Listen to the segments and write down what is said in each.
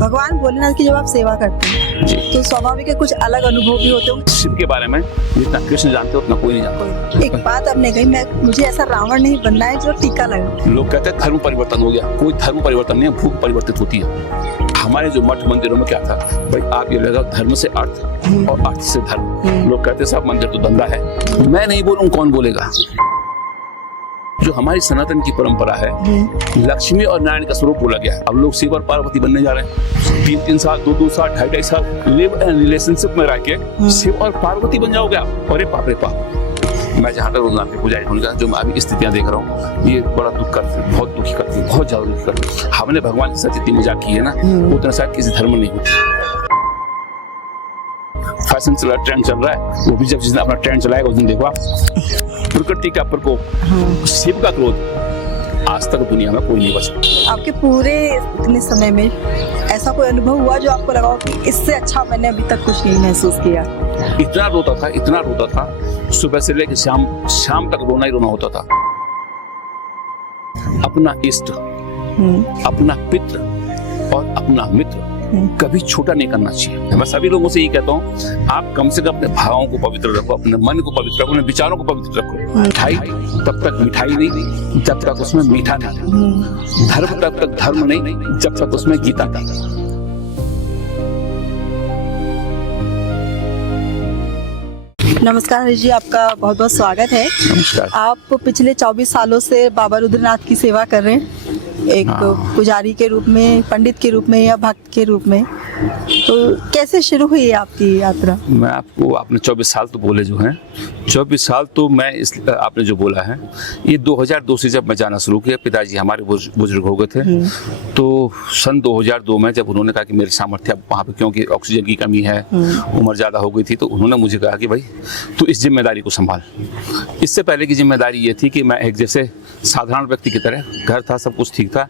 भगवान भोलेनाथ की जब आप सेवा करते हैं जी। तो स्वाभाविक है कुछ अलग अनुभव भी होते होंगे। शिव के बारे में जितना कृष्ण जानते हो उतना कोई नहीं जानता। एक बात आपने कही, मुझे ऐसा रावण नहीं बनना है जो टीका लगा। लोग कहते हैं धर्म परिवर्तन हो गया, कोई धर्म परिवर्तन नहीं है, भूख परिवर्तित होती है। हमारे जो मठ मंदिरों में क्या था भाई, आप ये लगा धर्म से अर्थ और अर्थ से धर्म। लोग कहते हैं सब मंदिर तो धंधा है। मैं नहीं बोलूँ, कौन बोलेगा। जो हमारी सनातन की परंपरा है, लक्ष्मी और नारायण का स्वरूप बोला गया है। अब लोग शिव और पार्वती बनने जा रहे हैं। 3-3 साल 2-2 साल 2.5 साल लिव एंड रिलेशनशिप में रह के शिव और पार्वती बन जाओगे आप। अरे बाप रे बाप। मैं जहाँ तक रुद्रनाथ के पुजारी होने का जो मैं अभी स्थितियां देख रहा हूँ, ये बड़ा दुख करती है, बहुत दुखी करती है, बहुत ज्यादा दुखी करती है। हमने भगवान के साथ जितनी मजाक की है ना, उतना शायद किसी धर्म में नहीं होती। फैशन चल रहा है, ट्रेंड चल रहा है, वो भी जब जिसने अपना ट्रेंड चलाएगा उस दिन देखो आप। प्रकृति का प्रकोप, शिव का क्रोध, आज तक दुनिया में कोई नहीं बचा। आपके पूरे इतने समय में ऐसा कोई अनुभव हुआ जो आपको लगा हो कि इससे अच्छा मैंने अभी तक कुछ नहीं महसूस किया? इतना रोता था, सुबह से लेकर शाम तक रोना ही रोना होता था। अपना इष्ट, अपना पितृ और अपना मित्र कभी छोटा नहीं करना चाहिए। मैं सभी लोगों से ये कहता हूँ, आप कम से कम अपने भावों को पवित्र रखो, अपने मन को पवित्र रखो, अपने विचारों को पवित्र रखो। मिठाई तब तक मिठाई नहीं जब तक उसमें मीठा नहीं, धर्म तब तक धर्म नहीं जब तक उसमें गीता नहीं। नमस्कार हरीश जी, आपका बहुत बहुत स्वागत है। नमस्कार। आप पिछले 24 सालों से बाबा रुद्रनाथ की सेवा कर रहे हैं, एक पुजारी के रूप में, पंडित के रूप में या भक्त के रूप में। तो कैसे शुरू हुई है आपकी यात्रा? मैं आपको, आपने 24 साल तो बोले जो हैं, 24 साल तो मैं आपने जो बोला है, ये 2002 से जब मैं जाना शुरू किया, पिताजी हमारे बुजुर्ग हो गए थे, तो सन 2002 में जब उन्होंने कहा कि मेरी सामर्थ्य वहाँ पे, क्योंकि ऑक्सीजन की कमी है, उम्र ज़्यादा हो गई थी, तो उन्होंने मुझे कहा कि भाई तू इस जिम्मेदारी को संभाल। इससे पहले की जिम्मेदारी ये थी कि मैं एक जैसे साधारण व्यक्ति की तरह, घर था, सब कुछ ठीक था।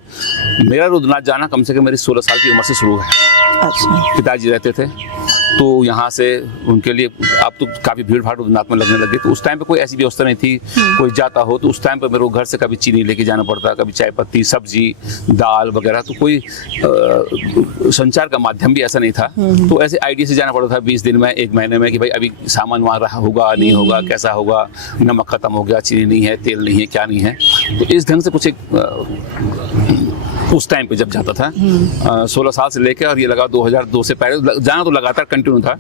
मेरा रुद्रनाथ जाना कम से कम मेरी 16 साल की उम्र से शुरू है। अच्छा। पिताजी रहते थे तो यहाँ से उनके लिए, अब तो काफ़ी भीड़ भाड़ रुद्रनाथ में लगने लगी, तो उस टाइम पे कोई ऐसी व्यवस्था नहीं थी। कोई जाता हो तो उस टाइम पे मेरे को घर से कभी चीनी लेके जाना पड़ता, कभी चाय पत्ती, सब्जी, दाल वगैरह, तो कोई संचार का माध्यम भी ऐसा नहीं था। तो ऐसे आइडिया से जाना पड़ता था 20 दिन में, 1 महीने में, कि भाई अभी सामान वहाँ रहा होगा नहीं होगा, कैसा होगा, नमक खत्म हो गया, चीनी नहीं है, तेल नहीं है, क्या नहीं है। तो इस ढंग से कुछ एक उस टाइम पे जब जाता था 16 साल से लेकर, और ये लगा 2002 से पहले जाना तो लगातार कंटिन्यू था।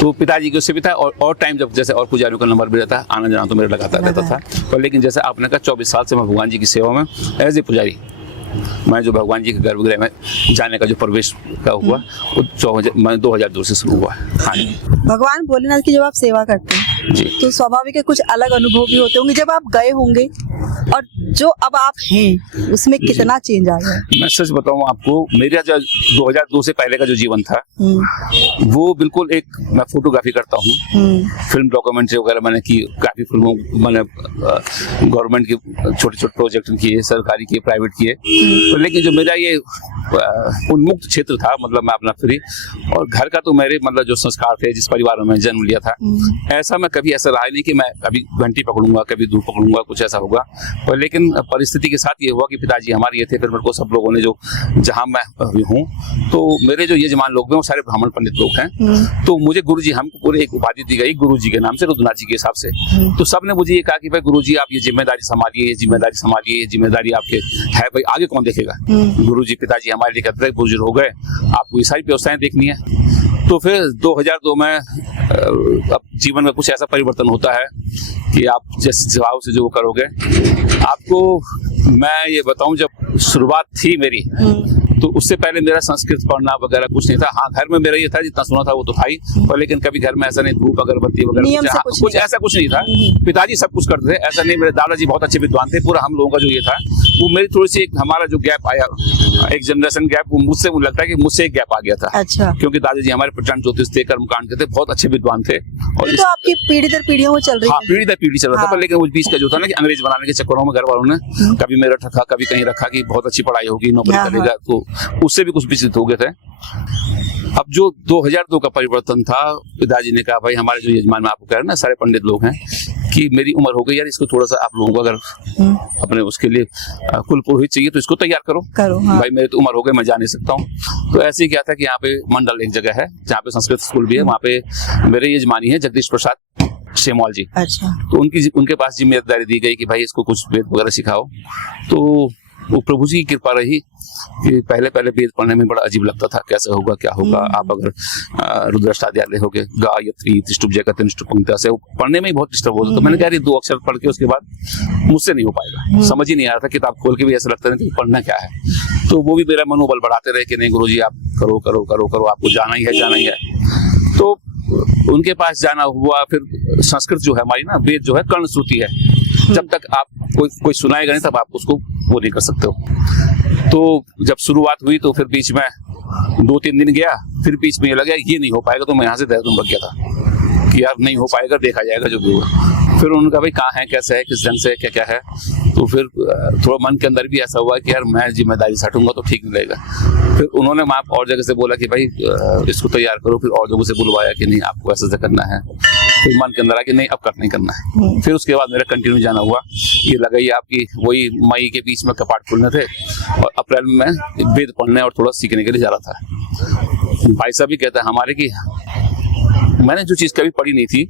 तो पिताजी की उससे भी था, और टाइम जब जैसे और पुजारियों का नंबर भी रहता है, आना जाना तो मेरा लगातार रहता था। पर लेकिन जैसे आपने कहा 24 साल से मैं भगवान जी की सेवा में एज ए पुजारी, मैं जो भगवान जी के गर्भगृह में जाने का जो प्रवेश का हुआ, वो 2002 से शुरू हुआ। हाँ जी। भगवान भोलेनाथ की जब आप सेवा करते हैं जी, तो स्वाभाविक है कुछ अलग अनुभव भी होते होंगे। जब आप गए होंगे और जो अब आप हैं उसमें कितना चेंज आ गया? मैं सच बताऊं आपको, मेरा जो 2002 से पहले का जो जीवन था, वो बिल्कुल एक, मैं फोटोग्राफी करता हूँ, फिल्म डॉक्यूमेंट्री वगैरह मैंने की, काफी फिल्मों मैंने गवर्नमेंट के छोटे छोटे प्रोजेक्ट किए, सरकारी किए, प्राइवेट किए। तो लेकिन जो मेरा ये उन्मुक्त क्षेत्र था, मतलब मैं अपना फ्री, और घर का तो मेरे मतलब जो संस्कार थे, जिस परिवार में जन्म लिया था, ऐसा मैं कभी ऐसा रहा नहीं कि मैं कभी घंटी पकड़ूंगा, कभी धूप पकड़ूंगा, कुछ ऐसा होगा। पर लेकिन परिस्थिति के साथ ये हुआ कि पिताजी हमारे ये थे, फिर मेरे को सब लोगों ने जो, जहाँ मैं हूँ, तो मेरे जो यजमान लोग हैं वो सारे ब्राह्मण पंडित लोग हैं। तो मुझे गुरुजी, हमको पूरे एक उपाधि दी गई गुरुजी के नाम से, रुद्रनाथ जी के हिसाब से। तो सबने मुझे ये कहा कि भाई गुरुजी आप ये जिम्मेदारी संभालिए, ये जिम्मेदारी संभालिए, ये जिम्मेदारी आपके है, भाई आगे कौन देखेगा। गुरुजी पिताजी हमारे लिए कहते थे, बुजुर्ग हो गए, आपको ये सारी व्यवस्थाएं देखनी है। तो फिर 2002 में अब जीवन में कुछ ऐसा परिवर्तन होता है कि आप जिस स्वभाव से जो करोगे। आपको मैं ये बताऊं, जब शुरुआत थी मेरी, तो उससे पहले मेरा संस्कृत पढ़ना वगैरह कुछ नहीं था। हाँ, घर में मेरा ये था, जितना सुना था वो तो था ही, पर लेकिन कभी घर में ऐसा नहीं, धूप अगरबत्ती वगैरह कुछ ऐसा कुछ नहीं था। पिताजी सब कुछ करते थे, ऐसा नहीं। मेरे दादाजी बहुत अच्छे विद्वान थे। पूरा हम लोगों का जो ये था, वो मेरी थोड़ी सी हमारा जो गैप आया, एक जनरेशन गैप, वो मुझसे, मुझे लगता है कि मुझसे एक गैप आ गया था। अच्छा। क्योंकि दादाजी हमारे प्रचंड ज्योतिष थे, कर्मकांड के थे, बहुत अच्छे विद्वान थे। और तो आपकी पीढ़ी दर पीढ़ियों में चल रही है। पीढ़ी दर पीढ़ी चल रहा था। पर लेकिन उस बीच का जो था ना, कि अंग्रेज बनाने के चक्करों में घर वालों ने कभी मेरा रखा, कभी कहीं रखा कि बहुत अच्छी पढ़ाई होगी, नौकरी करेगा, तो उससे भी कुछ विचलित हो गए थे। अब जो 2002 का परिवर्तन था, पिताजी ने कहा भाई हमारे जो यजमान में आपको कह रहे हैं ना, सारे पंडित लोग हैं, कि मेरी उम्र हो गई यार, इसको थोड़ा सा आप लोगों को अगर अपने उसके लिए कुल पुरोहित चाहिए तो इसको तैयार करो। हाँ। भाई मेरी तो उम्र हो गई, मैं जा नहीं सकता हूँ। तो ऐसे ही क्या था कि यहाँ पे मंडल एक जगह है जहाँ पे संस्कृत स्कूल भी है, वहाँ पे मेरे यजमानी है जगदीश प्रसाद शेमवाल जी। अच्छा। तो उनके पास जिम्मेदारी दी गई कि भाई इसको कुछ वेद वगैरह सिखाओ। तो वो प्रभु जी की कृपा रही कि पहले वेद पढ़ने में बड़ा अजीब लगता था, कैसे होगा क्या होगा। आप अगर रुद्राष्टाध्याय होगे, गायत्री त्रिष्टुप जयकत त्रिष्टुप पंक्ति से पढ़ने में ही बहुत डिस्टर्ब होता। तो मैंने कहा 2 अक्षर पढ़ के उसके बाद मुझसे नहीं हो पाएगा, समझ ही नहीं आ रहा था। किताब खोल के भी ऐसा लगता था कि पढ़ना क्या है। तो वो भी मेरा मनोबल बढ़ाते रहे कि नहीं गुरुजी आप करो करो करो करो, आपको जाना ही है। तो उनके पास जाना हुआ। फिर संस्कृत जो है हमारी ना, वेद जो है कर्ण श्रुति है, जब तक आप कोई सुनाएगा नहीं तब आप उसको वो नहीं कर सकते हो। तो जब शुरुआत हुई तो फिर बीच में 2-3 दिन गया, फिर बीच में ये लगा ये नहीं हो पाएगा, तो मैं यहाँ से देहरादून लग गया था कि यार नहीं हो पाएगा, देखा जाएगा जो भी होगा। फिर उन्होंने कहा भाई कहाँ है, कैसे है, किस ढंग से, क्या क्या है। तो फिर थोड़ा मन के अंदर भी ऐसा हुआ कि यार मैं जिम्मेदारी सटूंगा तो ठीक नहीं लगेगा। फिर उन्होंने वहाँ और जगह से बोला कि भाई इसको तैयार करो। फिर और जगह से बुलवाया कि नहीं आपको ऐसा करना है। फिर मन के अंदर आ कि नहीं अब करना ही करना है। फिर उसके बाद मेरा कंटिन्यू जाना हुआ। ये लगाइए आपकी वही मई के बीच में कपाट खुलने थे और अप्रैल में मैं वेद पढ़ने और थोड़ा सीखने के लिए जा रहा था। भाई साहब भी कहता है हमारे की मैंने जो चीज कभी पढ़ी नहीं थी,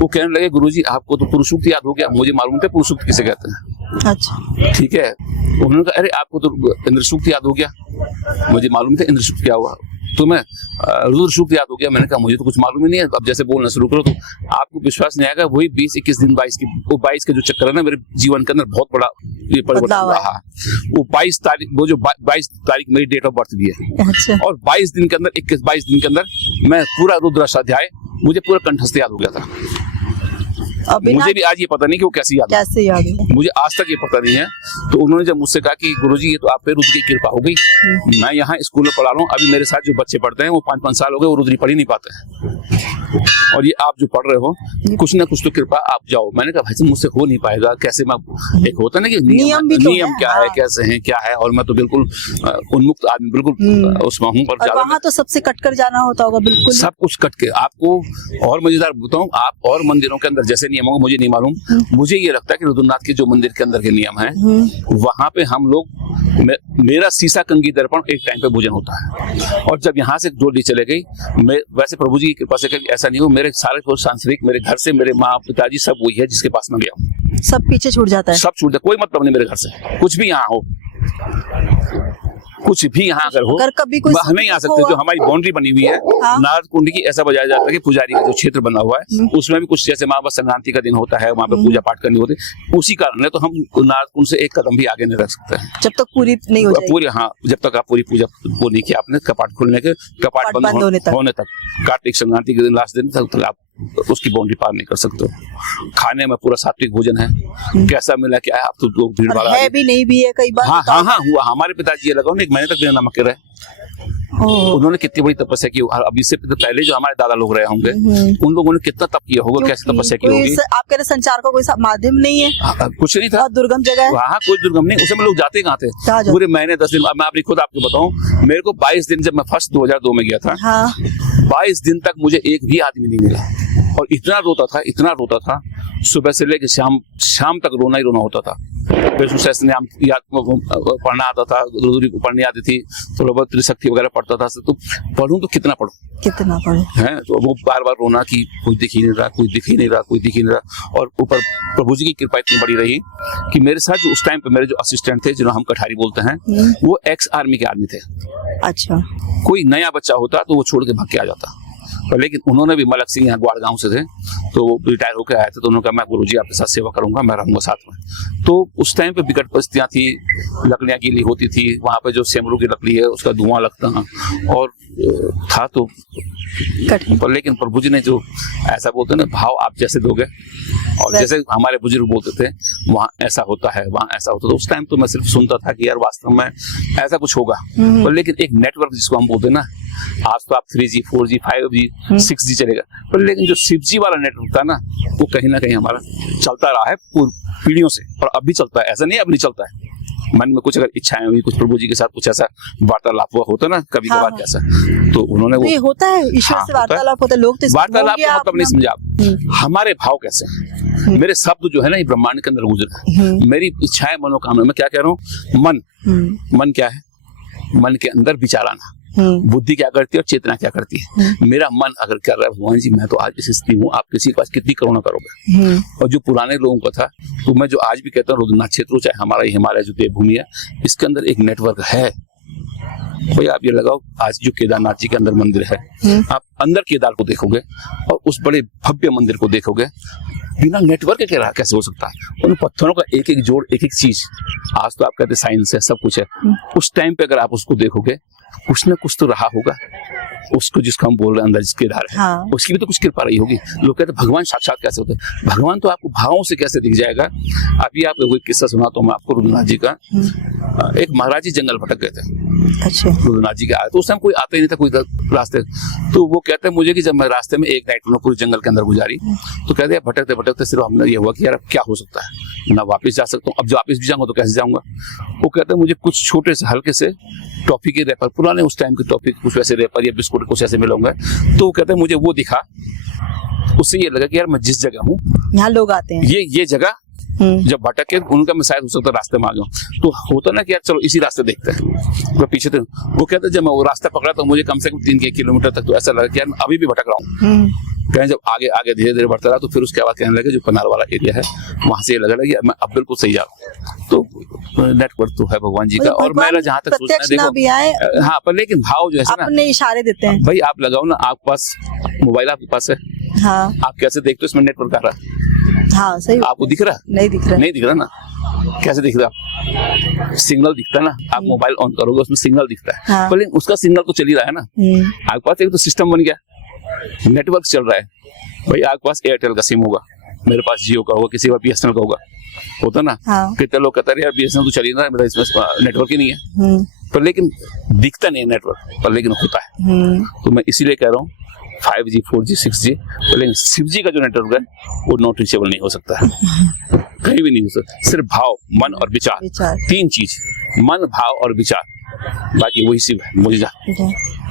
वो कहने लगे गुरुजी आपको तो पुरुष सूक्त याद हो गया। मुझे मालूम था पुरुष सूक्त किसे कहते हैं। अच्छा ठीक है। उन्होंने कहा अरे आपको तो इंद्र सूक्त याद हो गया। मुझे मालूम था इंद्र सूक्त क्या हुआ। तो मैं रुद्र सूक्त याद हो गया। मैंने कहा मुझे तो कुछ मालूम ही नहीं है। अब जैसे बोलना शुरू करो तो आपको विश्वास नहीं आएगा, वही 20-21 दिन 22 के जो चक्कर है ना, मेरे जीवन के अंदर बहुत बड़ा ये परिवर्तन रहा। वो 22 तारीख, वो जो 22 तारीख मेरी डेट ऑफ बर्थ भी है। अच्छा। और 22 दिन के अंदर 21-22 दिन के अंदर मैं पूरा रुद्राष्टाध्याय मुझे पूरा कंठस्थ याद हो गया था। मुझे भी आज ये पता नहीं कि वो कैसे याद है, मुझे आज तक ये पता नहीं है। तो उन्होंने जब मुझसे कहा कि गुरुजी ये तो आप पे रुद्र की कृपा हो गई, मैं यहाँ स्कूल में पढ़ा रहा हूँ, अभी मेरे साथ जो बच्चे पढ़ते हैं वो 5-5 साल हो गए, वो रुद्री पढ़ ही नहीं पाते हैं, और ये आप जो पढ़ रहे हो कुछ ना कुछ तो कृपा आप जाओ। मैंने कहा भाई साहब मुझसे हो नहीं पाएगा, कैसे मैं, एक होता ना कि नियम क्या है, कैसे है क्या है, और मैं तो बिल्कुल उन्मुक्त आदमी, बिल्कुल उसमें हूँ। पर वहाँ तो सबसे कटकर जाना होता होगा, बिल्कुल सब कुछ कट के आपको। और मजेदार बताऊँ, आप और मंदिरों के अंदर जैसे नियम होगा मुझे नहीं मालूम, मुझे ये लगता है कि रुद्रनाथ के जो मंदिर के अंदर के नियम है वहाँ पे हम लोग, मेरा सीसा कंगी दर्पण एक टाइम पे भोजन होता है, और जब यहाँ से डोली चले गई, मैं वैसे प्रभु जी की कृपा से ऐसा नहीं हो, मेरे सारे को सांसारिक मेरे घर से मेरे माँ पिताजी सब वही है जिसके पास मैं गया हूँ, सब पीछे छूट जाता है, सब छूट जाता है। कोई मतलब नहीं मेरे घर से, कुछ भी यहाँ हो, कुछ भी यहाँ अगर हो, कभी कोई नहीं आ सकते। जो हमारी बाउंड्री बनी हुई है नारद कुंड की, ऐसा बजाया जाता है कि पुजारी का जो क्षेत्र बना हुआ है उसमें भी कुछ, जैसे महाबत संक्रांति का दिन होता है वहाँ पे पूजा पाठ करनी होती है, उसी कारण है। तो हम नारद कुंड से एक कदम भी आगे नहीं रख सकते हैं जब तक पूरी नहीं हो जाएगी। पूरी, हाँ, जब तक आप पूरी पूजा वो नहीं किया आपने, कपाट खुलने के, कपाट बंद होने तक, कार्तिक संक्रांति के दिन लास्ट दिन तक आप उसकी बाउंड्री पार नहीं कर सकते हो। खाने में पूरा सात्विक भोजन है, कैसा मिला क्या है, आप तो लोग भीड़ भाड़ है भी नहीं भी है कई बार। हाँ हुआ। हमारे पिताजी ये लगाओ 1 महीने तक बिना नमक के रहे। उन्होंने कितनी बड़ी तपस्या की। अब इससे पहले जो हमारे दादा लोग रहे होंगे उन लोगों ने कितना तप किया होगा, कैसे तपस्या की होगी। आप कह रहे संचार का कोई माध्यम नहीं है, कुछ नहीं था, दुर्गम जगह है वहाँ, कोई दुर्गम नहीं। उस समय लोग जाते कहाँ थे, पूरे महीने 10 दिन। मैं अपनी खुद आपको बताऊं, मेरे को 22 दिन, जब मैं फर्स्ट 2002 में गया था, 22 दिन तक मुझे एक भी आदमी नहीं मिला, और इतना रोता था, सुबह से लेकर शाम तक रोना ही रोना होता था। विष्णु सहस्त्र नाम याद पढ़ना आता था, रुद्री पढ़नी आती थी, थोड़ा बहुत त्रिशक्ति वगैरह पढ़ता था। तो पढ़ूं तो कितना पढ़ूं है, तो वो बार बार रोना कि कोई दिख ही नहीं रहा। और ऊपर प्रभु जी की कृपा इतनी बड़ी रही कि मेरे साथ जो उस टाइम पे मेरे जो असिस्टेंट थे, जिन्हें हम कठारी बोलते हैं, वो एक्स आर्मी के आदमी थे। अच्छा। कोई नया बच्चा होता तो वो छोड़ के भाग के आ जाता, पर लेकिन उन्होंने भी, मलक सिंह यहाँ ग्वाड़गांव से थे, तो वो रिटायर होकर आए थे, तो उन्होंने कहा मैं गुरुजी आपके साथ सेवा करूंगा, मैं रहूंगा साथ में। तो उस टाइम पे विकट परिस्थितियां थी, लकड़ियां गीली होती थी, वहां पे जो सेमरू की लकड़ी है उसका धुआं लगता है, और था तो पर लेकिन प्रभु जी ने जो ऐसा बोलते हैं ना, भाव आप जैसे दोगे, और जैसे हमारे बुजुर्ग बोलते थे वहाँ ऐसा होता है, वहाँ ऐसा होता है। तो उस टाइम तो मैं सिर्फ सुनता था कि यार वास्तव में ऐसा कुछ होगा, पर लेकिन एक नेटवर्क जिसको हम बोलते हैं ना, आज तो आप 3G 4G 5G 6G चलेगा, पर लेकिन जो 6G वाला नेटवर्क था ना, वो कहीं ना कहीं हमारा चलता रहा है पीढ़ियों से, और अब भी चलता है। ऐसा नहीं अब नहीं चलता है, मन में कुछ अगर इच्छाएं हुई, कुछ प्रभु जी के साथ कुछ ऐसा वार्तालाप हुआ होता ना कभी कभार हाँ। कैसा, तो उन्होंने तो ये वो होता है ईश्वर हाँ, से होता है। वार्तालाप होता है, लोग तो इसको वार्तालाप होंगे का मतलब नहीं समझा हम्म। आप, हमारे भाव कैसे हैं, मेरे शब्द जो है ना ये ब्रह्मांड के अंदर गुजर रहे हैं, मेरी इच्छाएं मनोकामना, मैं क्या कह रहा हूँ, मन क्या है, मन के अंदर विचार आना, बुद्धि क्या करती है और चेतना क्या करती है। मेरा मन अगर कर रहा है भगवान जी मैं तो आज इस स्थिति हूँ, आप किसी के पास कितनी करुणा करोगे। और जो पुराने लोगों का था, तो मैं जो आज भी कहता हूँ रुद्रनाथ क्षेत्र चाहे हमारा ये हिमालय जो देवभूमि है, इसके अंदर एक नेटवर्क है। भाई आप ये लगाओ, आज जो केदारनाथ जी के अंदर मंदिर है, आप अंदर केदार को देखोगे और उस बड़े भव्य मंदिर को देखोगे, बिना नेटवर्क के कैसे हो सकता है। उन पत्थरों का एक एक जोड़, एक एक चीज, आज तो आप कहते साइंस है, सब कुछ है, उस टाइम पे अगर आप उसको देखोगे कुछ ना कुछ तो रहा होगा, उसको जिसको हम बोल रहे हैं अंदर जिसके धार है, हाँ। उसकी भी तो कुछ कृपा रही होगी। लोग कहते हैं भगवान साक्षात कैसे होते हैं, भगवान तो आपको भावों से कैसे दिख जाएगा। अभी आप लोगों को एक किस्सा सुनाता हूँ मैं आपको रुद्रनाथ जी का। एक महाराज जी जंगल भटक गए थे, अच्छा, रुद्रनाथ जी के आए तो उस टाइम कोई आता ही नहीं था, कोई रास्ते, तो वो कहते हैं मुझे कि जब मैं रास्ते में एक नाइट उन्होंने पूरे जंगल के अंदर गुजारी, तो कहते हैं भटकते भटकते सिर्फ हमने ये हुआ कि यार अब क्या हो सकता है, ना वापस जा सकता हूँ, अब जो वापस भी जाऊंगा तो कैसे जाऊंगा। वो कहते हैं मुझे कुछ छोटे से हल्के से टॉफी के रैपर, पुराने उस टाइम के टॉफी कुछ वैसे रैपर या बिस्कुट कुछ ऐसे मिलूंगा, तो वो कहते हैं मुझे वो दिखा, उससे ये लगा कि यार मैं जिस जगह हूँ यहाँ लोग आते हैं, ये जगह जब भटक के उनका मैं शायद हो सकता रास्ते में आ गया, तो होता ना कि यार चलो इसी रास्ते देखते हैं, तो पीछे थे वो कहते जब मैं वो रास्ता पकड़ा तो मुझे कम से कम 3 किलोमीटर तक तो ऐसा लगा कि यार मैं अभी भी भटक रहा हूँ। कहीं जब आगे आगे धीरे धीरे बढ़ता रहा तो फिर उसके बाद कहने लगे जो पनार वाला एरिया है वहां से ये लगा कि मैं अब बिल्कुल सही जा रहा हूँ। तो नेटवर्क तो है भगवान जी का, और मेरा जहाँ तक सोचना है देखो, हाँ पर लेकिन भाव जो है ना अपने इशारे देते हैं। भाई आप लगाओ ना, आपके पास मोबाइल आपके पास है, हाँ आप कैसे देखते हो इसमें नेटवर्क आ रहा है, हाँ सही, आपको दिख रहा है? नहीं दिख रहा, नहीं दिख रहा ना, कैसे दिख रहा, सिग्नल दिखता है ना, आप मोबाइल ऑन करोगे उसमें सिग्नल दिखता है, हाँ। पर लेकिन उसका सिग्नल तो चल ही रहा है ना, आपके पास एक तो सिस्टम बन गया, नेटवर्क चल रहा है। भाई आपके पास एयरटेल का सिम होगा, मेरे पास जियो का होगा, किसी का बीएसएनएल का होगा, होता ना, हाँ। कितने लोग कहते हैं यार बीएसएनएल तो चल ही रहा है, मेरा इसमें नेटवर्क ही नहीं है, पर लेकिन दिखता नहीं है नेटवर्क, पर लेकिन होता है। तो मैं इसीलिए कह रहा हूँ 5G 4G 6G, लेकिन शिव जी का जो नेटवर्क है वो नॉट रीचेबल नहीं हो सकता है, कहीं भी नहीं हो सकता। सिर्फ भाव, मन और विचार, 3 चीज, मन भाव और विचार, बाकी वही शिव है मुझे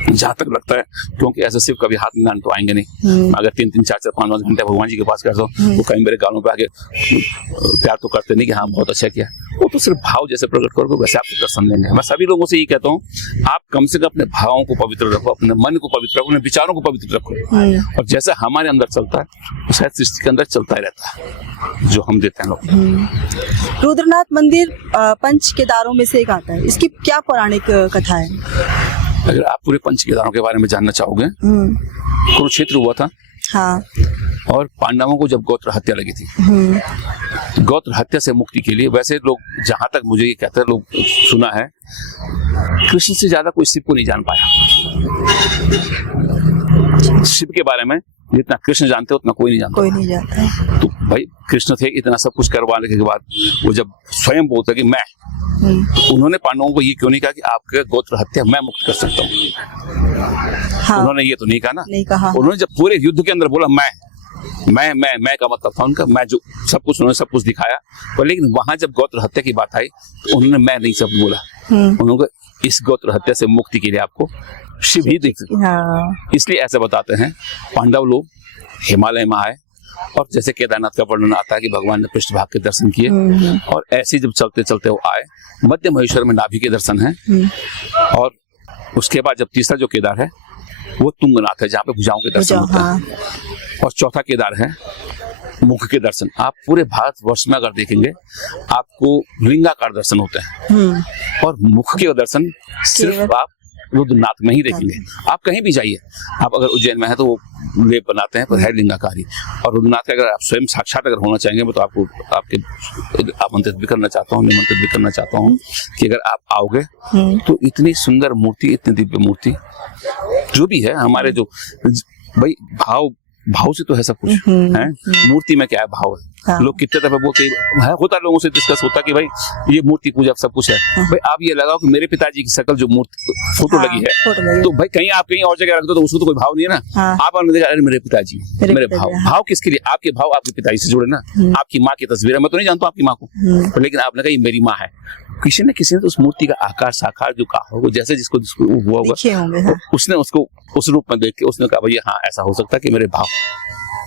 जहाँ तक लगता है, क्योंकि ऐसे शिव कभी हाथ मिलाने तो आएंगे नहीं। अगर 3-3 4-4 5-5 घंटे भगवान जी के पास करता हूँ, वो कहीं मेरे गालों पे आगे प्यार तो करते नहीं कि हाँ बहुत अच्छा किया, वो तो सिर्फ भाव जैसे प्रकट करोगे वैसे आपको दर्शन देंगे। मैं सभी लोगों से यही कहता हूँ, आप कम से कम अपने भावों को पवित्र रखो, अपने मन को पवित्र रखो, अपने विचारों को पवित्र रखो, और जैसे हमारे अंदर चलता है वो शायद सृष्टि के अंदर चलता ही रहता है, जो हम देते हैं लोग। रुद्रनाथ मंदिर पंच केदारों में से एक आता है, इसकी क्या पौराणिक कथा है? अगर आप पूरे पंच केदारों के बारे में जानना चाहोगे, कुरुक्षेत्र हुआ था, हाँ, और पांडवों को जब गोत्र हत्या लगी थी, गोत्र हत्या से मुक्ति के लिए, वैसे लोग जहां तक मुझे ये कहते हैं, लोग सुना है कृष्ण से ज्यादा कोई शिव को नहीं जान पाया। शिव के बारे में जितना कृष्ण जानते हो उतना कोई नहीं जानता, कोई नहीं जानता। तो भाई कृष्ण थे, इतना सब कुछ करवाने के बाद वो जब स्वयं बोलते कि मैं, तो उन्होंने पांडवों को ये क्यों नहीं कहा कि आपके गोत्र हत्या मैं मुक्त कर सकता हूँ? हाँ, उन्होंने ये तो नहीं कहा ना, नहीं कहा। उन्होंने जब पूरे युद्ध के अंदर बोला मैं का मतलब था उनका, मैं जो सब कुछ उन्होंने सब कुछ दिखाया, पर लेकिन वहां जब गोत्र हत्या की बात आई तो उन्होंने मैं नहीं शब्द बोला, उन्होंने इस गोत्र हत्या से मुक्ति के लिए आपको शिव ही देख सकते। हाँ। इसलिए ऐसे बताते हैं पांडव लोग हिमालय में आए, और जैसे केदारनाथ का वर्णन आता है कि भगवान ने पृष्ठभाग के दर्शन किए, और ऐसे जब चलते चलते वो आए, मध्य महेश्वर में नाभि के दर्शन है, और उसके बाद जब तीसरा जो केदार है वो तुंगनाथ है, जहाँ पे भुजाओं के दर्शन होते हैं, और चौथा केदार है मुख के दर्शन। आप पूरे भारतवर्ष में अगर देखेंगे आपको लिंगाकार दर्शन होते हैं, और मुख के दर्शन सिर्फ आप रुद्रनाथ में ही देखेंगे। आप कहीं भी जाइए, आप अगर उज्जैन में है तो वो लेप बनाते हैं पर है लिंगाकारी, और रुद्रनाथ का अगर आप स्वयं साक्षात अगर होना चाहेंगे तो आपको आपके आमंत्रित भी करना चाहता हूँ, निमंत्रित भी करना चाहता हूँ कि अगर आप आओगे तो इतनी सुंदर मूर्ति, इतनी दिव्य मूर्ति जो भी है हमारे, जो भाई भाव भाव से तो है सब कुछ है। मूर्ति में क्या है, भाव है। हाँ। लोग कितने दफे बोलते हैं, होता लोगों से डिस्कस होता कि भाई ये मूर्ति पूजा सब कुछ है। भाई आप ये लगाओ कि मेरे पिताजी की शक्ल जो मूर्ति फोटो लगी है, तो भाई कहीं आप कहीं और जगह रख दो तो उसको तो कोई भाव नहीं है ना। हाँ। आप अरे मेरे पिताजी, मेरे भाव, भाव किसके लिए? आपके भाव आपके पिताजी से जुड़े ना। आपकी माँ की तस्वीर है, मैं तो नहीं जानता आपकी माँ को, लेकिन आपने कहा ये मेरी माँ है। किसी ने तो उस मूर्ति का आकार साकार जो कहा होगा, जैसे जिसको हुआ होगा, उसने उसको उस रूप में देख के उसने कहा भाई हाँ ऐसा हो सकता है कि मेरे भाव।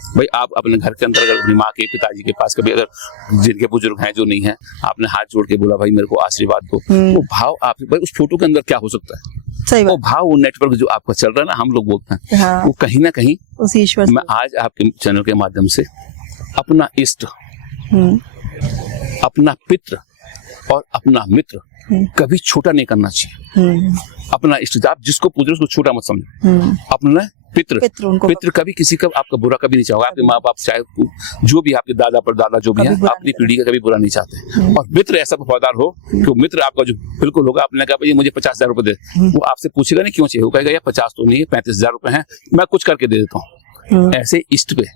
भाई आप अपने घर के अंदर अगर अपनी माँ के पिताजी के पास कभी अगर जिनके बुजुर्ग हैं जो नहीं है, आपने हाथ जोड़ के बोला भाई मेरे को आशीर्वाद दो, वो भाव आप भाई उस फोटो के अंदर क्या हो सकता है? सही वो भाव, वो नेटवर्क जो आपका चल रहा है ना, हम लोग बोलते हैं, हाँ। वो कहीं ना कहीं उस ईश्वर मैं आज आपके चैनल के माध्यम से अपना इष्ट, अपना पितृ और अपना मित्र कभी छोटा नहीं करना चाहिए। अपना इष्ट, आप जिसको पूज रहे हो उसको छोटा मत समझो। अपना पितृ कभी किसी का आपका बुरा कभी नहीं चाहोगे। आपके माँ बाप चाहे जो भी आपके दादा परदादा जो भी है, अपनी पीढ़ी का कभी बुरा नहीं चाहते। और मित्र ऐसा वफादार हो कि मित्र आपका जो बिल्कुल होगा, आपने कहा भाई मुझे 50,000 रुपए दे, वो आपसे पूछेगा नहीं क्यों चाहिए, वो कहेगा यार 50 तो नहीं है, 35,000 रुपए है, मैं कुछ करके दे देता हूँ। ऐसे इष्ट पे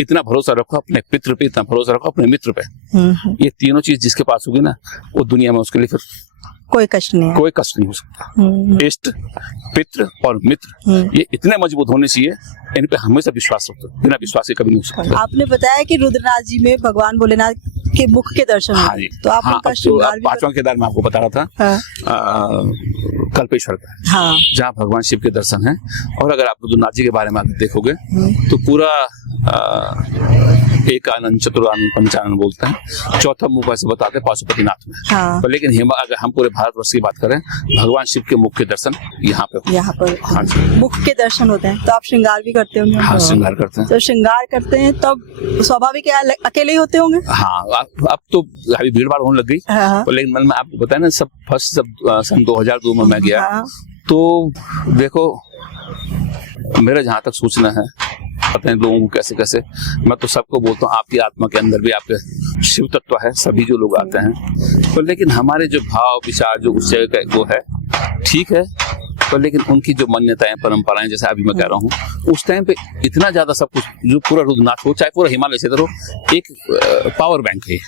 इतना भरोसा रखो, अपने पितृ पे इतना भरोसा रखो, अपने मित्र पे। ये तीनों चीज जिसके पास होगी ना, वो दुनिया में उसके लिए फिर कोई कष्ट नहीं है, कोई कष्ट नहीं हो सकता। इष्ट, पितृ और मित्र ये इतने मजबूत होने चाहिए, इन पे हमेशा विश्वास रखो, बिना विश्वास के कभी नहीं हो सकता। आपने बताया कि रुद्रनाथ जी में भगवान भोलेनाथ के मुख के दर्शन हाँ जी, तो आप उनका श्रृंगार भी पांचवा केदार में आपको बता रहा था, कल्पेश्वर का, हाँ। जहाँ भगवान शिव के दर्शन है। और अगर आप रुद्रनाथ जी के बारे में देखोगे तो पूरा एक आनंद चतुरानंद पंचानंद बोलते हैं, चौथा मुख ऐसे बताते हैं पाशुपतिनाथ में। हाँ। पर लेकिन अगर हम पूरे भारतवर्ष की बात करें, भगवान शिव के मुख के दर्शन यहाँ पर हाँ मुख के दर्शन होते हैं। तो आप श्रृंगार भी करते होंगे? हाँ, श्रृंगार करते हैं। तो श्रृंगार करते हैं तब स्वाभाविक है अकेले ही होते होंगे? हाँ, अब तो अभी भीड़ भाड़ होने लग गई। हाँ। लेकिन मैं आपको बताया ना, सब सन 2002 में मैं गया। हाँ। तो देखो, मेरा जहाँ तक सोचना है, पता नहीं लोगों को कैसे कैसे, मैं तो सबको बोलता हूँ आपकी आत्मा के अंदर भी आपके शिव तत्व है, सभी जो लोग आते हैं। पर लेकिन हमारे जो भाव विचार जो उस जगह का वो है ठीक है, पर लेकिन उनकी जो मान्यताएं परंपराएं, जैसे अभी मैं कह रहा हूँ, उस टाइम पे इतना ज्यादा सब कुछ, जो पूरा रुद्रनाथ हो चाहे पूरा हिमालय क्षेत्र हो, एक पावर बैंक है।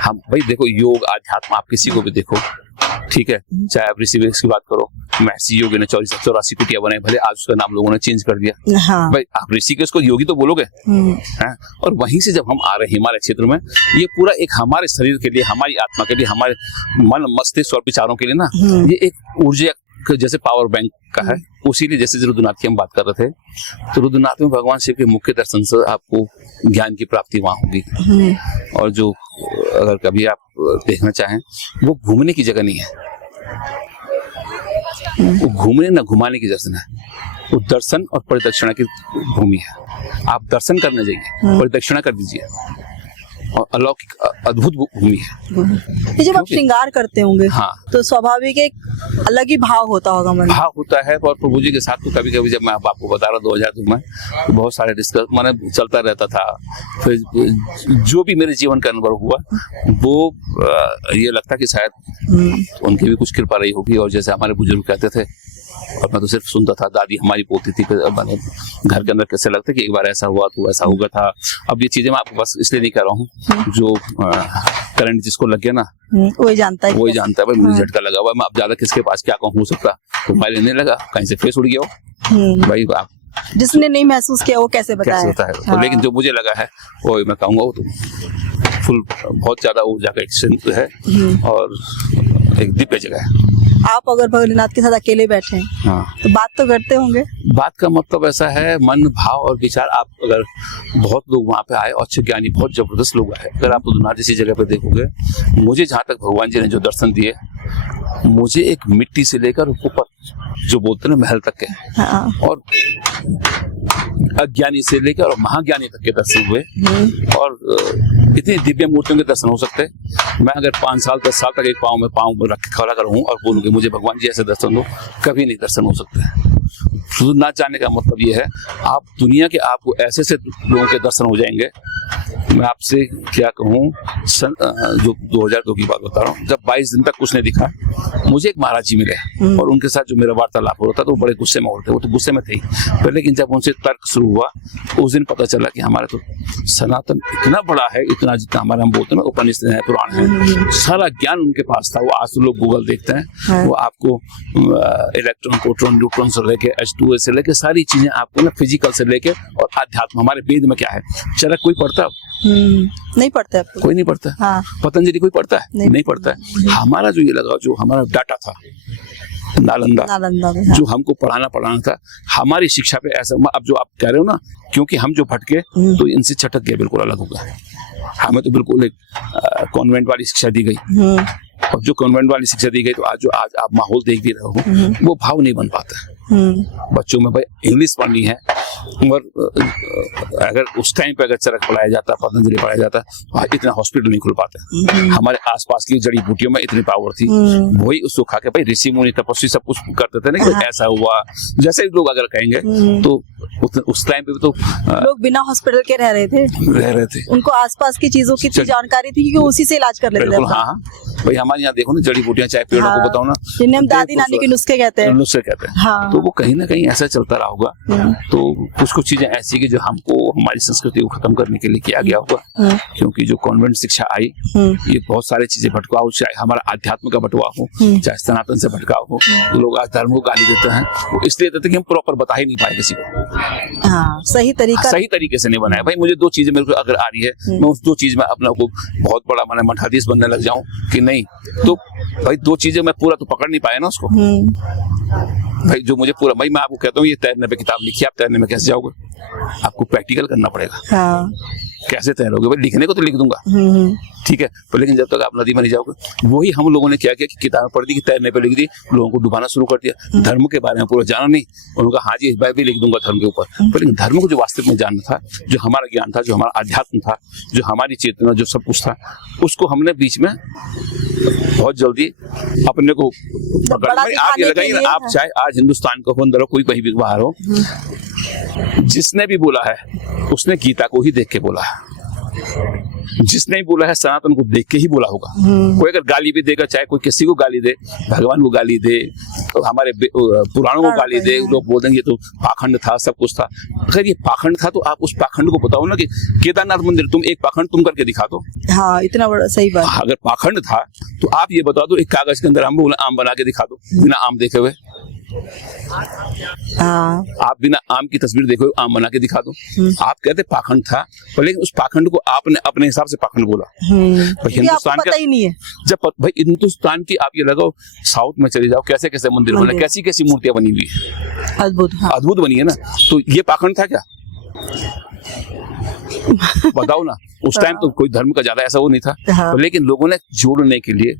हम भाई देखो, योग आध्यात्म आप किसी को भी देखो, ठीक है, चाहे आप ऋषिकेश की बात करो, महर्षि योगी ने 84 कुटिया बनाई, भले आज उसका नाम लोगों ने चेंज कर दिया। हाँ। भाई आप ऋषिकेश को योगी तो बोलोगे हैं? और वहीं से जब हम आ रहे हैं हिमालय क्षेत्र में, ये पूरा एक हमारे शरीर के लिए, हमारी आत्मा के लिए, हमारे मन मस्तिष्क और विचारों के लिए ना, ये एक ऊर्जा जैसे पावर बैंक का है। उसीलिए जैसे रुद्रनाथ की हम बात कर रहे थे, तो रुद्रनाथ में भगवान शिव के मुख्य दर्शन से आपको ज्ञान की प्राप्ति वहां होगी। और जो अगर कभी आप देखना चाहें, वो घूमने की जगह नहीं है, वो घूमने ना घुमाने की दर्शन है, वो दर्शन और परिदक्षिणा की भूमि है। आप दर्शन करने जाइए, परिदक्षिणा कर दीजिए, और अलौकिक अद्भुत भूमि है। जब आप श्रृंगार करते होंगे, हाँ, तो स्वाभाविक एक अलग ही भाव होता होगा मन में। भाव होता है। और प्रभु जी के साथ तो कभी कभी, जब मैं आपको बता रहा 2002 में, तो बहुत सारे डिस्कस माने चलता रहता था। फिर जो भी मेरे जीवन का अनुभव हुआ, वो ये लगता कि शायद उनकी भी कुछ कृपा रही होगी। और जैसे हमारे बुजुर्ग कहते थे, और मैं तो सिर्फ सुनता था, दादी हमारी बोलती थी, मैंने घर के अंदर कैसे लगता कि एक बार ऐसा हुआ तो ऐसा होगा था। अब ये चीजें मैं आपको बस इसलिए नहीं कह रहा हूँ, जो करंट जिसको लग गया ना, वही जानता है, भाई मुझे झटका लगा हुआ, मैं अब ज्यादा किसके पास क्या कहूँ, हो सकता तो मोबाइल लेने लगा, कहीं से फेस उड़ गया हो। भाई आप जिसने नहीं महसूस किया वो कैसे बताया है। तो लेकिन जो मुझे लगा है वो मैं कहूँगा, वो तो फुल बहुत ज्यादा ऊर्जा का एक है और एक दिव्य जगह है। आप अगर भोलेनाथ के साथ अकेले बैठे हैं, हाँ, तो बात तो करते होंगे। बात का मतलब ऐसा है, मन भाव और विचार। आप अगर बहुत लोग वहाँ पे आए, अच्छे ज्ञानी बहुत जबरदस्त लोग आए, अगर आप रुद्रनाथ जैसी जगह पे देखोगे, मुझे जहाँ तक भगवान जी ने जो दर्शन दिए, मुझे एक मिट्टी से लेकर ऊपर जो बोलते हैं महल तक के, हाँ, और अज्ञानी से लेकर और महाज्ञानी तक के दर्शन हुए। और इतनी दिव्य मूर्तियों के दर्शन हो सकते। मैं अगर 5 साल 10 साल तक एक पाँव में पाँव रख के खड़ा करूँ और बोलूँ कि मुझे भगवान जी ऐसे दर्शन दो, कभी नहीं दर्शन हो सकते। रुद्रनाथ जाने का मतलब ये है, आप दुनिया के आपको ऐसे लोगों के दर्शन हो जाएंगे मैं आपसे क्या कहूँ, जो 2002 की बात बता रहा हूँ, जब 22 दिन तक कुछ नहीं दिखा, मुझे एक महाराज जी मिले और उनके साथ जो मेरा वार्तालाप हो रहा था तो बड़े गुस्से में होते, वो तो गुस्से में थे ही पर, लेकिन जब उनसे तर्क शुरू हुआ उस दिन पता चला कि हमारा तो सनातन इतना बड़ा है, इतना जितना हमारा हम बोलते हैं ना उपनिषद है, पुराण है, सारा ज्ञान उनके पास था। वो आज तो लोग गूगल देखते हैं, वो आपको इलेक्ट्रॉन, प्रोटॉन, न्यूट्रॉन से लेके H2O से लेके सारी चीजें आपको ना फिजिकल से लेके और आध्यात्म, हमारे वेद में क्या है, चरक कोई पढ़ता नहीं पढ़ता है, कोई नहीं पढ़ता। हाँ। पतंजलि कोई पढ़ता है नहीं पढ़ता है। हमारा जो ये लगा, जो हमारा डाटा था नालंदा में, जो हमको पढ़ाना था, हमारी शिक्षा पे ऐसा, अब जो आप कह रहे हो ना, क्योंकि हम जो भटके तो इनसे छटक गया, बिल्कुल अलग हो गया। हमें तो बिल्कुल एक कॉन्वेंट वाली शिक्षा दी गई और जो कॉन्वेंट वाली शिक्षा दी गई तो आज आप माहौल देख भी रहे हो, वो भाव नहीं बन पाता। बच्चों में भाई इंग्लिश पढ़नी है और अगर उस टाइम पे अगर चरक पढ़ाया जाता, पतंजलि पढ़ाया जाता, इतना हॉस्पिटल नहीं खुल पाते। हमारे आसपास की जड़ी बूटियों में इतनी पावर थी, वही उसको खा के भाई ऋषि मुनि तपस्वी सब कुछ करते थे ना, कि ऐसा हुआ, जैसे लोग अगर कहेंगे तो उस टाइम पे तो लोग बिना हॉस्पिटल के रह रहे थे, उनको आसपास की चीजों की जानकारी थी कि उसी से इलाज कर लेते थे। हाँ भाई, हमारे यहाँ देखो ना, जड़ी बूटियां, चाहे पेड़ों को बताओ ना, जिन्हें हम दादी नानी के नुस्खे कहते हैं, तो वो कहीं ना कहीं ऐसा चलता रहा होगा। तो कुछ चीजें ऐसी कि जो हमको हमारी संस्कृति को खत्म करने के लिए किया गया होगा, क्योंकि जो कॉन्वेंट शिक्षा आई, ये बहुत सारी चीजें भटकाव, चाहे हमारा अध्यात्म का भटकाव हो, चाहे सनातन से भटकाव हो, तो लोग आज धर्म को गाली देते हैं, वो इसलिए देते कि हम प्रॉपर बता ही नहीं पाए किसी को, सही तरीके से नहीं बनाया। भाई मुझे 2 चीजें मेरे को अगर आ रही है, मैं उस 2 चीज में अपना को बहुत बड़ा मैंने मठाधीश बनने लग जाऊं कि नहीं, तो भाई 2 चीजें मैं पूरा तो पकड़ नहीं पाया ना उसको। भाई जो मुझे पूरा, भाई मैं आपको कहता हूँ ये तैरने पे किताब लिखी, आप तैरने में कैसे जाओगे, आपको प्रैक्टिकल करना पड़ेगा। कैसे तैरोगे, भाई लिखने को तो लिख दूंगा, ठीक है, पर लेकिन जब तक आप नदी में नहीं जाओगे, वही हम लोगों ने क्या किया कि किताबें पढ़ दी कि तैरने पे लिख दी, लोगों को डुबाना शुरू कर दिया। धर्म के बारे में पूरा जाना नहीं, उनका हाँ जी मैं भी लिख दूंगा धर्म के ऊपर, पर लेकिन धर्म को जो वास्तविक में जानना था, जो हमारा ज्ञान था, जो हमारा अध्यात्म था, जो हमारी चेतना, जो सब कुछ था, उसको हमने बीच में बहुत जल्दी अपने को आप ये लगाइए ना, आप चाहे आज हिंदुस्तान का हो, अंदर हो, कोई कहीं भी बाहर हो, जिसने भी बोला है उसने गीता को ही देख के बोला है, जिसने भी बोला है सनातन को देख के ही बोला होगा। कोई अगर गाली भी देगा, चाहे कोई किसी को गाली दे, भगवान को गाली दे, तो हमारे पुराणों को गाली दे, लोग बोल देंगे तो पाखंड था, सब कुछ था। अगर ये पाखंड था तो आप उस पाखंड को बताओ ना, कि केदारनाथ मंदिर तुम एक पाखंड तुम करके दिखा दो। हाँ, इतना बड़ा सही बात। अगर पाखंड था तो आप ये बता दो, एक कागज के अंदर आम बना के दिखा दो, बिना आम देखे हुए। आप बिना आम की तस्वीर देखो, आम बना के दिखा दो। आप कहते पाखंड था, पर लेकिन उस पाखंड को आपने अपने हिसाब से पाखंड बोला। भाई हिंदुस्तान का ही नहीं है, जब भाई हिंदुस्तान की आप ये लगाओ, साउथ में चले जाओ, कैसे कैसे मंदिर बने, कैसी कैसी मूर्तियां बनी हुई है, अद्भुत बनी है ना। तो ये पाखंड था क्या, बताओ ना। उस टाइम तो कोई धर्म का ज्यादा ऐसा वो नहीं था, लेकिन लोगों ने जोड़ने के लिए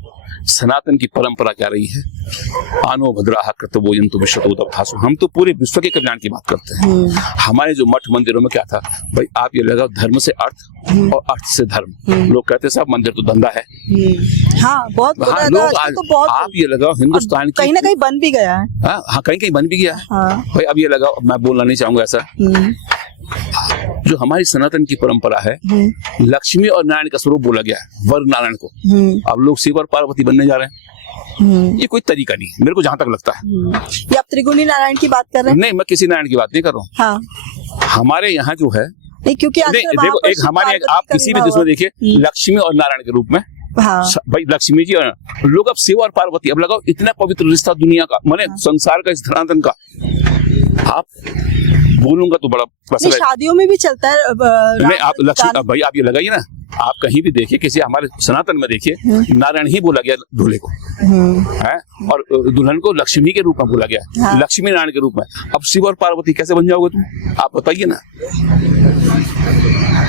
सनातन की परंपरा क्या रही है, आनो भद्राह कर्तव्योजंतु विश्वतोदभासु, हम तो पूरे विश्व के कल्याण की बात करते हैं। हमारे जो मठ मंदिरों में क्या था, भाई आप ये लगाओ, धर्म से अर्थ और अर्थ से धर्म। लोग कहते हैं सब मंदिर तो धंधा है, हाँ बहुत लोग आप ये लगाओ, हिंदुस्तान की कहीं ना कहीं बन भी गया है, हाँ कहीं कहीं बन भी गया है। भाई अब ये लगाओ, मैं बोलना नहीं चाहूंगा ऐसा, जो हमारी सनातन की परंपरा है, लक्ष्मी और नारायण का स्वरूप बोला गया है, वर नारायण को। अब लोग शिव और पार्वती बनने जा रहे हैं, ये कोई तरीका नहीं मेरे को जहां तक लगता है। ये आप त्रिगुणी नारायण की बात कर रहे हैं? नहीं, मैं किसी नारायण की बात नहीं कर रहा हूँ। हमारे यहाँ जो है, नहीं, क्योंकि देखो एक हमारे, आप किसी भी देश में देखिए, लक्ष्मी और नारायण के रूप में, भाई लक्ष्मी जी और लोग, अब शिव और पार्वती, अब लगाओ इतना पवित्र रिश्ता दुनिया का, माने संसार का, इस धरातल का, आप बोलूंगा तो बड़ा शादियों में भी चलता है। नहीं, आप लक्ष्मी, भाई आप ये लगाइए ना, आप कहीं भी देखिए, किसी हमारे सनातन में देखिए, नारायण ही बोला गया दूल्हे को, है, और दुल्हन को लक्ष्मी के रूप में बोला गया, लक्ष्मी नारायण के रूप में। अब शिव और पार्वती कैसे बन जाओगे तुम, आप बताइए ना।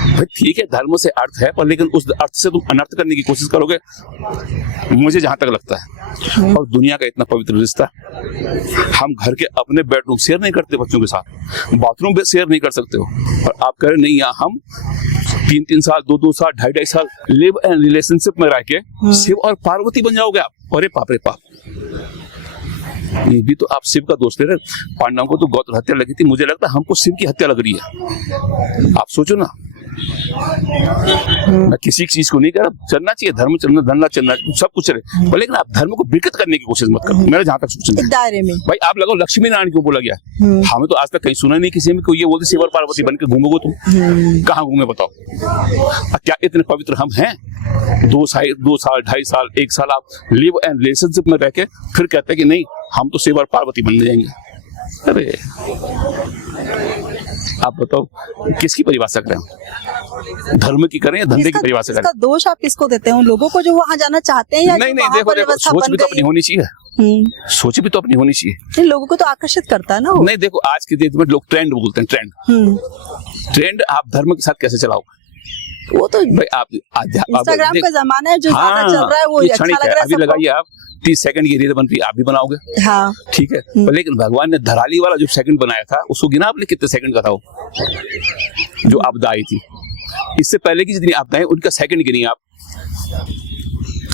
भाई ठीक है, धर्म से अर्थ है, पर लेकिन उस अर्थ से तुम अनर्थ करने की कोशिश करोगे, मुझे जहां तक लगता है। और दुनिया का इतना पवित्र रिश्ता, हम घर के अपने बेडरूम शेयर नहीं करते बच्चों के साथ, बाथरूम भी शेयर नहीं कर सकते हो, और आप कह रहे नहीं, यहाँ हम 3-3 साल, 2-2 साल, 2.5 साल लिव एंड रिलेशनशिप में रह के शिव और पार्वती बन जाओगे आप। अरे बाप रे बाप, ये भी तो आप शिव का दोस्त है। पांडवों को तो गौत्र हत्या लगी थी, मुझे लगता है हमको शिव की हत्या लग रही है। आप सोचो ना, मैं किसी चीज को नहीं कह रहा, चलना चाहिए धर्म, चलना धंधा चलना सब कुछ चले, पर लेकिन आप धर्म को विकृत करने की कोशिश मत करो, मेरा जहां तक सोचना है। दायरे में भाई आप लगाओ लक्ष्मी नारायण क्यों बोला गया? हमें तो आज तक कहीं सुना नहीं किसी में कोई ये बोलते शिव और पार्वती बन के घूमोगे तुम, कहाँ घूमे बताओ? क्या इतने पवित्र हम हैं? 2 साल 2.5 साल 1 साल आप लिव एंड रिलेशनशिप में रह के फिर कहते हैं कि नहीं हम तो शिव और पार्वती बनने जाएंगे। अरे आप बताओ किसकी परिभाषा करें, धर्म की करें या धंधे की परिभाषा करें? इसका दोष आप किसको देते हैं, उन लोगों को जो वहाँ जाना चाहते हैं या नहीं नहीं, वहाँ देखो पर देखो व्यवस्था सोच बन भी तो गई अपनी होनी चाहिए, सोच भी तो अपनी होनी चाहिए। इन लोगों को तो आकर्षित करता है ना वो। नहीं देखो आज की डेट में लोग ट्रेंड बोलते हैं, ट्रेंड आप धर्म के साथ कैसे चलाओगे? वो तो भाई आप इंस्टाग्राम का जमाना है, जो ज्यादा चल रहा है वो अच्छा लग रहा है अभी लगाइए आप 30 सेकंड की रील बन रही आप भी बनाओगे, हाँ ठीक है, पर लेकिन भगवान ने धराली वाला जो सेकंड बनाया था उसको गिना आपने कितने सेकंड का था वो, जो आपदा आई थी इससे पहले की जितनी आपदाएं उनका सेकंड गिनी आप,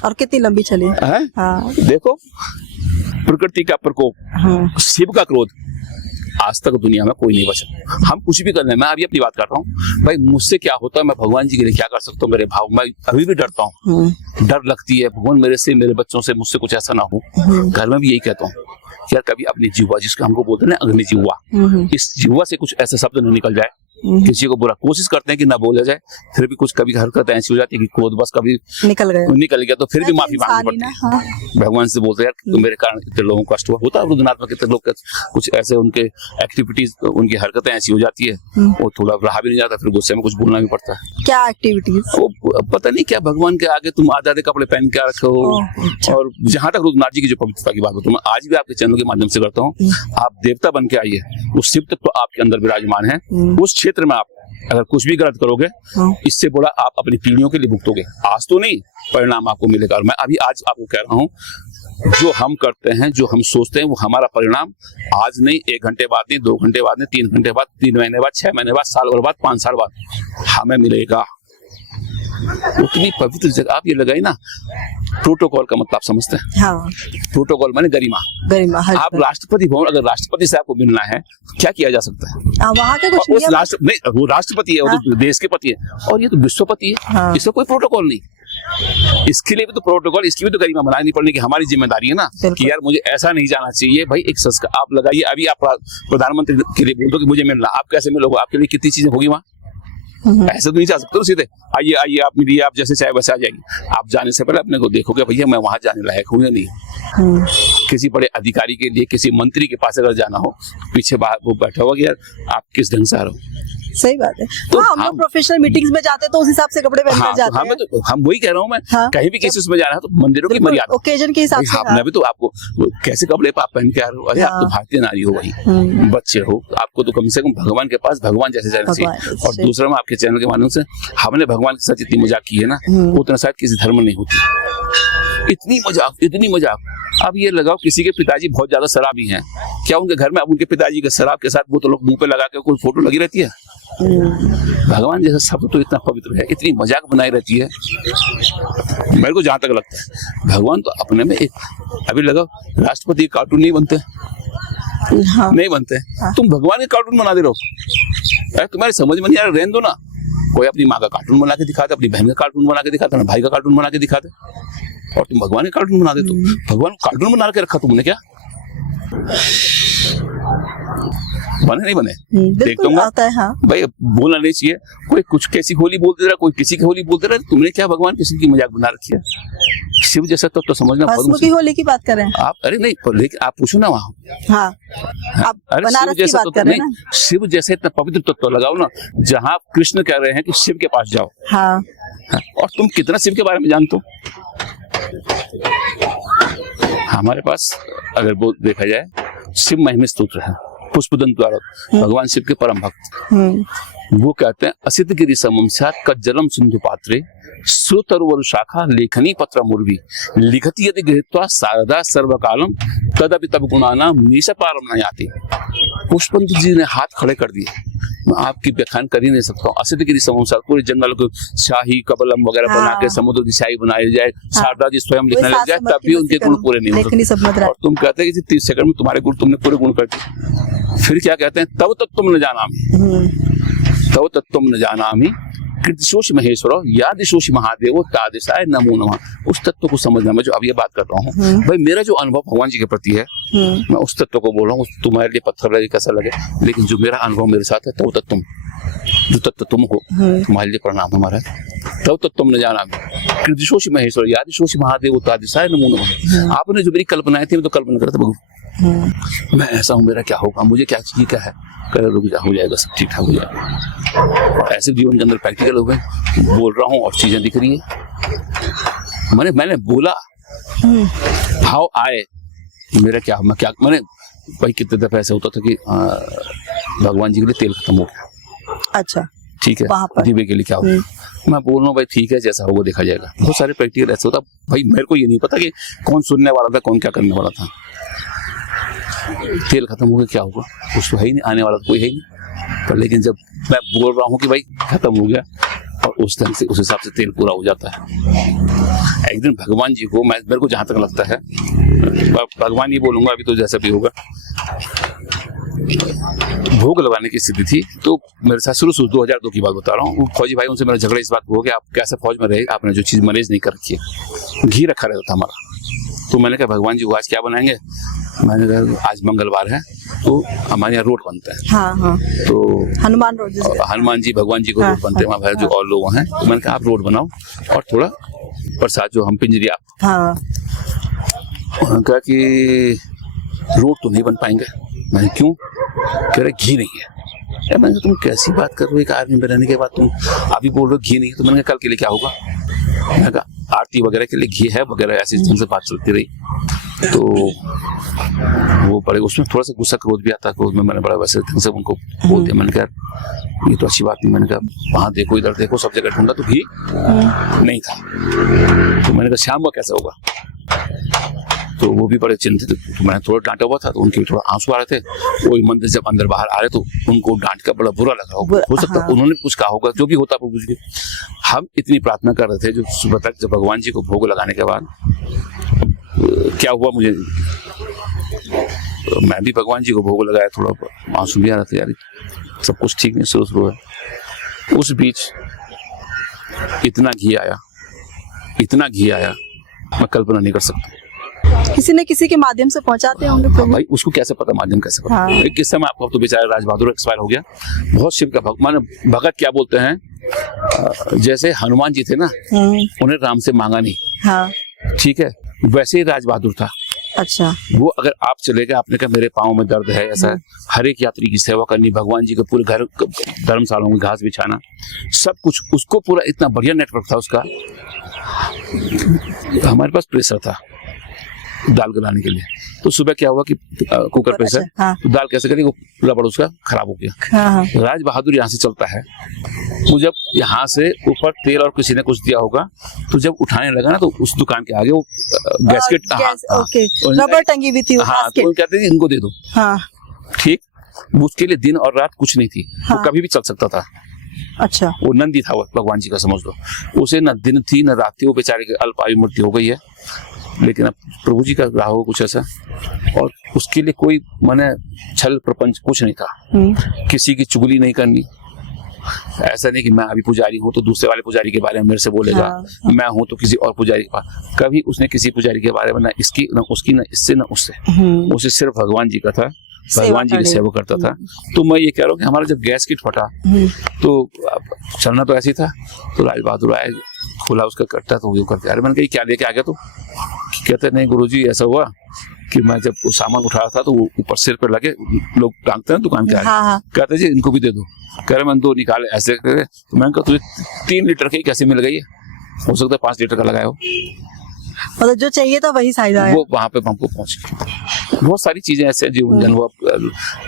और कितनी लंबी चली है? हाँ। देखो प्रकृति का प्रकोप, शिव का क्रोध, आज तक दुनिया में कोई नहीं बचा। हम कुछ भी कर रहे हैं, मैं अभी अपनी बात कर रहा हूँ भाई, मुझसे क्या होता है, मैं भगवान जी के लिए क्या कर सकता हूँ, मेरे भाव मैं अभी भी डरता हूँ, डर लगती है भगवान मेरे से, मेरे बच्चों से, मुझसे कुछ ऐसा ना हो। घर में भी यही कहता हूँ यार कभी अपनी जीवा, जिसको हमको बोलते हैं ना अग्नि जीवा, इस जीवा से कुछ ऐसे शब्द नहीं निकल जाए किसी को बुरा, कोशिश करते हैं कि ना बोला जाए, फिर भी कुछ कभी हरकत ऐसी हो जाती है कि क्रोध बस कभी निकल गया तो फिर भी माफी मांगनी पड़ती है। हाँ। भगवान से बोलते हैं यार मेरे कारण इतने लोगों को कष्ट हुआ, होता है रुद्रनाथ कितने लोग कुछ ऐसे उनके एक्टिविटीज, उनकी हरकतें ऐसी हो जाती है वो थोड़ा रहा भी नहीं जाता, फिर गुस्से में कुछ बोलना भी पड़ता है। क्या एक्टिविटीज? वो पता नहीं क्या, भगवान के आगे तुम आधे कपड़े पहन के रखो, और जहां तक रुद्रनाथ जी की जो पवित्रता की बात होती है, मैं आज भी आपके चैनल के माध्यम से करता हूँ, आप देवता बन के आइए, वो शिव तत्व आपके अंदर विराजमान है, उस क्षेत्र में आप अगर कुछ भी गलत करोगे इससे बड़ा आप अपनी पीढ़ियों के लिए भुगतोगे, आज तो नहीं परिणाम आपको मिलेगा। और मैं अभी आज आपको कह रहा हूँ जो हम करते हैं, जो हम सोचते हैं, वो हमारा परिणाम आज नहीं, 1 घंटे बाद नहीं, 2 घंटे बाद नहीं, 3 घंटे बाद, 3 महीने बाद, 6 महीने बाद, साल भर बाद, 5 साल बाद हमें मिलेगा। उतनी पवित्र जगह आप ये लगाई ना, प्रोटोकॉल का मतलब आप समझते हैं? हाँ। प्रोटोकॉल माने गरिमा। आप राष्ट्रपति भवन, अगर राष्ट्रपति से आपको मिलना है क्या किया जा सकता है? वहाँ के कुछ उस नहीं, वो राष्ट्रपति है, वो तो देश के पति है, और ये तो विश्वपति है, इसका कोई प्रोटोकॉल नहीं। इसके लिए भी तो प्रोटोकॉल, इसकी भी तो गरिमा बनानी पड़ने की हमारी जिम्मेदारी है ना, कि यार मुझे ऐसा नहीं जाना चाहिए। भाई एक संस्कार आप लगाइए, अभी आप प्रधानमंत्री के लिए बोल दो कि मुझे मिलना, आप कैसे मिलोगे? आपके लिए कितनी चीजें होगी वहाँ, ऐसे तो नहीं जा सकते सीधे आइए आइए आप मिलिए, आप जैसे चाहे वैसे आ जाएंगे। आप जाने से पहले अपने को देखोगे भैया मैं वहां जाने लायक हूँ या नहीं। किसी बड़े अधिकारी के लिए, किसी मंत्री के पास अगर जाना हो, पीछे वो बैठा हुआ कि यार आप किस ढंग से आ रहे हो। सही बात है। तो हम लोग प्रोफेशनल मीटिंग्स में जाते हैं तो उस हिसाब से कपड़े पहनकर जाते हैं। तो हम वही कह रहा हूँ मैं, कहीं भी किसी उसमें जाना है तो मंदिरों की मर्यादा, ओकेजन के हिसाब से। मैं भी तो आपको कैसे कपड़े आप पहन के आ रहे हो? अरे आप तो भारतीय नारी हो, भाई बच्चे हो, आपको तो कम से कम भगवान के पास भगवान जैसे जाना चाहिए। और दूसरा में आपके चैनल के माध्यम से हमने भगवान के साथ इतनी मजाक की है ना, उतना शायद किसी धर्म में नहीं होती। इतनी मजाक। अब ये लगाओ किसी के पिताजी बहुत ज्यादा शराबी हैं, क्या उनके घर में अब उनके पिताजी के शराब के साथ बोतलों मुंह पे लगा के कोई फोटो लगी रहती है? भगवान जैसा शब्द तो इतना पवित्र है, इतनी मजाक बनाई रहती है। मेरे को जहां तक लगता है भगवान तो अपने में एक, अभी लगाओ राष्ट्रपति कार्टून नहीं बनते, नहीं बनते, तुम भगवान के कार्टून बना दे रहे हो। तुम्हारी समझ में नहीं आ रहा, रहने दो ना। कोई अपनी माँ का कार्टून बना के दिखाते, अपनी बहन का कार्टून बना के दिखाते, भाई का कार्टून बना के दिखाते, और तुम भगवान के कार्टून बना दे। तो भगवान कार्टून बना के रखा तुमने क्या? बने नहीं बने देख दूंगा भाई, बोलना नहीं चाहिए। कोई कुछ कैसी होली बोलते रहा, कोई किसी की होली बोलते रहा, तुमने क्या भगवान किसी की मजाक बना रखी है? शिव जैसा तो समझना। भस्म की होली की बात कर रहे हैं आप? अरे नहीं, लेकिन आप पूछो ना वहाँ। आप बनारस की बात कर रहे हैं ना? शिव जैसे इतना पवित्र तत्व लगाओ ना, जहाँ कृष्ण कह रहे हैं कि शिव के पास जाओ। और तुम कितना शिव के बारे में जानते हो? हमारे पास अगर वो देखा जाए शिव महिमा स्तोत्र है, पुष्पदंत द्वारा भगवान शिव के परम भक्त वो कहते हैं असित गिरि समम स्यात् कज्जलम सिंधु पात्रे श्रुतरुवर शाखा लेखनी पत्र मुर्वी लिखती यदि गृहीत्वा शारदा सर्वकालम तदपि तब गुणाना मीश पारम न याति। पुष्पदंत जी ने हाथ खड़े कर दिए, मैं आपकी व्याख्यान कर ही नहीं सकता हूँ। असित गिरि समम स्यात्, पूरे जंगल को शाही कबलम वगैरह बना के समुद्र की शाही बनाई जाए, शारदा जी स्वयं लिखने लग जाए, तब भी उनके गुण पूरे नहीं हो सकते। और तुम कहते हैं कि 30 सेकंड में तुम्हारे गुण तुमने पूरे गुण कर दिए। फिर क्या कहते हैं, तब तक तुम न जानामि, तब तक तुम न जानामि कृतिशोष महेश्वर यादिशोष महादेव तादिशाय नमो नमः। उस तत्व को समझना, मैं जो अब ये बात कर रहा हूँ भाई, मेरा जो अनुभव भगवान जी के प्रति है, मैं उस तत्व को बोल रहा हूँ। तुम्हारे लिए पत्थर लगे कैसा लगे, लेकिन जो मेरा अनुभव मेरे साथ है, तो तुम जो तत्व तुम हो, तुम्हारे लिए प्रणाम हमारा, तब तक तुमने जाना। कृतिशोष महेश्वर यादिशोष महादेव तादिशाय नमो नमः। आपने जो मेरी कल्पनाएं थी, मैं तो कल्पना करता था मैं ऐसा हूँ, मेरा क्या होगा, मुझे क्या चाहिए, क्या है, रुक जा, हो जाएगा, सब ठीक ठाक हो जाएगा। ऐसे जीवन के अंदर प्रैक्टिकल हो गए, बोल रहा हूँ और चीजें दिख रही है। मैंने बोला, भाव आए, मेरा क्या, मैं क्या, मैंने भाई कितने दफे ऐसा होता था कि भगवान जी के लिए तेल खत्म हो गया। अच्छा, ठीक है, दीवे के लिए क्या होगा, मैं बोल रहा हूँ भाई ठीक है, जैसा होगा देखा जाएगा। बहुत सारे प्रैक्टिकल ऐसे होता भाई, मेरे को ये नहीं पता कि कौन सुनने वाला था, कौन क्या करने वाला था। तेल खत्म हो गया, क्या होगा, कुछ तो है ही नहीं, आने वाला तो कोई है ही नहीं। पर लेकिन जब मैं बोल रहा हूँ कि भाई खत्म हो गया, और उस ढंग से, उस हिसाब से तेल पूरा हो जाता है। एक दिन भगवान जी को, मेरे को जहां तक लगता है, भगवान ये बोलूंगा अभी तो जैसा भी होगा, भोग लगाने की स्थिति थी। तो मेरे साथ शुरू 2002 की बात बता रहा हूँ, फौजी भाई उनसे मेरा झगड़ा इस बात को हो गया, आप कैसे फौज में रहे, आपने जो चीज मैनेज नहीं कर रखी है। घी रखा रहता था हमारा, तो मैंने कहा भगवान जी आज क्या बनाएंगे, मैंने कहा आज मंगलवार है, तो हमारे यहाँ रोट बनता है। हाँ। तो हनुमान जी भगवान जी को रोट बनते हैं, वहाँ भाई जो और लोग हैं, तो मैंने कहा आप रोट बनाओ और थोड़ा प्रसाद जो हम पिंजरी आप। उन्होंने कहा कि रोट तो नहीं बन पाएंगे। मैंने क्यों, कह रहे घी नहीं है। मैंने कहा तुम कैसी बात कर रहे हो, एक आदमी में रहने के बाद तुम अभी बोल रहे हो घी नहीं है। तो मैंने कहा कल के लिए क्या होगा, मैंने कहा आरती वगैरह के लिए घी है वगैरह, ऐसे ढंग से बात चलती रही। तो वो बड़े, उसमें थोड़ा सा गुस्सा क्रोध भी आता, क्रोध में मैंने बड़ा वैसे ढंग से उनको बोल दिया। मैंने कहा ये तो अच्छी बात नहीं, मैंने कहा वहाँ देखो इधर देखो सब जगह ढूंढा तो घी नहीं था। तो मैंने कहा शाम का कैसे होगा, तो वो भी बड़े चिंतित। तो मैंने थोड़ा डांटा हुआ था, तो उनके थोड़ा आंसू आ रहे थे। वो मंदिर जब अंदर बाहर आ रहे तो उनको डांट का बड़ा बुरा लग रहा हो सकता है उन्होंने कुछ कहा होगा, जो भी होता प्रभु जी। हम इतनी प्रार्थना कर रहे थे जो सुबह तक, जब भगवान जी को भोग लगाने के बाद क्या हुआ, मुझे मैं भी भगवान जी को भोग लगाया, थोड़ा आंसू भी आ रहे थे, यार सब कुछ ठीक नहीं शुरू है। उस बीच इतना घी आया, मैं कल्पना नहीं कर सकता। किसी न किसी के माध्यम से पहुंचाते होंगे प्रभु। भाई उसको कैसे पता, माध्यम कैसे पता। एक किस्सा में आपको, तो बेचारा राज बहादुर एक्सपायर हो गया, बहुत शिव का भगत क्या बोलते हैं, जैसे हनुमान जी थे ना, उन्हें राम से मांगा नहीं, ठीक है, वैसे ही राज बहादुर था। अच्छा, वो अगर आप चले गए, आपने कहा मेरे पाँव में दर्द है, ऐसा है, हर एक यात्री की सेवा करनी, भगवान जी के पूरे घर धर्मशालाओं में घास बिछाना, सब कुछ, उसको पूरा इतना बढ़िया नेटवर्क था उसका। हमारे पास प्रेशर था दाल गलाने के लिए, तो सुबह क्या हुआ कि कुकर प्रेशर, तो दाल कैसे करेंगे, वो लबड़ उसका खराब हो गया। राज बहादुर यहाँ से चलता है, वो जब यहाँ से ऊपर तेल और किसी ने कुछ दिया होगा, तो जब उठाने लगा ना, तो उस दुकान के आगे वो गैसकेट, रबड़ टंगी हुई थी, तो कहते थे इनको दे दो, ठीक। उसके लिए दिन और रात कुछ नहीं थी, वो कभी भी चल सकता था। अच्छा, वो नंदी था, वो भगवान जी का समझ लो, उसे न दिन थी न रात थी, वो बेचारे की अल्पायु मृत्यु हो गई है। लेकिन अब प्रभु जी का रहा हो कुछ ऐसा, और उसके लिए कोई माने छल प्रपंच कुछ नहीं था, किसी की चुगली नहीं करनी। ऐसा नहीं कि मैं अभी पुजारी हूँ तो दूसरे वाले पुजारी के बारे में मेरे से बोलेगा, मैं हूँ तो किसी और पुजारी के पास। कभी उसने किसी पुजारी के बारे में ना इसकी ना उसकी ना इससे ना उससे, उसे सिर्फ भगवान जी का था, भगवान जी की सेवा करता था। तो मैं ये कह रहा हूँ कि हमारा जब गैस किट फटा, तो चलना तो ऐसे ही था, तो राज बहादुर आए, खोला उसका कट्टा, तो वो करके, अरे मैंने कहा क्या लेके आ गया, तो कहते नहीं गुरुजी ऐसा हुआ कि मैं जब वो सामान उठा रहा था, तो वो ऊपर सिर पर लगे, लोग टांगते हैं दुकान के आगे, कहते जी इनको भी दे दो, कह रहे मैंने 2 निकाले ऐसे करे। तो मैंने कहा तुझे 3 लीटर की कैसे मिल गई है, हो सकता है 5 लीटर का लगाया हो, मतलब जो चाहिए था वही साइज आया, वो वहां पे हमको पहुंच गया। बहुत सारी चीजें ऐसे जीवन अनुभव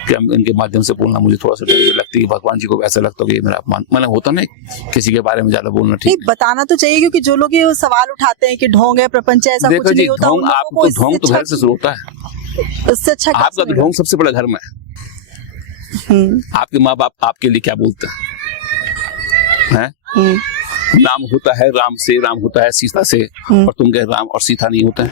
कि इनके माध्यम से बोलना मुझे थोड़ा सा डर लगती है। भगवान जी को ऐसा लगता है कि मेरा अपमान, मैंने होता नहीं किसी के बारे में ज्यादा बोलना ठीक नहीं, बताना तो चाहिए, क्योंकि जो लोग ये सवाल उठाते हैं कि ढोंग है प्रपंच है, ऐसा कुछ नहीं होता। आपको ढोंग तो घर से शुरू होता है, उससे अच्छा आपका तो ढोंग सबसे बड़ा घर में है। आपके माँ बाप आपके लिए क्या बोलते हैं, नाम होता है राम से, राम होता है सीता से, और तुम कह राम और सीता नहीं होता है।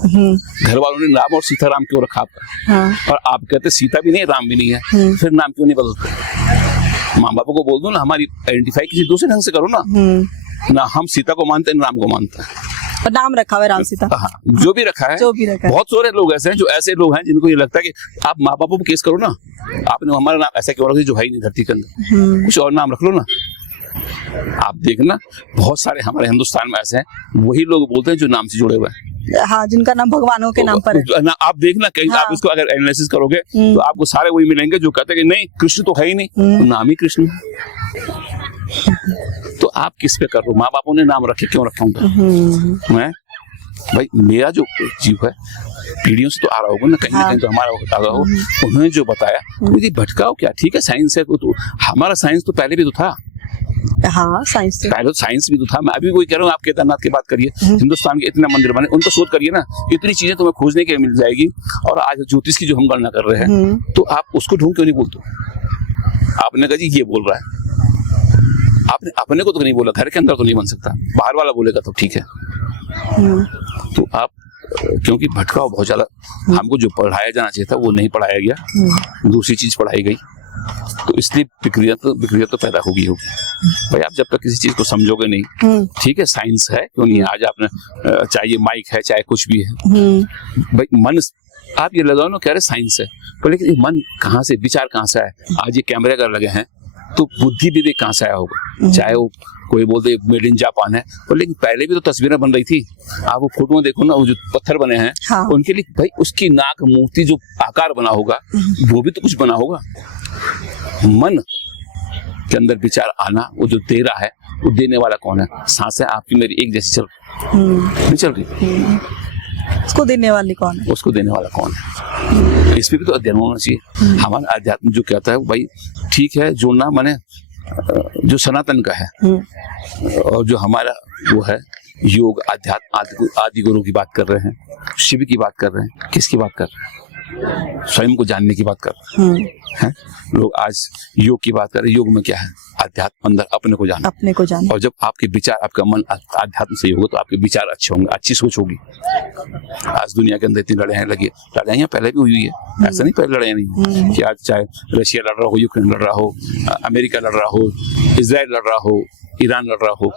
घर वालों ने राम और सीता राम क्यों रखा आपका, और आप कहते सीता भी नहीं राम भी नहीं है, फिर नाम क्यों नहीं बदलते। माँ बापों को बोल दो ना, हमारी आइडेंटिफाई किसी दूसरे ढंग से करो ना। ना हम सीता को मानते हैं ना राम को मानते हैं। और नाम रखा हुआ है राम सीता। हाँ, जो भी रखा है, जो भी रखा है। बहुत सारे लोग ऐसे हैं जो ऐसे लोग हैं जिनको ये लगता है कि आप माँ बापों को केस करो ना, आपने हमारा नाम ऐसा क्यों रखा जो है ही नहीं धरती के अंदर, कुछ और नाम रख लो ना। आप देखना बहुत सारे हमारे हिंदुस्तान में ऐसे हैं, वही लोग बोलते हैं जो नाम से जुड़े हुए हैं। हाँ, जिनका नाम भगवानों के नाम पर है। ना आप देखना कहीं, हाँ। आप इसको अगर एनालिसिस करोगे तो आपको सारे वही मिलेंगे जो कहते हैं कि नहीं कृष्ण तो है ही नहीं, तो नाम ही कृष्ण है। तो आप किस पे कर रहे हो? माँ बापों ने नाम रखे, क्यों रखा उनका? मैं भाई मेरा जो जीव है पीढ़ियों से तो आ रहा होगा ना, कहीं ना कहीं तो हमारा आ रहा हो। उन्होंने जो बताया मुझे भटकाओ क्या, ठीक है साइंस है तो हमारा साइंस तो पहले भी तो था। हाँ, साइंस पहले तो साइंस भी तो था। मैं अभी वही कह रहा हूँ, आप केदारनाथ की बात करिए, हिंदुस्तान के इतने मंदिर बने, उनको शोध करिए ना, इतनी चीजें तुम्हें खोजने के लिए मिल जाएगी। और आज ज्योतिष की जो हम गणना कर रहे हैं, तो आप उसको ढूंढ क्यों नहीं बोलते? आपने कहा जी ये बोल रहा है, आपने अपने को तो नहीं बोला, घर के अंदर तो नहीं बन सकता, बाहर वाला बोलेगा तो ठीक है। तो आप क्योंकि भटकाव बहुत ज्यादा, हमको जो पढ़ाया जाना चाहिए था वो नहीं पढ़ाया गया, दूसरी चीज पढ़ाई गई, तो इसलिए बिक्रिया तो पैदा होगी। भाई आप जब तक किसी चीज को समझोगे नहीं, ठीक है साइंस है क्यों नहीं है, आज आपने चाहे ये माइक है चाहे कुछ भी है, भाई मन आप ये लगाओ ना, कह रहे साइंस है, पर लेकिन मन कहाँ से, विचार कहाँ से आए? आज ये कैमरे अगर लगे हैं तो बुद्धि विवेक कहाँ से आया होगा? चाहे वो कोई बोलते मेड इन जापान है, पर लेकिन पहले भी तो तस्वीरें बन रही थी। आप वो फोटो देखो ना, वो जो पत्थर बने हैं, हाँ। उनके लिए भाई उसकी नाक मूर्ति जो आकार बना होगा वो भी तो कुछ बना होगा। मन के अंदर विचार आना, वो जो दे रहा है वो देने वाला कौन है? सांसें आपकी मेरी एक जैसी चल नहीं चल रही, उसको देने वाले कौन है? उसको देने वाला कौन है? इस पे भी तो अध्ययन होना चाहिए। हमारा अध्यात्म जो कहता है भाई ठीक है, जोड़ना माने जो सनातन का है, और जो हमारा वो है योग अध्यात्म आदि गुरु की बात कर रहे हैं, शिव की बात कर रहे हैं, किसकी बात कर रहे हैं? स्वयं को जानने की बात कर रहे हैं। लोग आज योग की बात कर रहे हैं। योग में क्या है? अध्यात्म, अंदर अपने को जाना, अपने को जाना। और जब आपके विचार, आपका मन अध्यात्म से होगा तो आपके विचार अच्छे होंगे, अच्छी सोच होगी। आज दुनिया के अंदर इतनी लड़ाइयाँ लगी, लड़ाइयाँ पहले भी हुई है, ऐसा नहीं पहले लड़ाइयाँ नहीं हुई कि आज चाहे रशिया लड़ रहा हो, यूक्रेन लड़ रहा हो, अमेरिका लड़ रहा हो, इजराइल लड़ रहा हो, ईरान लड़ रहा हो,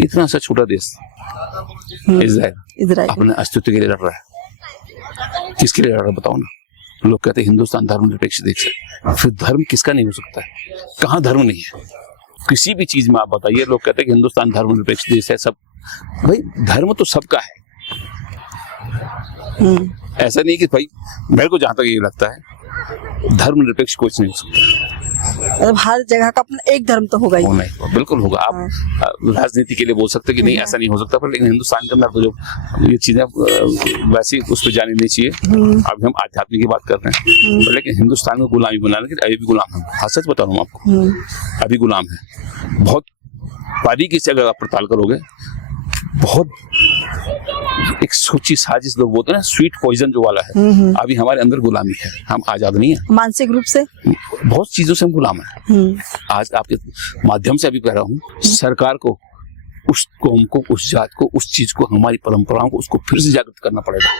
इतना सा छोटा देश इजराइल अपने अस्तित्व के लिए लड़ रहा है। किसके लिए लड़ रहा है बताओ ना? लोग कहते हैं हिंदुस्तान धर्मनिरपेक्ष देश है, फिर धर्म किसका नहीं हो सकता है? कहाँ धर्म नहीं है? किसी भी चीज में आप बताइए, लोग कहते हैं कि हिंदुस्तान धर्मनिरपेक्ष देश है। सब भाई धर्म तो सबका है। ऐसा नहीं कि भाई, मेरे को जहां तक ये लगता है धर्मनिरपेक्ष कुछ नहीं हो सकता, मतलब हर जगह का अपना एक धर्म तो होगा ही। होना ही बिल्कुल होगा। आप राजनीति के लिए बोल सकते कि नहीं ऐसा नहीं हो सकता, पर लेकिन हिंदुस्तान के अंदर तो जो ये चीजें वैसी उस पर जानी नहीं चाहिए। अभी हम आध्यात्मिक की बात कर रहे हैं, पर लेकिन हिंदुस्तान में गुलामी बनाने के अभी भी गुलाम है। हाँ सच बता रहा हूँ आपको, अभी गुलाम है। बहुत बारीकी से अगर आप पड़ताल करोगे, बहुत एक सोची साजिश लोग बोलते हैं ना, स्वीट पॉइजन जो वाला है, अभी हमारे अंदर गुलामी है। हम आजाद नहीं है मानसिक रूप से, बहुत चीजों से हम गुलाम है। आज आपके माध्यम से अभी कह रहा हूँ, सरकार को उस कौम को, उस जात को, उस चीज को, हमारी परंपराओं को, उसको फिर से जागृत करना पड़ेगा।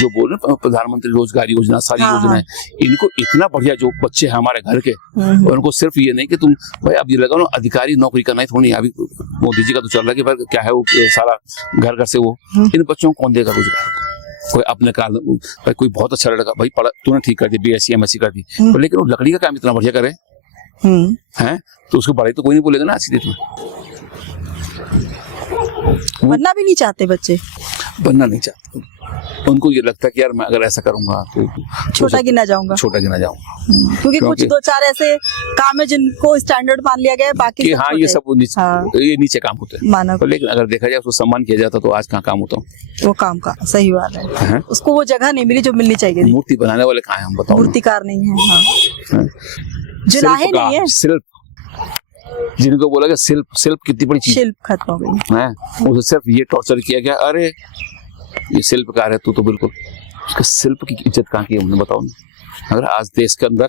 जो बोल रहे हैं प्रधानमंत्री रोजगार योजना, सारी योजनाएं, इनको इतना बढ़िया, जो बच्चे हैं हमारे घर के, उनको सिर्फ ये नहीं कि तुम भाई अब ये लगाओ ना अधिकारी नौकरी करना ही थोड़ी। अभी मोदी जी का तो चल रहा है कि क्या है वो सारा घर घर से वो, इन बच्चों को कौन देगा रोजगार? कोई अपने काल भाई कोई बहुत अच्छा लड़का भाई पढ़ा, तूने ठीक कर दी, BSc MSc कर दी, लेकिन वो लकड़ी का काम इतना बढ़िया करे हैं, तो उसको पढ़ाई तो कोई नहीं बोलेगा ना आज की डेट में। बनना भी नहीं चाहते बच्चे, बनना नहीं चाहते। उनको ये लगता है कि यार मैं अगर ऐसा करूंगा तो छोटा गिना जाऊंगा, क्योंकि कुछ दो चार ऐसे काम है जिनको स्टैंडर्ड मान लिया गया है, बाकी कि हाँ ये सब ये नीचे काम होते हैं मानव। लेकिन अगर देखा जाए उसको सम्मान किया जाता तो आज कहाँ काम होता वो काम का सही बात है। उसको वो जगह नहीं मिली जो मिलनी चाहिए। मूर्ति बनाने वाले कहाँ हैं हम बताओ? मूर्तिकार नहीं है, जुलाहे नहीं है, शिल्प जिनको बोला गया शिल्प कितनी बड़ी चीज, शिल्प खत्म हो गई है। उसे सिर्फ ये टॉर्चर किया गया, अरे ये शिल्पकार है तू तो बिल्कुल, उसके शिल्प की इज्जत कहाँ की हमने बताओ ना। अगर आज देश के अंदर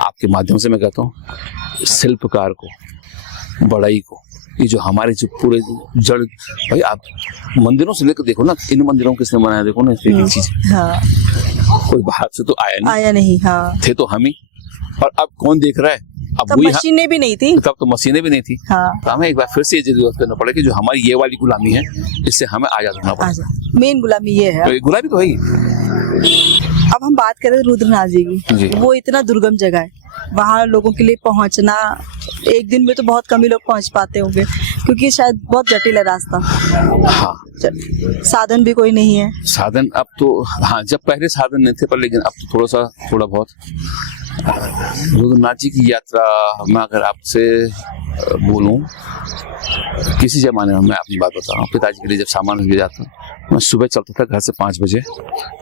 आपके माध्यम से मैं कहता हूँ शिल्पकार को, बढ़ाई को, ये जो हमारे जो पूरे जड़, भाई आप मंदिरों से लेकर देखो ना, इन मंदिरों को किसने बनाया देखो ना, एक चीज कोई बाहर से तो आया नहीं। हाँ। थे तो हम ही, और अब कौन देख रहा है? अब तब वही मशीनें भी नहीं थी। तब तो मशीनें भी नहीं थी। हाँ। तो हमें एक बार फिर से ये जरूरत करना पड़ेगा कि जो हमारी ये वाली गुलामी है इससे हमें आजाद होना पड़ेगा। मेन गुलामी ये है। तो गुलामी तो है ही। अब हम बात करें रुद्रनाथ जी जी। की, वो इतना दुर्गम जगह है, वहाँ लोगों के लिए पहुँचना एक दिन में तो बहुत कम ही लोग पहुँच पाते होंगे, क्योंकि शायद बहुत जटिल है रास्ता। हाँ, साधन भी कोई नहीं है। साधन अब तो, हाँ, जब पहले साधन नहीं थे, पर लेकिन अब तो थोड़ा बहुत। रुद्रनाथ जी की यात्रा मैं अगर आपसे बोलूं, किसी जमाने में मैं अपनी बात बता रहा हूँ, पिताजी के लिए जब सामान ले जाता मैं सुबह चलता था घर से 5 बजे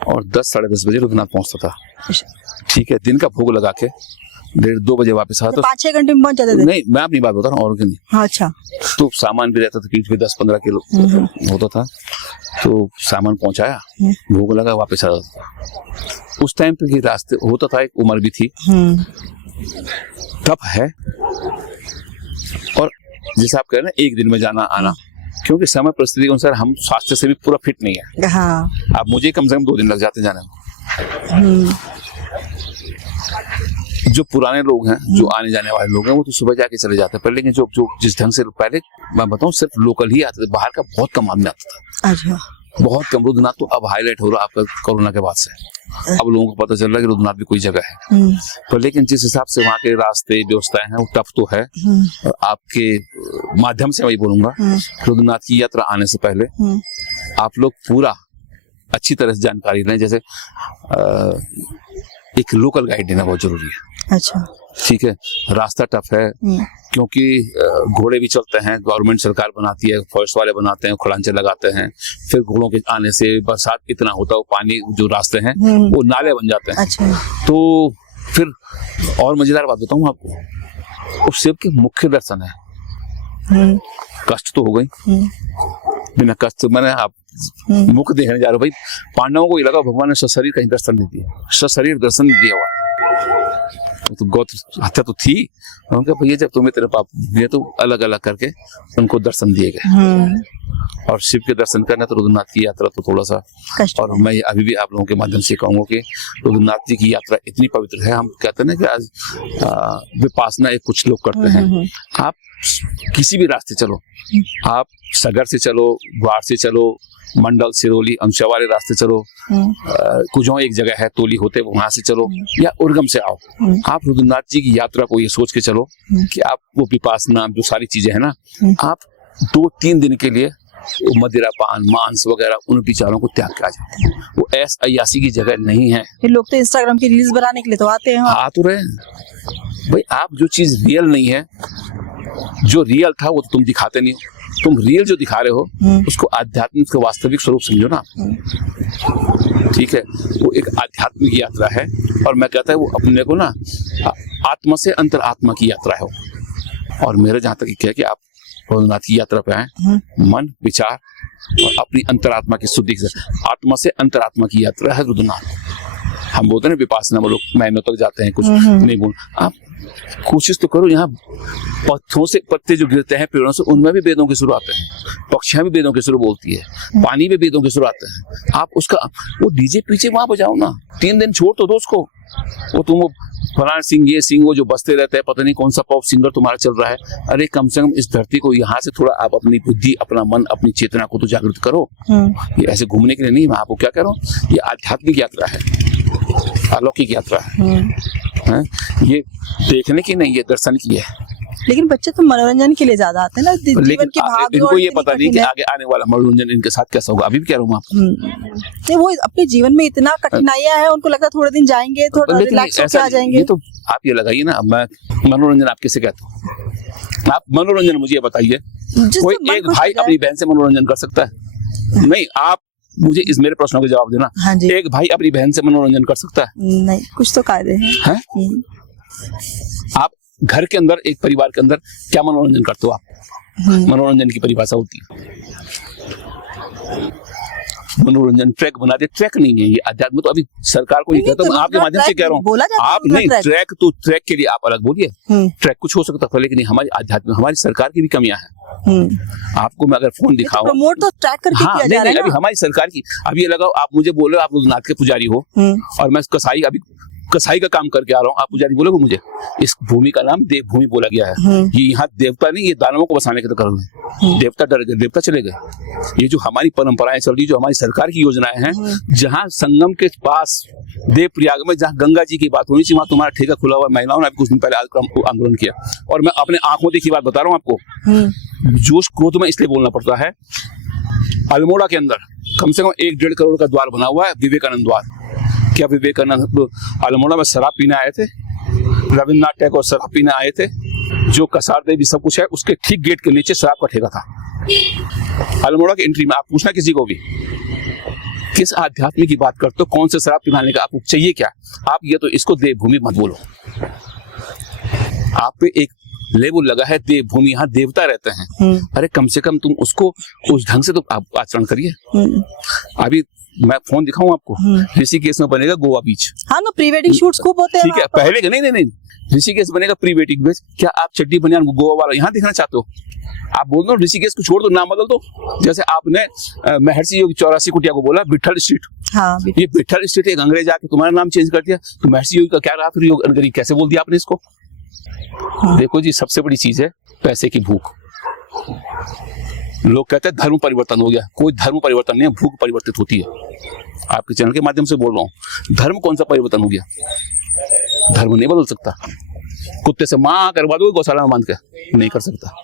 और 10 साढ़े 10 बजे रुद्रनाथ पहुंचता था। ठीक है, दिन का भोग लगा के 1:30-2 बजे वापस आता। 5-6 घंटे में पहुंच जाते थे? नहीं, मैं अपनी बात बता रहा हूँ, और की नहीं। हाँ, अच्छा। तो सामान भी रहता था, पीठ पे 10-15 किलो होता था, तो सामान पहुंचाया, भोग लगा, वापस आ जाता था। उस टाइम पे रास्ते होता था, एक उम्र भी थी, तब है। और जैसे आप कह रहे हैं एक दिन में जाना आना, क्योंकि समय परिस्थिति के अनुसार हम स्वास्थ्य से भी पूरा फिट नहीं है। हाँ। अब मुझे कम से कम 2 दिन लग जाते जाने में। जो पुराने लोग हैं, जो आने जाने वाले लोग हैं, वो तो सुबह जाके चले जाते हैं, पर लेकिन जो जिस ढंग से पहले मैं बताऊं सिर्फ लोकल ही आते थे, बाहर का बहुत कम आदमी आता था। अच्छा। बहुत कम। रुद्रनाथ तो अब हाईलाइट हो रहा है आपका कोरोना के बाद से, अब लोगों को पता चल रहा है कि रुद्रनाथ भी कोई जगह है। पर लेकिन जिस हिसाब से वहाँ के रास्ते व्यवस्थाएं हैं वो टफ तो है। और आपके माध्यम से वही बोलूंगा, रुद्रनाथ की यात्रा आने से पहले आप लोग पूरा अच्छी तरह से जानकारी लें। जैसे एक लोकल गाइड देना बहुत जरूरी है। अच्छा। ठीक है, रास्ता टफ है क्योंकि घोड़े भी चलते हैं, गवर्नमेंट सरकार बनाती है, फॉरेस्ट वाले बनाते हैं, खड़ांचे लगाते हैं, फिर घोड़ों के आने से बरसात इतना होता है, पानी जो रास्ते हैं वो नाले बन जाते हैं। अच्छा। तो फिर और मजेदार बात बताऊं आपको, उस शिव के मुख्य दर्शन है। कष्ट तो हो गई, बिना कष्ट मैंने आप मुख देखने जा रहे हो भाई। पांडवों को ये लगा भगवान ने सशरीर कहीं दर्शन नहीं दिया, सशरीर दर्शन नहीं दिया हुआ, तो गौ हत्या तो थी। उनका भैया जब तुम्हें तेरे पाप दिए तो अलग अलग करके उनको दर्शन दिए गए। और शिव के दर्शन करना तो रुद्रनाथ की यात्रा तो थोड़ा सा कष्ट। और मैं अभी भी आप लोगों के माध्यम से कहूंगा कि रुद्रनाथ जी की यात्रा इतनी पवित्र है। हम कहते हैं ना कि आज विपासना एक कुछ लोग करते हैं। आप किसी भी रास्ते चलो, आप सगर से चलो, ग्वार से चलो, मंडल, सिरोली, अंशा वाले रास्ते चलो, कुछ एक जगह है तोली होते वहां से चलो, या उर्गम से आओ, आप रुद्रनाथ जी की यात्रा को ये सोच के चलो कि आप वो विपासना जो सारी चीजें है ना, आप 2-3 दिन के लिए मदिरा पान मांस वगैरह उन विचारों को त्याग के आ जाते हैं। वो ऐस अयासी की जगह नहीं है। फिर लोग तो इंस्टाग्राम की रील्स बनाने के लिए तो आते हैं। आ तो रहे भाई, आप जो चीज रियल नहीं है, जो रियल था वो तो तुम दिखाते नहीं हो। तुम रियल जो दिखा रहे हो उसको आध्यात्मिक का वास्तविक स्वरूप समझो ना। ठीक है, वो एक आध्यात्मिक यात्रा है। और मैं कहता है वो अपने को ना आत्मा से अंतर आत्मा की यात्रा है। और मेरा जहां तक है कि आप रुद्रनाथ की यात्रा पे आए, मन विचार और अपनी अंतरात्मा की शुद्धि से, आत्मा से अंतरात्मा की यात्रा है रुद्रनाथ। हम बोलते हैं विपासना में लोग महीनों तक जाते हैं, कुछ नहीं बोल। आप कोशिश तो करो, यहाँ पत्थरों से पत्ते जो गिरते हैं पेड़ों से, उनमें भी वेदों के सुर आते हैं, पक्षियां भी वेदों के सुर बोलती है, पानी में वेदों के सुर आते हैं। आप उसका वो डीजे पीछे वहां बजाओ ना, 3 दिन छोड़ तो दो उसको। वो तुम वो फलाना सिंह ये सिंह वो जो बसते रहते हैं, पता नहीं कौन सा पॉप सिंगर तुम्हारा चल रहा है। अरे कम से कम इस धरती को यहाँ से थोड़ा आप अपनी बुद्धि, अपना मन, अपनी चेतना को तो जागृत करो। ये ऐसे घूमने के लिए नहीं, मैं आपको क्या कह रहा हूँ, ये आध्यात्मिक यात्रा है, अलौकिक यात्रा है। ये देखने की नहीं, ये दर्शन की है। लेकिन बच्चे तो मनोरंजन के लिए ज्यादा आते हैं ना, जीवन की भाग इनको ये पता नहीं कि आगे आने वाला मनोरंजन इनके साथ कैसा होगा। अभी भी कह रहा हूँ आपको, नहीं वो अपने जीवन में इतना कठिनाइयां हैं, उनको लगता है थोड़े दिन जाएंगे, थोड़ा रिलैक्स होकर आ जाएंगे। ये तो आप ये लगाइए ना, मैं मनोरंजन आप किसे कहते हो? आप मनोरंजन मुझे बताइए, कोई एक भाई अपनी बहन से मनोरंजन कर सकता है? नहीं, आप मुझे इस मेरे प्रश्नों के जवाब देना। हाँ जी। एक भाई अपनी बहन से मनोरंजन कर सकता है? नहीं, कुछ तो कायदे हैं। आप घर के अंदर, एक परिवार के अंदर क्या मनोरंजन करते हो आप? मनोरंजन की परिभाषा होती है, मनोरंजन ट्रैक बना दे। ट्रैक नहीं है ये अध्यात्म, तो अभी सरकार को ये कहता हूँ, आपके माध्यम से कह रहा हूँ, आप नहीं ट्रैक, तो ट्रैक के लिए आप अलग बोलिए, ट्रैक कुछ हो सकता है, लेकिन हमारी आध्यात्म, हमारी सरकार की भी कमियां हैं। आपको मैं अगर फोन दिखाऊं, प्रमोट तो ट्रैक करके किया जा रहा है ना। अभी हमारी सरकार की, अभी ये लगाओ, आप मुझे बोलो आप रुद्रनाथ के पुजारी हो और मैं कसाई, अभी कसाई का काम करके आ रहा हूँ, आप पुजारी बोलोगे मुझे? इस भूमि का नाम देव भूमि बोला गया है। ये यहाँ देवता नहीं, ये दानवों को बसाने के तो कर रहे हैं। देवता डर गए, देवता चले गए। ये जो हमारी परंपराएं चल रही, जो हमारी सरकार की योजनाएं हैं, जहाँ संगम के पास देव प्रयाग में जहाँ गंगा जी की बात होनी चाहिए, वहाँ तुम्हारा ठेका खुला हुआ। महिलाओं ने अभी कुछ दिन पहले आंदोलन किया, और मैं अपने आंखों देखी बात बता रहा हूँ आपको। जोश क्रोध में इसलिए बोलना पड़ता है। अल्मोड़ा के अंदर कम से कम 1-1.5 करोड़ का द्वार बना हुआ है, विवेकानंद द्वार। क्या विवेकानंद अल्मोड़ा में शराब पीने आए थे? रविन्द्रनाथ टैगोर शराब पीने आए थे? जो कसार देवी सब कुछ है, उसके ठीक गेट के नीचे शराब का ठेका था। अल्मोड़ा की एंट्री में आप पूछना किसी को भी, किस आध्यात्म की बात करते हो, कौन से शराब पिलाने का आपको चाहिए क्या? आप ये तो इसको देवभूमि मत बोलो। आप पे एक लेबल लगा है देवभूमि, यहाँ देवता रहते हैं। अरे कम से कम तुम उसको उस ढंग से तो आप आचरण करिए। अभी मैं फोन दिखाऊं आपको, ऋषिकेश में बनेगा गोवा बीच। हाँ ना, प्री वेडिंग शूट्स खूब होते हैं। ठीक है, पहले के नहीं, ऋषिकेश बनेगा प्री वेडिंग बीच। क्या आप चड्डी बनियान गोवा वाला यहाँ देखना चाहते हो? आप बोल दो ऋषिकेश को छोड़ दो, नाम बदल दो। जैसे आपने महर्षि योगी 84 कुटिया को बोला विठल स्ट्रीट। हाँ, ये विठल स्ट्रीट एक अंग्रेज आके तुम्हारा नाम चेंज कर दिया, तो महर्षि योगी का क्या रहा? फिर योग कैसे बोल दिया आपने इसको? देखो जी, सबसे बड़ी चीज है पैसे की भूख। लोग कहते हैं धर्म परिवर्तन हो गया, कोई धर्म परिवर्तन नहीं है, भूख परिवर्तित होती है। आपके चैनल के माध्यम से बोल रहा हूँ, धर्म कौन सा परिवर्तन हो गया? धर्म नहीं बदल सकता। कुत्ते से मां करवा दो गौशाला में बांध के, नहीं कर सकता।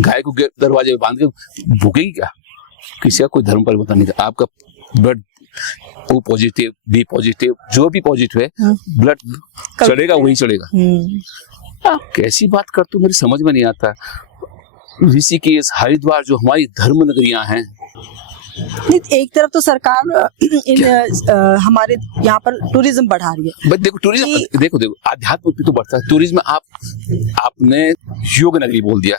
गाय को दरवाजे में बांध के भूखेगी क्या? किसी का कोई धर्म परिवर्तन नहीं था। आपका blood O positive, B positive, जो भी पॉजिटिव है, ब्लड चलेगा, वही चलेगा। आप कैसी बात करते हो, मेरी समझ में नहीं आता। ऋषिकेश, हरिद्वार जो हमारी धर्म नगरियां हैं, एक तरफ तो सरकार हमारे यहाँ पर टूरिज्म बढ़ा रही है। बट देखो टूरिज्म, देखो आध्यात्म तो बढ़ता है। टूरिज्म आपने योग नगरी बोल दिया,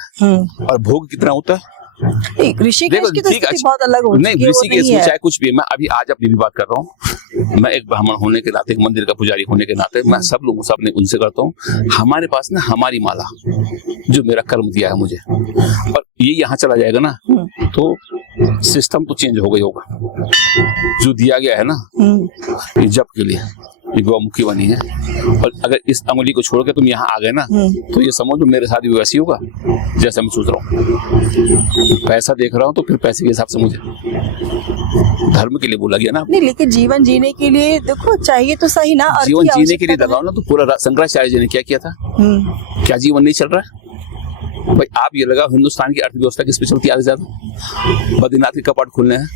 और भोग कितना होता है? ऋषिकेश की तो स्थिति बहुत अलग होती है। नहीं, ऋषिकेश में चाहे कुछ भी, मैं अभी आज अपनी भी बात कर रहा हूँ। मैं एक ब्राह्मण होने के नाते, एक मंदिर का पुजारी होने के नाते, मैं सब लोगों से अपने उनसे करता हूँ, हमारे पास ना हमारी माला, जो मेरा कर्म दिया है मुझे, और ये यहाँ चला जाएगा ना, तो सिस्टम तो चेंज हो गई होगा। जो दिया गया है ना ये जप के लिए, ये गौमुखी बनी है, और अगर इस अंगुली को छोड़ के तुम यहाँ आ गए ना, तो ये समझो मेरे साथ भी वैसे ही होगा जैसा मैं सोच रहा हूँ। पैसा देख रहा हूँ तो फिर पैसे के हिसाब से मुझे धर्म के लिए बोला गया ना। नहीं, लेकिन जीवन जीने के लिए देखो चाहिए तो सही ना। जीवन जीने के लिए लगाओ ना, तो पूरा शंकराचार्य जी ने क्या किया था? क्या जीवन नहीं चल रहा है भाई? आप ये लगाओ, हिंदुस्तान की अर्थव्यवस्था किस पे चलती है आगे ज्यादा? बद्रीनाथ के कपाट खुलने हैं,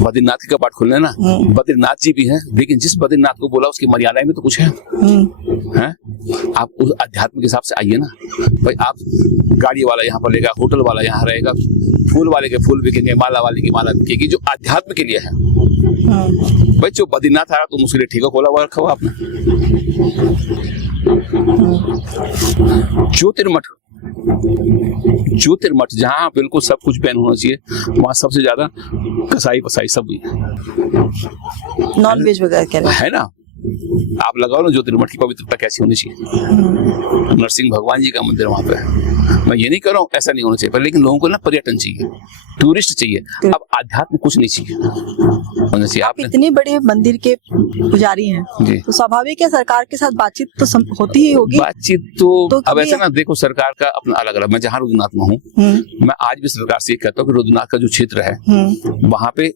बद्रीनाथ के कपाट खुलने ना, बद्रीनाथ जी भी हैं, लेकिन जिस बद्रीनाथ को बोला उसकी मर्यादाएं में तो कुछ है। हैं? आप उस अध्यात्म के हिसाब से आइए ना भाई। आप गाड़ी वाला यहाँ पर लेगा, होटल वाला यहाँ रहेगा, फूल वाले के फूल बिकेंगे, माला वाले की माला बिकेगी, जो अध्यात्म के लिए है। भाई जो बद्रीनाथ आ रहा तुम उसके लिए ठेका खोला हुआ रखा हुआ आपने। ज्योतिर्मठ जहाँ बिल्कुल सब कुछ बैन होना चाहिए, वहाँ सबसे ज्यादा कसाई पसाई सब नॉन वेज वगैरह है ना। आप लगाओ ना ज्योतिर्मठ की पवित्रता कैसी होनी चाहिए। नरसिंह भगवान जी का मंदिर वहां पे है। मैं ये नहीं कह रहा हूँ ऐसा नहीं होना चाहिए, पर लेकिन लोगों को ना पर्यटन चाहिए, टूरिस्ट चाहिए। अब आध्यात्म कुछ नहीं चाहिए होना चाहिए। आप इतने बड़े मंदिर के पुजारी हैं, तो स्वाभाविक है सरकार के साथ बातचीत तो होती ही होगी। बातचीत तो अब ऐसा ना, देखो सरकार का अपना अलग अलग। मैं जहाँ रुद्रनाथ में हूँ, मैं आज भी सरकार से कहता हूँ कि रुद्रनाथ का जो क्षेत्र है वहाँ पे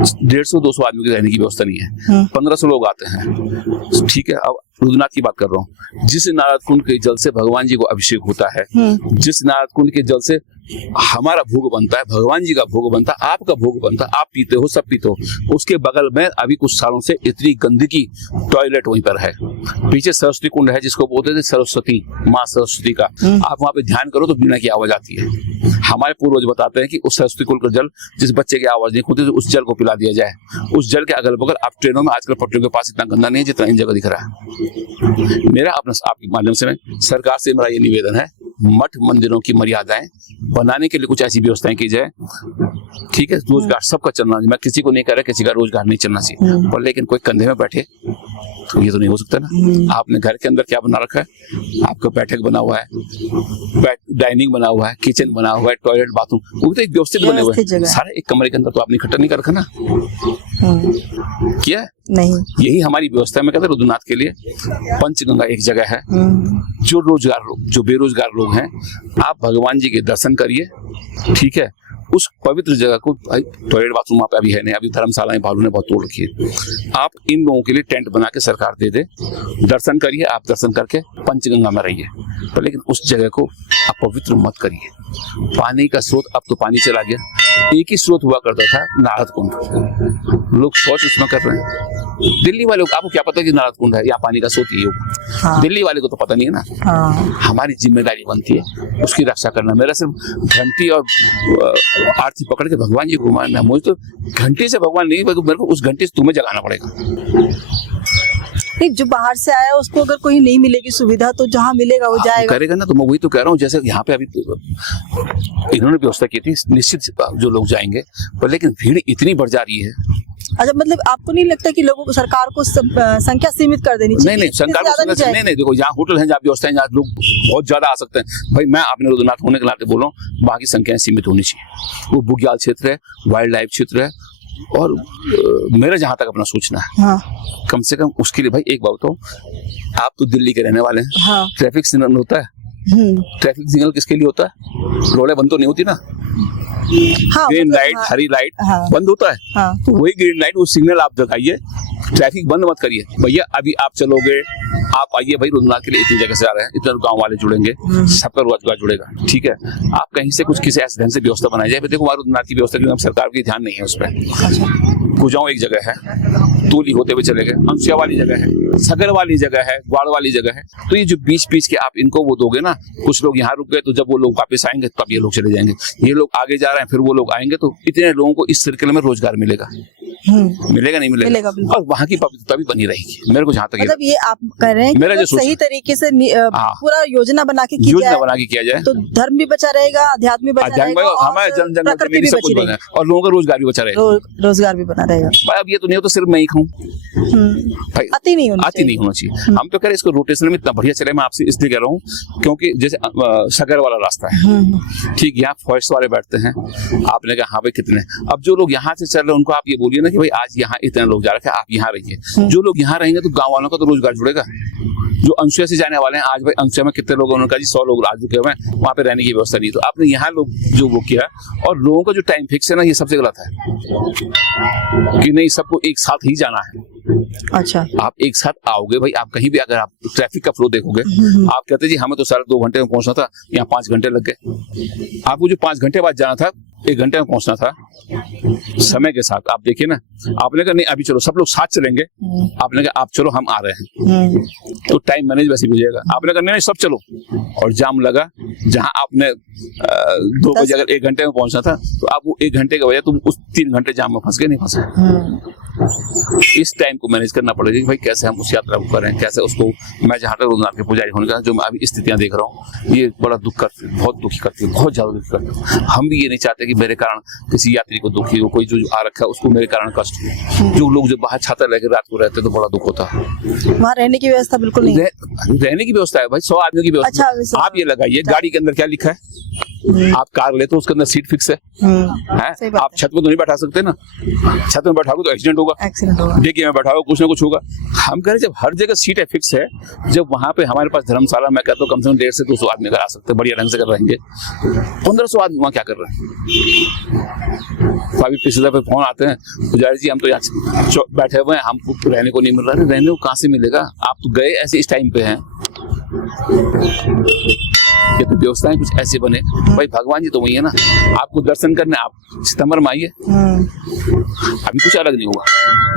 150-200 आदमी की रहने की व्यवस्था नहीं है। 1500 लोग आते हैं, ठीक है। अब रुद्रनाथ की बात कर रहा हूँ। जिस नारद कुंड के जल से भगवान जी को अभिषेक होता है, जिस नारद कुंड के जल से हमारा भोग बनता है, भगवान जी का भोग बनता है, आपका भोग बनता है, आप पीते हो, सब पीते हो, उसके बगल में अभी कुछ सालों से इतनी गंदगी, टॉयलेट वहीं पर है। पीछे सरस्वती कुंड है जिसको बोलते थे सरस्वती, माँ सरस्वती का। आप वहाँ पे ध्यान करो तो वीणा की आवाज आती है। हमारे पूर्वज बताते हैं कि उस सरस्वती कुंड का जल, जिस बच्चे की आवाज नहीं होती, उस जल को पिला दिया जाए। उस जल के अगल बगल आप ट्रेनों में आजकल पटरियों के पास इतना गंदा नहीं है जितना इन जगह दिख रहा है। मेरा अपना आपके माध्यम से सरकार से मेरा ये निवेदन है, मठ मंदिरों की मर्यादाएं बनाने के लिए कुछ ऐसी व्यवस्थाएं की जाए, ठीक है। रोजगार सबका चलना, मैं किसी को नहीं कह रहा किसी का रोजगार नहीं चलना चाहिए, पर लेकिन कोई कंधे में बैठे तो ये तो नहीं हो सकता ना। आपने घर के अंदर क्या बना रखा है? आपका बैठक बना हुआ है, डाइनिंग बना हुआ है, किचन बना हुआ है, टॉयलेट बाथरूम, वो तो एक व्यवस्थित बने हुए हैं। सारे एक कमरे के अंदर तो आपने इकट्ठा नहीं कर रखा ना। किया है? नहीं। यही हमारी व्यवस्था में कहते हैं रुद्रनाथ के लिए पंचगंगा एक जगह है। जो रोजगार लोग, जो बेरोजगार लोग हैं, आप भगवान जी के दर्शन करिए, ठीक है। उस पवित्र जगह को, भाई टॉयलेट बाथरूम वहाँ पे अभी है नहीं, अभी धर्मशालाएं भालू ने बहुत तोड़ रखी है। आप इन लोगों के लिए टेंट बना के सरकार दे दे, दर्शन करिए, आप दर्शन करके पंचगंगा में रहिए, पर लेकिन उस जगह को आप पवित्र मत करिए। पानी का स्रोत, अब तो पानी चला गया। एक ही स्रोत हुआ करता था, नारद कुंड, लोग शौच उसमें कर रहे हैं। दिल्ली वालों को आपको क्या पता कि नारद कुंड है या पानी का स्रोत ही हो? हाँ। दिल्ली वाले को तो पता नहीं है ना। हमारी जिम्मेदारी बनती है उसकी रक्षा करना। मेरा सिर्फ घंटी और आरती पकड़ के भगवान जी को मानना, मुझे तो घंटी से भगवान नहीं, मेरे को उस घंटी से तुम्हें जगाना पड़ेगा। नहीं, जो बाहर से आया उसको अगर कोई नहीं मिलेगी सुविधा तो जहाँ मिलेगा वो जाएगा, करेगा ना। तो मैं वही तो कह रहा हूँ, जैसे यहाँ पे अभी इन्होंने व्यवस्था की थी, निश्चित जो लोग जाएंगे, पर लेकिन भीड़ इतनी बढ़ जा रही है। अच्छा, मतलब आपको नहीं लगता कि लोगों को, सरकार को संख्या सीमित कर देनी चाहिए? नहीं, सरकार को नहीं, देखो यहाँ होटल है, जहाँ व्यवस्था है, जहाँ लोग बहुत ज्यादा आ सकते हैं। भाई मैं अपने रुद्रनाथ होने के नाते बोल रहा हूँ, वहाँ की संख्याएं सीमित होनी चाहिए। वो बुग्याल क्षेत्र है, वाइल्ड लाइफ क्षेत्र है, और मेरा जहाँ तक अपना सोचना है, हाँ। कम से कम उसके लिए भाई एक बात हो, आप तो दिल्ली के रहने वाले हैं, हाँ। ट्रैफिक सिग्नल होता है। ट्रैफिक सिग्नल किसके लिए होता है? रोडें बंद तो नहीं होती ना। हाँ, ग्रीन मतलब लाइट, हरी लाइट बंद होता है। हाँ। तो वही ग्रीन लाइट, वो सिग्नल आप दिखाइए, ट्रैफिक बंद मत करिए। भैया अभी आप चलोगे, आप आइए भाई, रुद्रनाथ के लिए इतनी जगह से आ रहे हैं, इतने गांव वाले जुड़ेंगे, सबका रोजगार जुड़ेगा, ठीक है। आप कहीं से कुछ किसी ऐसे ढंग से व्यवस्था बनाई जाए। देखो हमारे रुद्रनाथ की व्यवस्था की सरकार की ध्यान नहीं है उस पर। कुजाऊ एक जगह है, तूली होते हुए चले गए, अंसिया वाली जगह है, सगर वाली जगह है, ग्वाड़ वाली जगह है। तो ये जो बीच के आप इनको वो दोगे ना, कुछ लोग यहाँ रुक गए, तो जब वो लोग वापस आएंगे तब ये लोग चले जाएंगे। ये लोग आगे जा रहे हैं, फिर वो लोग आएंगे, तो इतने लोगों को इस सर्कल में रोजगार मिलेगा। मिलेगा नहीं मिलेगा, और वहाँ की पवित्रता भी बनी रहेगी। मेरे को जहाँ तक मतलब ये आप कह रहे हैं मेरा जो सही तरीके से पूरा योजना बना के किया जाए, तो धर्म भी बचा रहेगा, अध्यात्म भी बचा रहेगा, हमारे जन प्रकृति भी सब कुछ बना, और लोगों का रोजगार भी बचा रहेगा, रोजगार भी बना रहेगा। भाई अब ये तो नहीं हो तो सिर्फ मैं ही खाऊं, आती नहीं होना चाहिए। हम तो कह रहे इसको रोटेशन में इतना बढ़िया चले। मैं आपसे इसलिए कह रहा हूँ क्योंकि जैसे सगर वाला रास्ता है, ठीक, यहाँ फॉरेस्ट वाले बैठते हैं, आपने कहा हाँ भाई कितने, अब जो लोग यहाँ से चल रहे हैं उनको आप ये बोलिए ना कि भाई आज यहाँ इतने लोग जा रहे हैं, आप यहाँ रहिए। जो लोग यहाँ रहेंगे तो गाँव वालों का तो रोजगार जुड़ेगा। जो अंशुया से जाने वाले हैं, आज भाई अंशुया में कितने लोग, उन्होंने कहा जी 100 लोग आज रुके हुए हैं, वहाँ पे रहने की व्यवस्था नहीं, तो आपने यहाँ लोग जो वो किया, और लोगों का जो टाइम फिक्स है ना, ये सबसे गलत है कि नहीं सबको एक साथ ही जाना है। अच्छा, आप एक साथ आओगे भाई, आप कहीं भी अगर आप ट्रैफिक का फ्लो देखोगे, आप कहते जी हमें तो 2.5 घंटे में पहुंचना था, यहाँ 5 घंटे लग गए। आपको जो 5 घंटे बाद जाना था, 1 घंटे में पहुंचना था। समय के साथ आप देखिए ना, आपने कहा नहीं अभी चलो सब लोग साथ चलेंगे, आपने कहा आप चलो हम आ रहे हैं, तो टाइम मैनेज वैसे भी हो जाएगा। आपने कहा नहीं सब चलो, और जाम लगा, जहां आपने 2 बजे अगर 1 घंटे में पहुंचना था, तो आप वो 1 घंटे का वजह तुम उस 3 घंटे जाम में फंस गए, नहीं फंसे। इस टाइम को मैनेज करना पड़ेगा कि भाई कैसे हम उस यात्रा को करें, कैसे उसको। मैं जहाँ तक रुद्रनाथ के पुजारी होने का जो मैं अभी स्थितियां देख रहा हूँ, ये बड़ा दुख करती है, बहुत दुखी करती है, बहुत ज्यादा दुखी करती है। हम भी ये नहीं चाहते कि मेरे कारण किसी यात्री को दुखी हो, कोई जो आ रखा है उसको मेरे कारण कष्ट हो। जो लोग जब बाहर छाता लेकर रात को रहते हैं तो बड़ा दुख होता है। वहाँ रहने की व्यवस्था बिल्कुल नहीं, रहने की व्यवस्था है भाई, 100 आदमी की व्यवस्था। अच्छा, आप ये लगाइए गाड़ी के अंदर क्या लिखा है, आप कार लेते हो उसके अंदर सीट फिक्स है, आप छत में तो नहीं बैठा सकते ना, छत में बैठाओगे तो एक्सीडेंट होगा, डिग्गी में बैठाओगे कुछ ना कुछ होगा। हम कह रहे जब हर जगह सीट है फिक्स है, जब वहां पे हमारे पास धर्मशाला, मैं कहता हूँ कम से कम 150 से 200 आदमी अगर आ सकते हैं, बढ़िया ढंग से कर रहेंगे, 1500 आदमी वहाँ क्या कर रहे हैं। अभी पिछले दफे फोन आते हैं, पुजारी जी हम तो यहाँ बैठे हुए हैं, हमको रहने को नहीं मिल रहा है। रहने को कहाँ से मिलेगा, आप तो गए ऐसे इस टाइम पे हैं। ये तो व्यवस्थाएं कुछ ऐसे बने, भाई भगवान जी तो वही है ना, आपको दर्शन करने आप सितंबर में आइए, अभी कुछ अलग नहीं हुआ,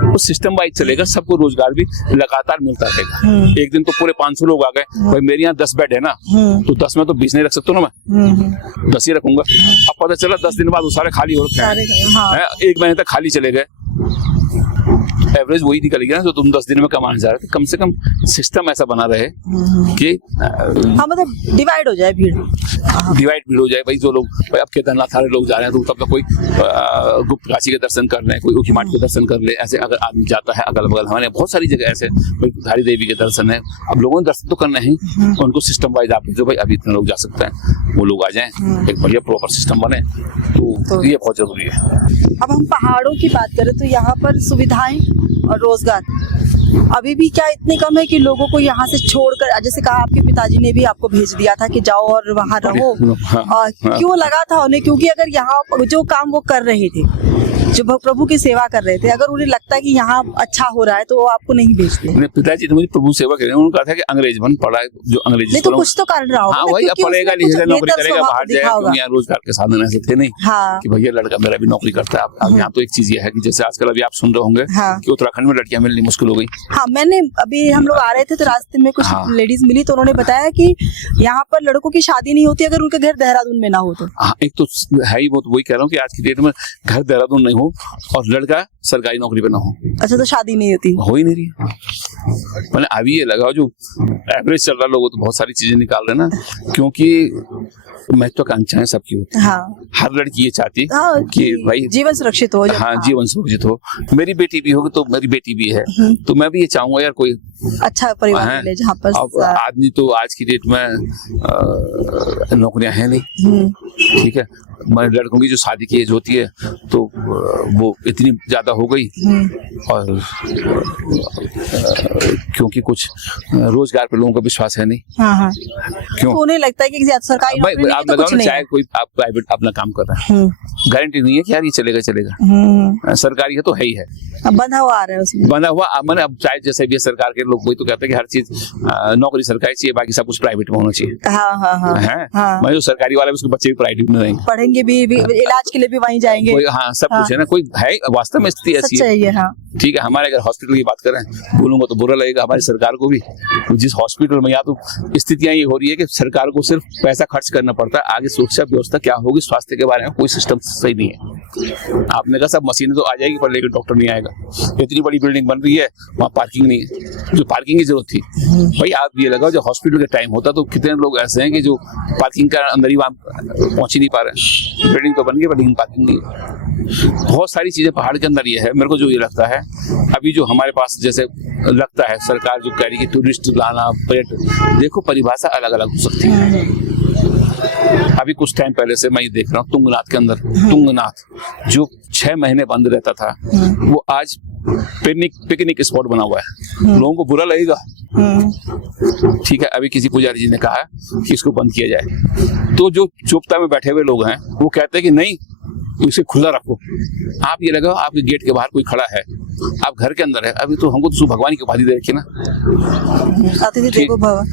वो सिस्टम वाइज चलेगा, सबको रोजगार भी लगातार मिलता रहेगा। एक दिन तो पूरे 500 लोग आ गए, भाई मेरे यहाँ 10 बेड है ना, तो 10 में तो 20 नहीं रख सकता ना, मैं 10 ही रखूंगा। अब पता चला 10 दिन बाद वो सारे खाली हो रखे हैं, 1 महीने तक खाली चले गए। एवरेज वही निकलेगी ना जो तुम 10 दिन में कमाने जा रहे हो। कम से कम सिस्टम ऐसा बना रहे कि हाँ, मतलब डिवाइड हो जाए भीड़। भीड़ हो जाए। भाई जो लोग भाई अब केदारनाथ सारे लोग जा रहे हैं तो तब तक कोई गुप्त काशी के दर्शन कर ले, कोई उखीमाट के दर्शन कर ले। ऐसे अगर आदमी जाता है अगल बगल, हमारे बहुत सारी जगह ऐसे धारी देवी के दर्शन है। अब लोगों ने दर्शन तो करना है, उनको सिस्टम वाइज आप जो भाई अभी इतने लोग जा सकते हैं वो लोग आ जाएं, एक बढ़िया प्रॉपर सिस्टम बने तो ये बहुत जरूरी है। अब हम पहाड़ों की बात करें तो यहाँ पर सुविधाएं और रोजगार अभी भी क्या इतने कम है कि लोगों को यहाँ से छोड़कर, जैसे कहा आपके पिताजी ने भी आपको भेज दिया था कि जाओ और वहाँ रहो, क्यों लगा था उन्हें? क्योंकि अगर यहाँ जो काम वो कर रहे थे, जो प्रभु की सेवा कर रहे थे, अगर उन्हें लगता है कि यहाँ अच्छा हो रहा है तो वो आपको नहीं भेजते। पिताजी तो मुझे प्रभु सेवा कर रहे हैं, उन्होंने कहा था कि अंग्रेज बन पढ़ा है, जो अंग्रेजी नहीं तो कुछ तो कारण रहा होगा। हाँ वही, अब पढ़ेगा लिखेगा नौकरी करेगा बाहर जाएगा, क्योंकि यहाँ रोजगार के साधन ऐसे थे नहीं कि भैया लड़का मेरा भी नौकरी करता है। अब यहाँ तो एक चीज ये है कि जैसे आजकल अभी आप सुन रहे होंगे कि उत्तराखंड में लड़कियां मिलनी मुश्किल हो गई। हाँ, मैंने अभी हम लोग आ रहे थे तो रास्ते में कुछ लेडीज मिली तो उन्होंने बताया कि यहाँ पर लड़कों की शादी नहीं होती अगर उनके घर देहरादून में ना हो तो। हाँ, एक तो है ही, वो तो वही कह रहा हूँ कि आज की डेट में घर देहरादून नहीं हो और लड़का सरकारी नौकरी पे ना हो, अच्छा तो शादी नहीं होती, हो ही नहीं रही। मैंने अभी ये लगाओ जो एवरेज चल रहा लोग तो बहुत सारी चीजें निकाल रहे ना, क्योंकि महत्वाकांक्षाएं सबकी होती है। हर लड़की ये चाहती कि भाई जीवन सुरक्षित हो। हाँ, जीवन सुरक्षित हो। मेरी बेटी भी होगी तो मेरी बेटी भी है, तो मैं भी ये चाहूंगा यार कोई अच्छा परिवार मिले जहाँ पर। अब आदमी तो आज की डेट में नौकरियां हैं नहीं, ठीक है। लड़कों की जो शादी की एज होती है तो वो इतनी ज्यादा हो गई और क्योंकि कुछ रोजगार पे लोगों का विश्वास है नहीं। क्यों? तो उन्हें लगता है कि सरकारी नौकरी आप लगाओ ना, चाहे कोई आप प्राइवेट अपना काम कर रहा है, गारंटी नहीं है कि यार ये चलेगा। सरकारी है तो है ही है, बंधा हुआ आ रहा है उसमें, बंधा हुआ। मैंने अब चाहे जैसे भी सरकार के लोग वही तो कहते हैं कि हर चीज नौकरी सरकारी चाहिए, बाकी सब कुछ प्राइवेट में होना चाहिए। मैं जो सरकारी वाला उसके बच्चे भी प्राइवेट में रहेंगे, पढ़ेंगे भी इलाज के लिए भी वहीं जाएंगे। हाँ, सब कुछ है ना। कोई है वास्तव में स्थिति ऐसी है, ठीक है। हमारे अगर हॉस्पिटल की बात करें, बोलूंगा तो बुरा लगेगा हमारी सरकार को भी, जिस हॉस्पिटल में या तो स्थितियां ये हो रही है कि सरकार को सिर्फ पैसा खर्च करना पड़ता है, आगे सुरक्षा व्यवस्था क्या होगी, स्वास्थ्य के बारे में कोई सिस्टम सही नहीं है। आपने कहा सब मशीनें तो आ जाएगी पर लेकिन डॉक्टर नहीं आएगा। इतनी बड़ी बिल्डिंग बन रही है, वहाँ पार्किंग नहीं है, जो पार्किंग की जरूरत थी। भाई आप ये लगाओ, जब हॉस्पिटल का टाइम होता तो कितने लोग ऐसे हैं कि जो पार्किंग का अंदर ही वहाँ पहुंच ही नहीं पा रहे। बिल्डिंग तो बन गई लेकिन पार्किंग नहीं है। बहुत सारी चीजें पहाड़ के अंदर ये है। मेरे को जो ये लगता है अभी जो हमारे पास जैसे लगता है सरकार जो कह रही है टूरिस्ट लाना, पर्यटन, देखो परिभाषा अलग अलग हो सकती है। अभी कुछ टाइम पहले से मैं ये देख रहा हूँ तुंगनाथ के अंदर, तुंगनाथ जो 6 महीने बंद रहता था वो आज पिकनिक स्पॉट बना हुआ है। लोगों को बुरा लगेगा, ठीक है। अभी किसी पुजारी जी ने कहा कि इसको बंद किया जाए, तो जो चुपता में बैठे हुए लोग हैं वो कहते हैं कि नहीं, इसे खुला रखो। आप ये लगाओ आपके गेट के बाहर कोई खड़ा है, आप घर के अंदर है, अभी तो हमको तो भगवान की उपाधि दे रखी ना।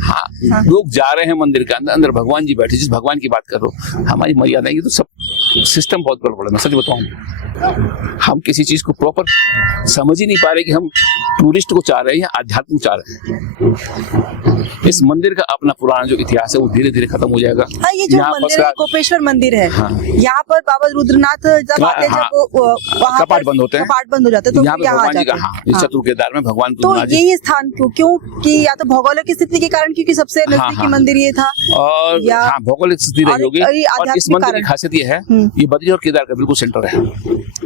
हाँ, लोग जा रहे हैं मंदिर के अंदर, अंदर भगवान जी बैठे, जिस भगवान की बात कर रहे हो, हमारी मर्यादा है। ये तो सब सिस्टम बहुत गड़बड़ है, मैं सच बताऊं। हम किसी चीज को प्रॉपर समझ ही नहीं पा रहे कि हम टूरिस्ट को चाह रहे हैं या आध्यात्म चाह रहे हैं। इस मंदिर का अपना पुराना जो इतिहास है वो धीरे धीरे खत्म हो जाएगा। हाँ, ये जो मंदिर है कोपेश्वर मंदिर है, यहाँ पर बाबा रुद्रनाथ जब आते हैं, जब कपाट बंद होते हैं, कपाट बंद हो जाते हैं, तो यहाँ भगवान जी का चतुर केदार में भगवान तो यही स्थान क्यों कि या तो भौगोलिक स्थिति के कारण, क्योंकि सबसे नजदीकी मंदिर ये था, और भौगोलिक स्थिति रही होगी। और इस मंदिर की खासियत ये है, ये बद्री और केदार का बिल्कुल सेंटर है।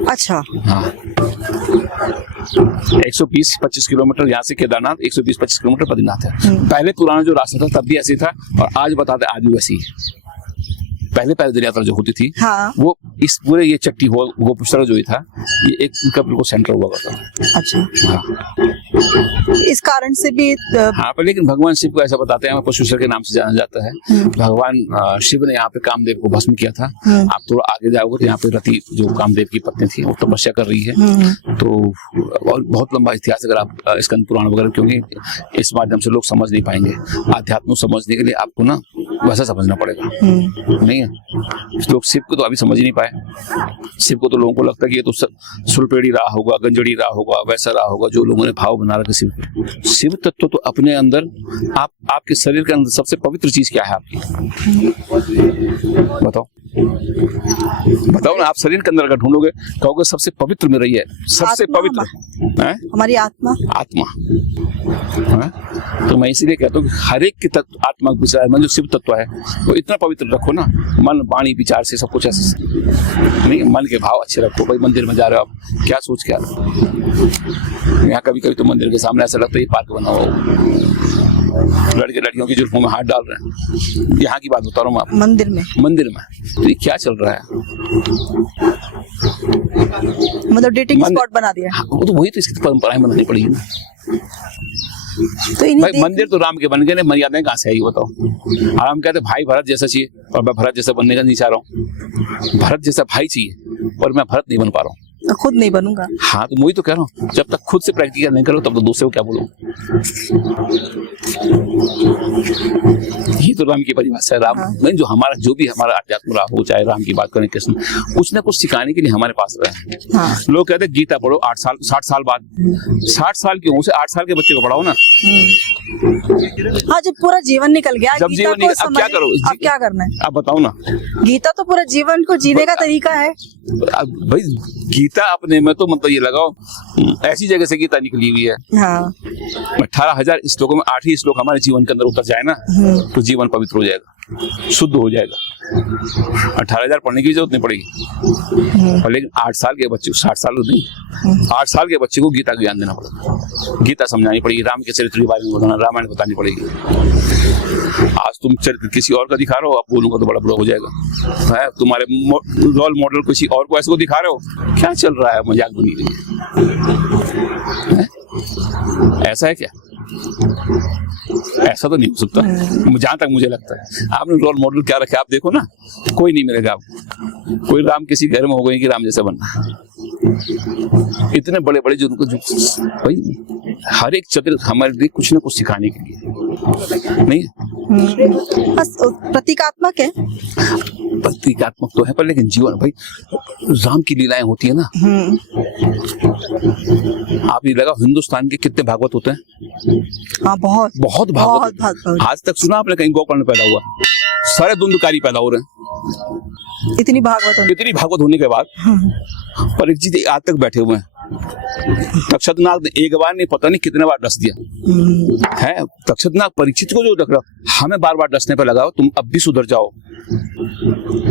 अच्छा, 120-25 किलोमीटर यहाँ से केदारनाथ, 120-25 किलोमीटर बद्रीनाथ है। पहले पुराना जो रास्ता था तब भी ऐसे था, और आज बताते आज भी वैसी है। पहले पैदल यात्रा जो होती थी, वो इस पूरे ये चट्टी गोपुष्कर जो ही था, ये एक उनका बिल्कुल सेंटर हुआ करता था। अच्छा, इस कारण से भी हाँ, पर लेकिन भगवान शिव को ऐसा बताते हैं, पशुश्वर के नाम से जाना जाता है। भगवान शिव ने यहाँ पे कामदेव को भस्म किया था। आप थोड़ा आगे जाओगे तो यहाँ पे रति जो कामदेव की पत्नी थी वो तपस्या कर रही है। तो और बहुत लंबा इतिहास अगर आप स्कंद पुराण वगैरह, क्योंकि इस माध्यम से लोग समझ नहीं पाएंगे। आध्यात्म समझने के लिए आपको ना वैसा समझना पड़ेगा, नहीं है। लोग शिव को तो अभी समझ ही नहीं पाए। शिव को तो लोगों को लगता है कि ये तो सुलपेड़ी रहा होगा, गंजड़ी रहा होगा, वैसा रहा होगा, जो लोगों ने भाव बना रखा शिव। शिव तत्व तो अपने अंदर, आपके शरीर के अंदर सबसे पवित्र चीज क्या है आपकी, बताओ। बताओ ना, आप शरीर के अंदर अगर ढूंढोगे कहोगे सबसे पवित्र में रही है, सबसे आत्मा पवित्र है हमारी आत्मा। आत्मा है? तो मैं इसीलिए कहता हूँ कि हर एक के तत्व आत्मा विचार मन जो शिव तत्व है वो इतना पवित्र रखो ना, मन वाणी विचार से सब कुछ ऐसे नहीं, मन के भाव अच्छे रखो। भाई मंदिर में जा रहे हो आप, क्या सोच के आ रहे हो? यहाँ कभी कभी तो मंदिर के सामने ऐसा लगता है ये पार्क बना हुआ, लड़के लड़कियों की जुल्फों में हाथ डाल रहे हैं। यहाँ की बात बता रहा हूँ आप, मंदिर में तो ये क्या चल रहा है? मतलब डेटिंग स्पॉट बना दिया। वो तो वही तो इसकी परंपराएं बनानी पड़ेगी ना। तो भाई मंदिर तो राम के बन गए, मर्यादाएं कहाँ से आई बताओ? राम कहते भाई भरत जैसा चाहिए, और मैं भरत जैसा बनने का नहीं चाह रहा हूँ। भरत जैसा भाई चाहिए और मैं भरत नहीं बन पा रहा हूँ, खुद नहीं बनूंगा। हाँ तो वही तो कह रहा हूँ, जब तक खुद से प्रैक्टिकल नहीं करो तब तो दूसरे को क्या बोलो। ये तो राम की परिभाषा है। राम नहीं, जो हमारा जो भी हमारा अध्यात्म रहा हो, चाहे राम की बात करें कृष्ण, कुछ ना कुछ सिखाने के लिए हमारे पास रहे। हाँ। लोग कहते हैं गीता पढ़ो 8 साल 60 साल बाद। 60 साल क्यों? उसे 8 साल के बच्चे को पढ़ाओ ना। हाँ, जब पूरा जीवन निकल गया, जब जीवन निकल, अब क्या करो? अब क्या करना है? आप बताओ ना। गीता तो पूरा जीवन को जीने का तरीका है। भाई गीता अपने में तो मतलब ये लगाओ ऐसी जगह से गीता निकली हुई है। हाँ। 18,000 श्लोकों में 8 ही श्लोक हमारे जीवन के अंदर उतर जाए ना तो जीवन पवित्र हो जाएगा, शुद्ध हो जाएगा। 18,000 पढ़ने की जरूरत नहीं पड़ेगी। और लेकिन 8 साल के बच्चे को, 60 साल नहीं, 8 साल के बच्चे को गीता का ज्ञान देना पड़ेगा, गीता समझानी पड़ेगी, राम के चरित्र के बारे में बताना, रामायण बतानी पड़ेगी। आज तुम चरित्र किसी और का दिखा रहे हो, आप बोलूंगा तो बड़ा बुरा हो जाएगा। है तुम्हारे रोल मॉडल किसी और को ऐसे को दिखा रहे हो, क्या चल रहा है? मजाक बनी रही है? ऐसा है क्या? ऐसा तो नहीं हो सकता जहां तक मुझे लगता है। आपने रोल मॉडल क्या रखा, आप देखो ना, कोई नहीं मिलेगा आपको। कोई राम किसी घर में हो गई कि राम जैसा बनना, इतने बड़े बड़े जो भाई हर एक चरित्र हमारे लिए कुछ ना कुछ सिखाने के लिए नहीं। बस प्रतीकात्मक है, प्रतीकात्मक तो है पर लेकिन जीवन भाई राम की लीलाएं होती है ना। आप ये लगाओ हिंदुस्तान के कितने भागवत होते हैं? हाँ, बहुत बहुत भागवत। आज तक सुना आपने कहीं गोकर्ण पैदा हुआ? सारे धुंधकारी पैदा हो रहे हैं। इतनी भागवत होने के बाद परीक्षित जी आज तक बैठे हुए हैं। तक्षकनाग ने एक बार नहीं पता नहीं कितने बार डस दिया है। तक्षकनाग परीक्षित को जो रख रहा, हमें बार बार डसने पे लगाओ, तुम अब भी सुधर जाओ।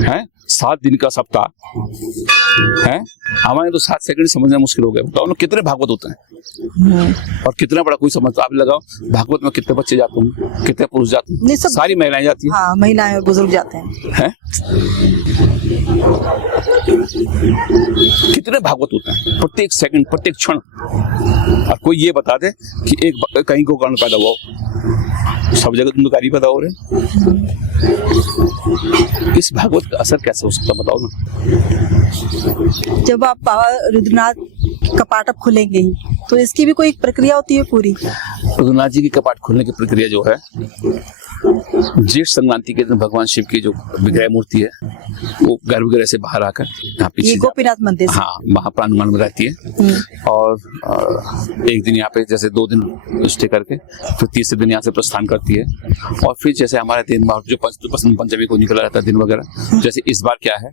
है 7 दिन का सप्ताह है, हमारे तो 7 सेकंड समझना मुश्किल हो गया। बताओ ना कितने भागवत होते हैं और कितना बड़ा कोई समझता। आप लगाओ भागवत में कितने बच्चे जाते हैं, कितने पुरुष जाते हैं? सारी महिलाएं जाती हैं। हाँ, महिलाएं और बुजुर्ग जाते हैं। कितने भागवत होते हैं? प्रत्येक सेकंड, प्रत्येक क्षण। और कोई ये बता दे कि एक कहीं को कारण पैदा हुआ हो, सब जगह धुंधकारी पैदा हो रहे। इस भागवत का असर कैसे हो सकता बताओ ना। जब आप बाबा रुद्रनाथ कपाट अब खुलेंगे ही, तो इसकी भी कोई प्रक्रिया होती है पूरी? रुद्रनाथ जी की कपाट खुलने की प्रक्रिया जो है, ज्येष्ठ संक्रांति के दिन भगवान शिव की जो विग्रह मूर्ति है वो गर्भगृह से बाहर आकर यहाँ पीछे गोपीनाथ मंदिर, हाँ, महाप्रांगण में रहती है। और एक दिन यहाँ पे जैसे 2 दिन स्टे करके फिर तीसरे दिन यहाँ से प्रस्थान करती है। और फिर जैसे हमारे दिन जो बसंत पंचमी को निकला रहता है दिन वगैरह, जैसे इस बार क्या है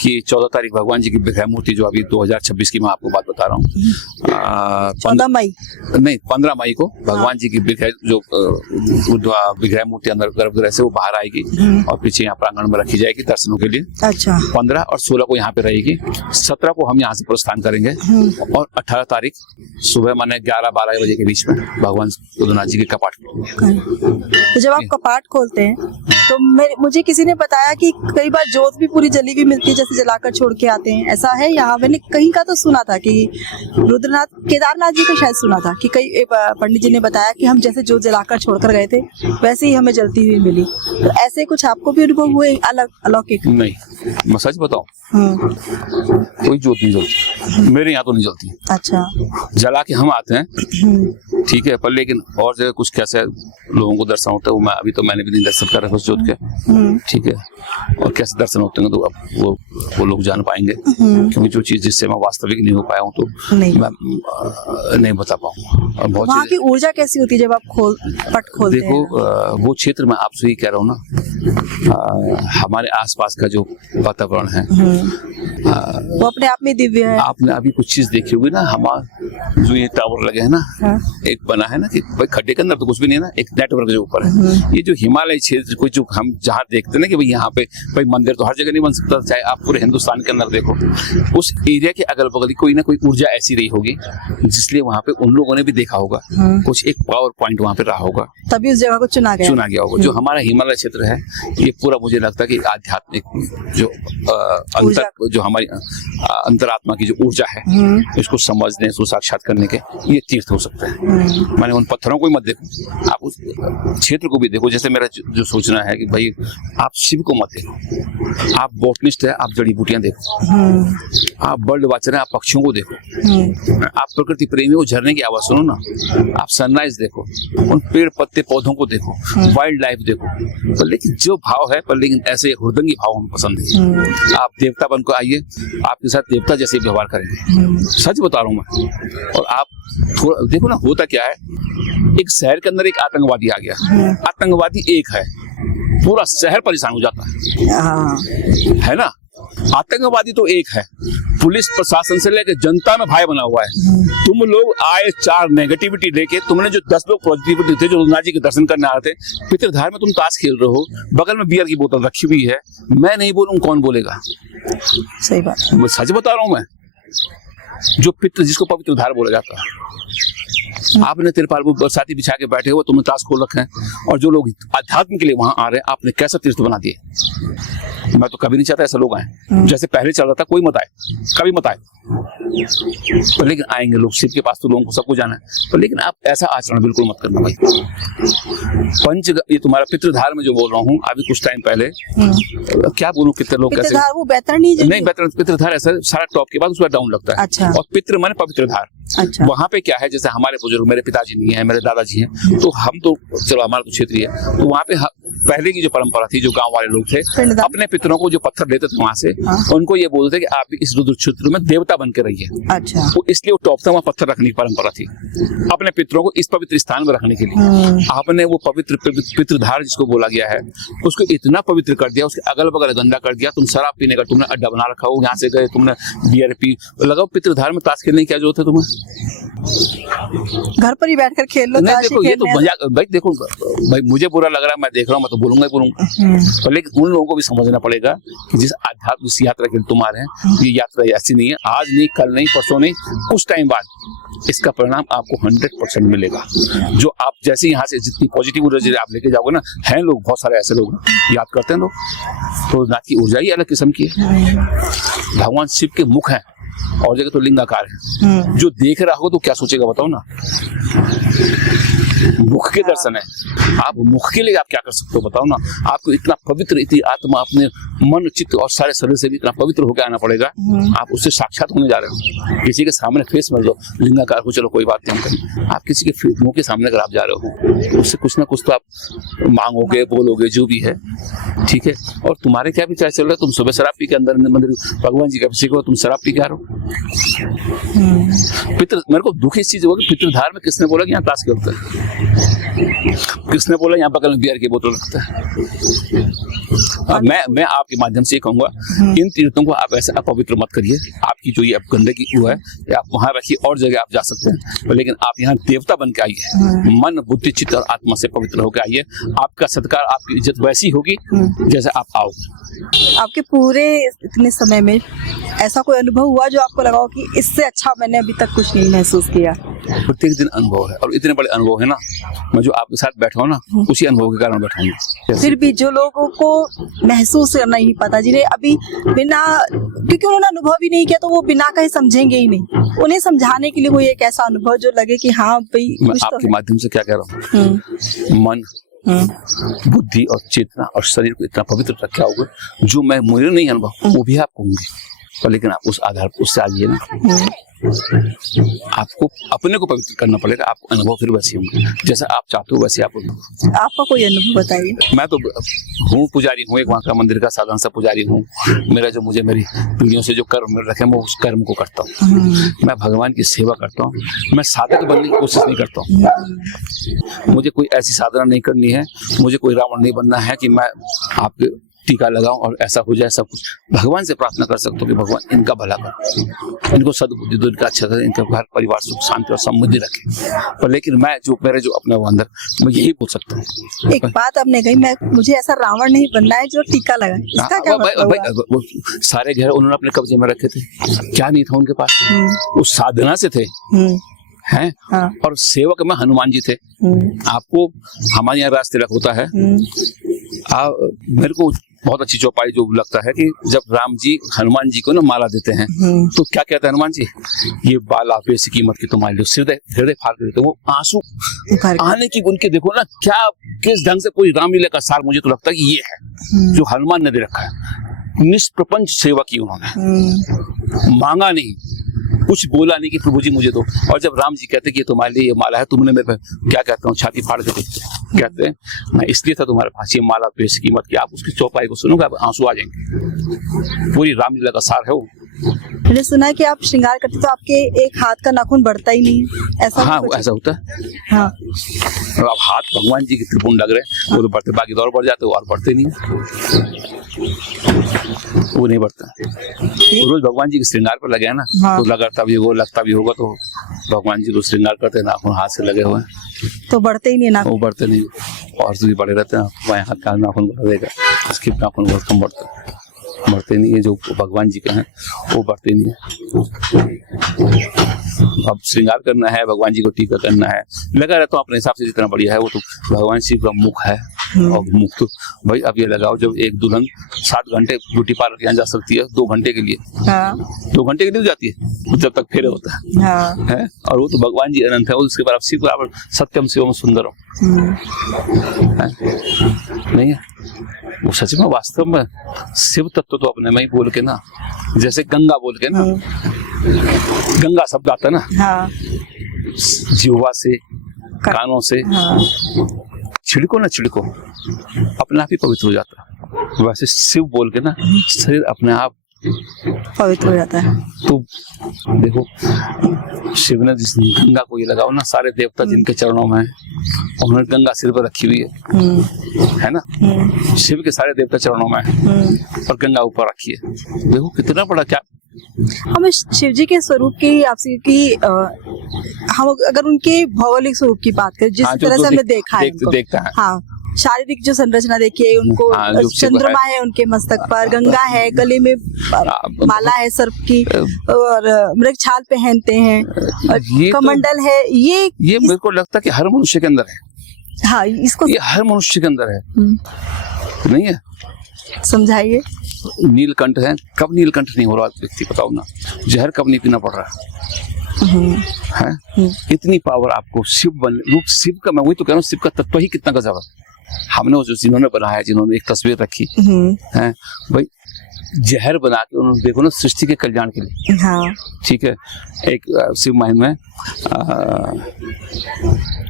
कि 14 तारीख भगवान जी की विग्रह मूर्ति जो अभी 2026 की मैं आपको बात बता रहा हूँ, 14 मई नहीं 15 मई को भगवान जी की विग्रह जो विग्रह मूर्ति अंदर गर्भगृह से वो बाहर आएगी और पीछे यहाँ प्रांगण में रखी जाएगी दर्शनों के लिए। अच्छा। 15 और 16 को यहाँ पे रहेगी, 17 को हम यहाँ से प्रस्थान करेंगे और 18 तारीख सुबह माने 11-12 बजे के बीच में भगवान रुद्रनाथ जी के कपाट। तो जब आप कपाट खोलते हैं तो मुझे किसी ने बताया कि कई बार जोत भी पूरी जली हुई मिलती है, जैसे जलाकर छोड़ के आते हैं, ऐसा है यहाँ? मैंने कहीं का तो सुना था कि रुद्रनाथ केदारनाथ जी को शायद सुना था कि कई पंडित जी ने बताया कि हम जैसे जोत जलाकर छोड़कर गए थे वैसे ही हमें जलती हुई मिली। तो ऐसे कुछ आपको भी अनुभव हुए अलग अलौकिक? नहीं, मैं सच बताऊं कोई जोत नहीं जलती। मेरे यहाँ तो नहीं जलती। अच्छा। जला के हम आते हैं, ठीक है, पर लेकिन और जगह कुछ कैसे लोगों को दर्शन होता है वो अभी तो मैंने भी नहीं दर्शन कर रखा उस जोत के, ठीक है, और कैसे दर्शन होते हैं तो अब वो लोग जान पाएंगे, क्योंकि जो चीज जिससे मैं वास्तविक नहीं हो पाया हूँ तो मैं नहीं बता पाऊंगा। और बहुत वहाँ की ऊर्जा कैसी होती है जब आप पट खोलते हैं? देखो वो क्षेत्र में आपसे ही कह रहा हूँ ना, हमारे आसपास का जो वातावरण है वो अपने आप में दिव्य है। आपने अभी कुछ चीज देखी होगी ना, हमारे जो ये टावर लगे हैं ना, एक बना है ना कि भाई खड्डे के अंदर तो कुछ भी नहीं है ना, एक नेटवर्क जो ऊपर है, ये जो हिमालय क्षेत्र को जो हम जहाँ देखते हैं ना कि भाई यहाँ पे भाई मंदिर तो हर जगह नहीं बन सकता, चाहे आप पूरे हिंदुस्तान के अंदर देखो, उस एरिया के अगल बगल कोई ना कोई ऊर्जा ऐसी रही होगी जिसलिए वहाँ पे उन लोगों ने भी देखा होगा, कुछ एक पावर पॉइंट वहाँ पे रहा होगा, तभी उस जगह को चुना गया होगा। जो हमारा हिमालय क्षेत्र है ये पूरा मुझे लगता है कि आध्यात्मिक जो अंतर जो हमारी अंतरात्मा की जो ऊर्जा है इसको समझने, उसको साक्षात करने के ये तीर्थ हो सकते हैं। मैंने उन पत्थरों को ही मत देखो, आप उस क्षेत्र को भी देखो। जैसे मेरा जो सोचना है कि भाई आप शिव को मत देखो, आप बॉटनिस्ट है, आप जड़ी बूटियां देखो, आप बर्ड वॉचर है, आप पक्षियों को देखो, आप प्रकृति प्रेमी हो, झरने की आवाज सुनो ना, आप सनराइज देखो, उन पेड़ पत्ते पौधों को देखो, वाइल्ड लाइफ देखो, पर लेकिन जो भाव है, पर लेकिन ऐसे हुरदंगी भाव हमें पसंद है। आप देवता बनकर आइए, आपके साथ देवता जैसे व्यवहार करेंगे, सच बता रहा हूँ मैं। और आप थोड़ा देखो ना, होता क्या है, एक शहर के अंदर एक आतंकवादी आ गया, आतंकवादी एक है, पूरा शहर परेशान हो जाता है ना। आतंकवादी तो एक है, पुलिस प्रशासन से लेकर जनता में भय बना हुआ है। तुम लोग आए 4 नेगेटिविटी लेके, तुमने जो 10 लोग पॉजिटिविटी थे जो नाथ जी के दर्शन करने आ रहे थे, पितृधार में तुम ताश खेल रहे हो, बगल में बियर की बोतल रखी हुई है, मैं नहीं बोलूं कौन बोलेगा? सही बात, मैं सच बता रहा हूं। मैं जो पितृ जिसको पवित्र धार बोला जाता है, आपने तिरपाल बरसाती बिछा के बैठे हो, तुमने ताश खोल रखे हैं, और जो लोग अध्यात्म के लिए वहां आ रहे हैं आपने कैसा तीर्थ बना दिए। मैं तो कभी नहीं चाहता ऐसा लोग आए, जैसे पहले चल रहा था, कोई मत आए, कभी मत आए, पर लेकिन आएंगे लोग, शिव के पास तो लोगों को सबको जाना है, पर लेकिन आप ऐसा आचरण बिल्कुल मत करना भाई। ये तुम्हारा पितृधार में जो बोल रहा हूँ अभी कुछ टाइम पहले, क्या बोलूं, पितृ लोग कैसे, वो बैतरणी नहीं, पितृधार ऐसा सारा टॉप के बाद उसका डाउन लगता है। अच्छा। और पितृ माने पवित्र धार। अच्छा। वहाँ पे क्या है, जैसे हमारे बुजुर्ग, मेरे पिताजी नहीं है, मेरे दादाजी हैं, तो हम तो चलो हमारा तो क्षेत्रीय है, तो वहाँ पे पहले की जो परंपरा थी, जो गांव वाले लोग थे अपने पितरों को जो पत्थर लेते थे वहां से, उनको ये बोलते थे कि आप इस रुद्र क्षेत्र में देवता बन के रहिए। अच्छा। तो इसलिए वो टॉप तक वहाँ पत्थर रखने की परंपरा थी, अपने पितरों को इस पवित्र स्थान में रखने के लिए। आपने वो पवित्र पितृधार जिसको बोला गया है, उसको इतना पवित्र कर दिया, उसके अगल बगल गंदा कर दिया। तुम शराब पीने का तुमने अड्डा बना रखा हो, यहाँ से गए तुमने बियर पी, लगाओ पितृधार में ताश खेलने की क्या जरूरत है तुम्हें? घर पर ही बैठकर खेल लो। नहीं देखो, ये तो मजाक भाई, देखो भाई मुझे बुरा लग रहा है, मैं देख रहा हूँ, मैं तो बोलूंगा ही बोलूंगा, पर लेकिन उन लोगों को भी समझना पड़ेगा कि जिस आध्यात्म इस यात्रा के तुम आ रहे हैं, ये यात्रा ऐसी नहीं है, आज नहीं, कल नहीं, परसों नहीं, कुछ टाइम बाद इसका परिणाम आपको 100% मिलेगा। जो आप जैसे यहाँ से जितनी पॉजिटिव ऊर्जा आप लेके जाओगे ना, है लोग बहुत सारे ऐसे लोग याद करते हैं लोग, तो नाथ की ऊर्जा ही अलग किस्म की है। भगवान शिव के मुख है और जगह तो लिंगाकार है, जो देख रहा हो तो क्या सोचेगा बताओ ना। मुख के दर्शन है, आप मुख के लिए आप क्या कर सकते हो बताओ ना। आपको इतना पवित्र, इतनी आत्मा अपने मन चित्त और सारे शरीर से भी इतना पवित्र होकर आना पड़ेगा। आप उससे साक्षात होने जा रहे हो। किसी के सामने फेस में लो लिंगाकार हो, चलो कोई बात नहीं करें, आप किसी के मुंह के सामने अगर आप जा रहे हो, उससे कुछ ना कुछ तो आप मांगोगे, बोलोगे, जो भी है, ठीक है। और तुम्हारे क्या विचार चल रहा है, तुम सुबह शराब पी के अंदर मंदिर भगवान जी का अभिषेक हो, तुम शराब पी के आ रहे हो। पितृ, मेरे को दुख इस चीज होगी, पितृधार में किसने बोला कि यहाँ ताश खेलता है? किसने बोला यहाँ बगल में बियर की बोतल रखता है? मैं आपके माध्यम से कहूंगा, इन तीर्थों को आप ऐसे अपवित्र मत करिए। आपकी जो ये गंदगी हुआ है आप वहां रखिए, और जगह आप जा सकते हैं, लेकिन आप यहाँ देवता बन के आइए, मन बुद्धि चित्त और आत्मा से पवित्र होकर आइए। आपका सत्कार, आपकी इज्जत वैसी होगी जैसे आप आओ। आपके पूरे इतने समय में ऐसा कोई अनुभव हुआ जो आपको लगा हो कि इससे अच्छा मैंने अभी तक कुछ नहीं महसूस किया? प्रत्येक दिन अनुभव है, और इतने बड़े अनुभव है ना, मैं जो आपके साथ बैठा हूँ ना, उसी अनुभव के कारण बैठा हूँ। फिर भी जो लोगों को महसूस करना ही पता, जिन्हें अभी बिना, क्योंकि उन्होंने अनुभव ही नहीं किया, तो वो बिना कहीं समझेंगे ही नहीं। उन्हें समझाने के लिए कोई एक ऐसा अनुभव जो लगे कि हाँ भाई कुछ तो आपके माध्यम से क्या कह रहा हूँ, मन, बुद्धि और चेतना और शरीर को इतना पवित्र रखा होगा, जो मैं मुझे नहीं अनुभव वो भी आप कहूंगी। पर लेकिन आप उस आधार पर उससे आइए ना, आपको अपने को पवित्र करना पड़ेगा। आपको अनुभव फिर वैसे होंगे जैसा आप चाहते हो वैसे आप। आपका कोई अनुभव बताइए। मैं तो हूँ पुजारी हूँ, एक वहाँ का मंदिर का साधारण सा पुजारी हूँ। मेरा जो मुझे मेरी पीढ़ियों से जो कर्म मिल रखे मैं उस कर्म को करता हूँ। मैं भगवान की सेवा करता हूँ, मैं साधक बनने की कोशिश नहीं करता हूँ। मुझे कोई ऐसी साधना नहीं करनी है, मुझे कोई रावण नहीं बनना है कि मैं आपके टीका लगाऊं और ऐसा हो जाए सब कुछ। भगवान से प्रार्थना कर सकता हूँ कि भगवान इनका भला कर, इनको सद्बुद्धि दो, इनका अच्छा करे, इनका घर परिवार सुख शांति और समृद्धि रखे। पर लेकिन मैं जो मेरे जो अपने अंदर मैं यही बोल सकता हूँ। एक बात आपने कही, मुझे ऐसा रावण नहीं बनना है जो टीका लगाए, इसका क्या मतलब हुआ? वो सारे घर उन्होंने अपने कब्जे में रखे थे, क्या नहीं था उनके पास, वो साधना से थे हैं। हाँ। और सेवक में हनुमान जी थे। आपको हमारे यहाँ रास्ते रख होता है, मेरे को बहुत अच्छी चौपाई जो लगता है कि जब राम जी हनुमान जी को ना माला देते हैं तो क्या कहते हैं हनुमान जी, ये बाला बेसी कीमत की तुम्हारे लिए हृदय फाड़ के देते। वो आंसू आने की उनके देखो ना क्या किस ढंग से कोई रामलीला का सार मुझे तो लगता है कि ये है जो हनुमान ने दे रखा है। निष्प्रपंच सेवा की उन्होंने, मांगा नहीं, कुछ बोला नहीं कि प्रभु जी मुझे दो। और जब राम जी कहते कि ये तुम्हारे लिए ये माला है, तुमने मेरे पे क्या कहता हूँ छाती फाड़ के कहते हैं मैं इसलिए था तुम्हारे पास ये माला तो इसकी कीमत की। आप उसकी चौपाई को सुनोगे आप आंसू आ जाएंगे। पूरी रामलीला का सार है वो। मैंने सुना है कि आप श्रृंगार करते तो आपके एक हाथ का नाखून बढ़ता ही नहीं है, ऐसा? हाँ ऐसा होता है। हाँ। अब हाथ भगवान जी के त्रिपुंड लग रहे हैं, वो तो बढ़ते, बाकी तो और बढ़ जाते, और बढ़ते नहीं, वो नहीं बढ़ता। रोज भगवान जी के श्रृंगार पर लगे हैं ना। हाँ। तो लगता भी होगा, लगता भी होगा, तो भगवान जी को श्रृंगार करते हैं, नाखून हाथ से लगे हुए हैं तो बढ़ते ही नहीं नाखून। वो बढ़ते नहीं, और भी बढ़े रहते हैं। बाएं हाथ का नाखून बढ़ेगा, उसके नाखून बहुत कम बढ़ते नहीं है। जो भगवान जी के हैं वो बढ़ते नहीं है। अब श्रृंगार करना है, भगवान जी को टीका करना है, लगा रहता हूँ अपने हिसाब से जितना बढ़िया है वो। तो भगवान शिव का मुख है, और मुख तो भाई अब ये लगाओ, जब एक दुल्हन 7 घंटे ब्यूटी पार्लर यहाँ जा सकती है 2 घंटे के लिए। हाँ। 2 घंटे के लिए जाती है जब तक फेरे होता है। हाँ। है, और वो तो भगवान जी अनंत है, उसके बाद शिव बराबर सत्यम शिवम सुंदरम नहीं है वो। सच में वास्तव में शिव तत्व तो अपने में ही बोल के ना, जैसे गंगा बोल के ना, गंगा शब्द आता है ना। हाँ। जीवा से, कानों से, हाँ। छिड़को ना छिड़को, अपने आप ही पवित्र हो जाता है। वैसे शिव बोल के ना शरीर अपने आप पवित्र हो जाता है। तो देखो शिव ने जिस गंगा को ये लगाओ ना, सारे देवता जिनके चरणों में है उन्होंने गंगा सिर पर रखी हुई है ना। शिव के सारे देवता चरणों में है और गंगा ऊपर रखी है। देखो कितना बड़ा क्या हमें शिव जी के स्वरूप की आपसे की हम अगर उनके भौगोलिक स्वरूप की बात करें, जिस तरह से हमने देखा है देखता है। हाँ, शारीरिक जो संरचना देखिए उनको, चंद्रमा है उनके मस्तक पर, गंगा है, गले में माला है सर्प की, और मृग छाल पहनते हैं, कमंडल है। ये मेरे को लगता है कि हर मनुष्य के अंदर है। हाँ, इसको ये हर मनुष्य के अंदर है, नहीं है? समझाइए। नीलकंठ है, कब नीलकंठ नहीं हो रहा व्यक्ति बताओ ना? जहर कब नहीं पीना पड़ रहा है? इतनी पावर आपको शिव का, मैं वही तो कह रहा हूँ, शिव का तत्व ही कितना गजब है। हमने वो जो जिन्होंने बनाया, जिन्होंने एक तस्वीर रखी है भाई, जहर बना के उन्होंने देखो ना सृष्टि के कल्याण के लिए। हाँ। ठीक है, एक शिव महिमा में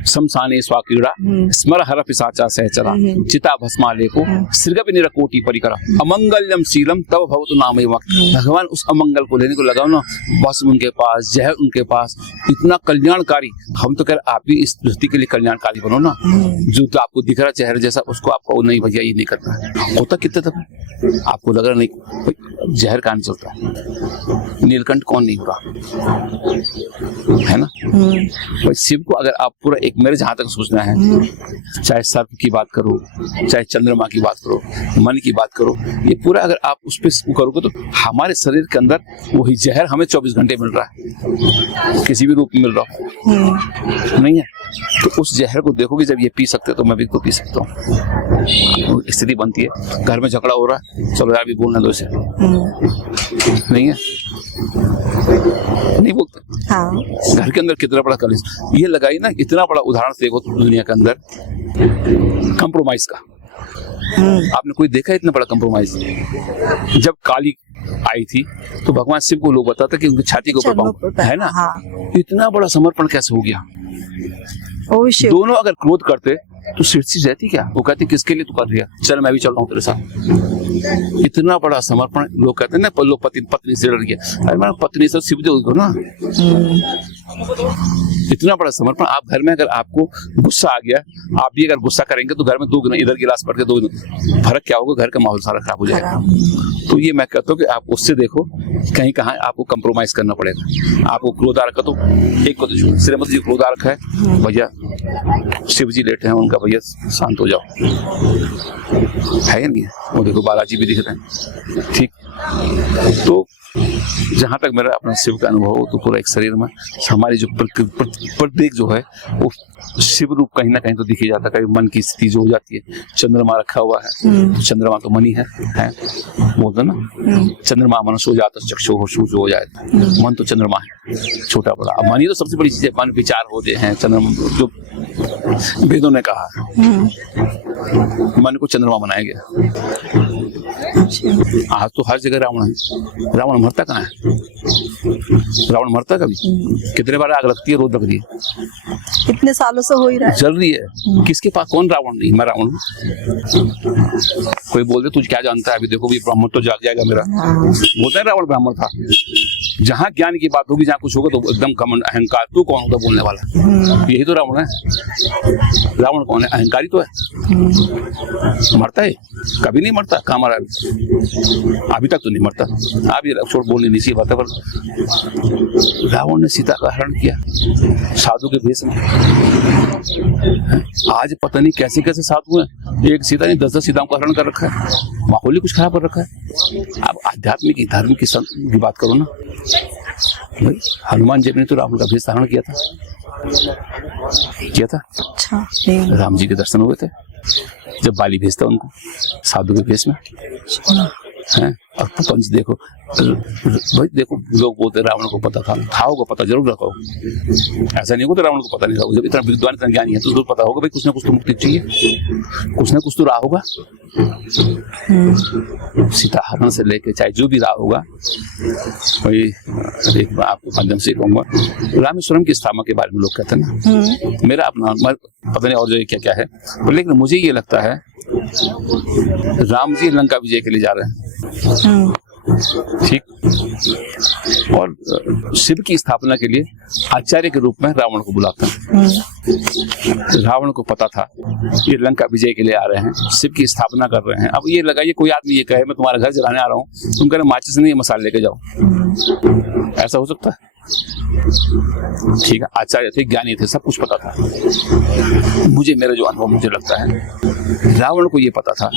शमशाने स्वाकीड़ा स्मर हर पिशाचा सहचरा चिता भस्माले को सृगपि निरकोटि परिकरा अमंगल्यम शीलम तब भवतु नाम वक्त। भगवान उस अमंगल को लेने को लगाओ ना, भस्म उनके पास, जहर उनके पास, इतना कल्याणकारी। हम तो कह रहे आप भी इस धरती के लिए कल्याणकारी बनो ना। जो तो आपको दिख रहा चेहरे जैसा, उसको आपको नहीं भैया ये नहीं करना है। होता कितने तक आपको लग रहा नहीं, जहर कहाँ चलता है, नीलकंठ कौन नहीं हो रहा है ना। भाई शिव को अगर आप पूरा एक, मेरे जहां तक सोचना है, चाहे सर्प की बात करो, चाहे चंद्रमा की बात करो, मन की बात करो, ये पूरा अगर आप उस पर करोगे तो हमारे शरीर के अंदर वही जहर हमें 24 घंटे मिल रहा है, किसी भी रूप में मिल रहा नहीं है। तो उस जहर को देखोगे, जब ये पी सकते तो मैं भी तो पी सकता हूँ। स्थिति बनती है, घर में झगड़ा हो रहा है, चलो यार भी बोलना दो इसे, नहीं है, नहीं बोलते। हाँ। घर के अंदर कितना बड़ा कलेश, ये लगाई ना, इतना बड़ा उदाहरण देखो दुनिया के अंदर कंप्रोमाइज का। आपने कोई देखा इतना बड़ा कंप्रोमाइज? जब काली आई थी तो भगवान शिव को लोग बताते कि उनकी छाती के ऊपर पाँव है ना। हाँ। इतना बड़ा समर्पण कैसे हो गया? ओ शिव। दोनों अगर क्रोध करते तो सृष्टि रहती क्या? वो कहती किसके लिए तू कर रही है, चल मैं भी चल रहा हूँ तेरे साथ। इतना बड़ा समर्पण। लोग कहते हैं ना लोग पत्नी से डर गया, अरे मैं पत्नी से शिव जो ना। इतना बड़ा समर्पण। आप घर में अगर आपको गुस्सा आ गया, आप भी अगर गुस्सा करेंगे तो घर में दो इधर गिलास पड़ के दो फर्क क्या होगा? घर का माहौल सारा खराब हो जाएगा। तो ये मैं कहता हूँ कि आप उससे देखो कहीं कहाँ आपको कंप्रोमाइज करना पड़ेगा। आपको क्रोध आ रखा तो एक को तो श्रीमती जी क्रोध आ रखा है, भैया शिव जी लेटे हैं उनका, भैया शांत हो जाओ, है नहीं? वो देखो बालाजी भी दिख रहे हैं, ठीक। तो जहां तक मेरा अपना शिव का अनुभव हो तो पूरा एक शरीर में हमारी जो प्रत्येक जो है वो शिव रूप कहीं ना कहीं तो दिख ही जाता है। कहीं मन की स्थिति जो हो जाती है, चंद्रमा रखा हुआ है तो चंद्रमा तो मन ही है बोलते ना, चंद्रमा मन सो जाता चक्षु हो जाए, मन तो चंद्रमा है, छोटा बड़ा। अब मन ही तो सबसे बड़ी चीज है, मन विचार होते हैं, चंद्रमा जो वेदों ने कहा मन को चंद्रमा बनाया गया। आज तो हर जगह रावण है। रावण मरता कहाँ है? रावण मरता कभी? कितने बार आग लगती है, रोज लग रही है, इतने सालों से हो ही रहा है, जल रही है। किसके पास कौन रावण नहीं? मैं रावण हूँ। कोई बोल दे तुझ क्या जानता है, अभी देखो भी ब्राह्मण तो जाग जाएगा मेरा। बोलता है रावण ब्राह्मण था। जहाँ ज्ञान की बात होगी, जहाँ कुछ होगा तो एकदम घमंड अहंकार, तू कौन होता बोलने वाला? यही तो रावण है। रावण कौन है? अहंकारी तो है। मरता है? कभी नहीं मरता। कहाँ मरा? अभी तक तो नहीं मरता। आप ये छोड़ बोलने नहीं सी बात है। पर रावण ने सीता का हरण किया साधु के भेष में। आज पता नहीं कैसे कैसे साधु हैं, एक सीता ने 10-10 सीताओं का हरण कर रखा है, माहौल ही कुछ खराब कर रखा है। अब आध्यात्मिक धर्म की बात करो ना भाई। हनुमान जी ने तो रावण का भेष धारण किया था। अच्छा। राम जी के दर्शन हुए थे जब बाली भेजता उनको साधु के भेष में, हैं? और पंच देखो भाई, देखो लोग बोलते रावण को पता था होगा, पता जरूर रखा होगा। ऐसा नहीं होगा तो रावण को पता नहीं होगा। जब इतना विद्वान इतना ज्ञानी है तो जरूर पता होगा भाई, कुछ ना कुछ तो मुक्ति चाहिए, कुछ ना कुछ तो रहा होगा। सीता हरण से लेके चाहे जो भी रहा होगा। भाई एक बार आपको माध्यम से कहूंगा, रामेश्वरम की स्थापना के बारे में लोग कहते हैं ना, मेरा अपना पता नहीं और जो क्या क्या है, लेकिन मुझे ये लगता है राम जी लंका विजय के लिए जा रहे हैं, ठीक। और शिव की स्थापना के लिए आचार्य के रूप में रावण को बुलाते हैं। रावण को पता था ये लंका विजय के लिए आ रहे हैं, शिव की स्थापना कर रहे हैं। अब ये लगाइए कोई आदमी ये कहे मैं तुम्हारा घर जलाने आ रहा हूँ, तुम कह रहे माचिस नहीं मसाले लेके जाओ, ऐसा हो सकता है? ठीक है, आचार्य थे, ज्ञानी थे, सब कुछ पता था। मुझे मेरा जो अनुभव मुझे लगता है रावण को ये पता था,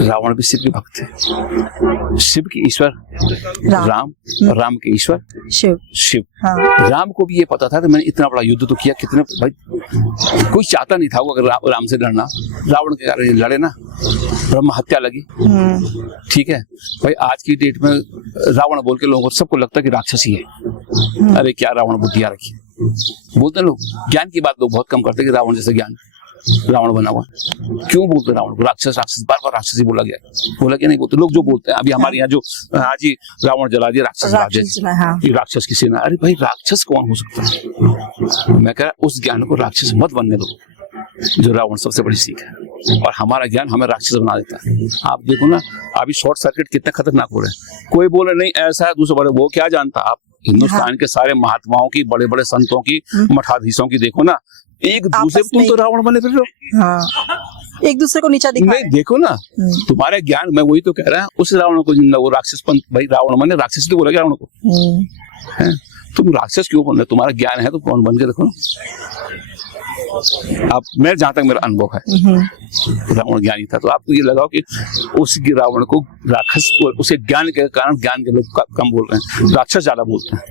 रावण भी शिव के भक्त थे। शिव के ईश्वर राम, राम के ईश्वर शिव। हाँ। राम को भी ये पता था कि मैंने इतना बड़ा युद्ध तो किया, कितने भाई कोई चाहता नहीं था वो अगर राम से लड़ना। रावण के कारण लड़े ना, ब्रह्म हत्या लगी, ठीक है भाई। आज की डेट में रावण बोल के लोगों को सबको लगता है कि राक्षसी है। अरे क्या रावण बुद्धियां रखी बोलते हैं लोग। ज्ञान की बात लोग बहुत कम करते हैं कि रावण जैसे ज्ञान रावण बना हुआ। क्यों बोलते रावण को राक्षस? बार बार राक्षस ही बोला गया नहीं बोलते लोग। जो बोलते हैं अभी हमारे यहाँ जो आज ही रावण जला दिया, राक्षस राक्षस की सेना। अरे भाई राक्षस कौन हो सकता है? मैं कह रहा उस ज्ञान को राक्षस मत बनने दो जो रावण सबसे बड़ी सीख है। और हमारा ज्ञान हमें राक्षस बना देता है। आप देखो ना अभी शॉर्ट सर्किट कितना खतरनाक हो रहा है। कोई बोले नहीं ऐसा है, दूसरे बोले वो क्या जानता। आप हिंदुस्तान के सारे महात्माओं की, बड़े बड़े संतों की, मठाधीशों की देखो ना, एक दूसरे तुम तो रावण बने फिर रहो। एक दूसरे को नीचा दिखा नहीं, देखो ना तुम्हारे ज्ञान, मैं वही तो कह रहा हूँ। उस रावण को जिंदा वो राक्षस भाई रावण मैंने राक्षस तो बोला क्या रावण को? तुम राक्षस क्यों बन रहे? तुम्हारा ज्ञान है तो कौन बन के देखो ना। आप मैं जहां तक मेरा अनुभव है रावण ज्ञानी था, तो आपको ये लगाओ कि उस रावण को राक्षस, उसे ज्ञान के कारण ज्ञान के लोग कम बोल रहे हैं, राक्षस ज्यादा बोलते हैं।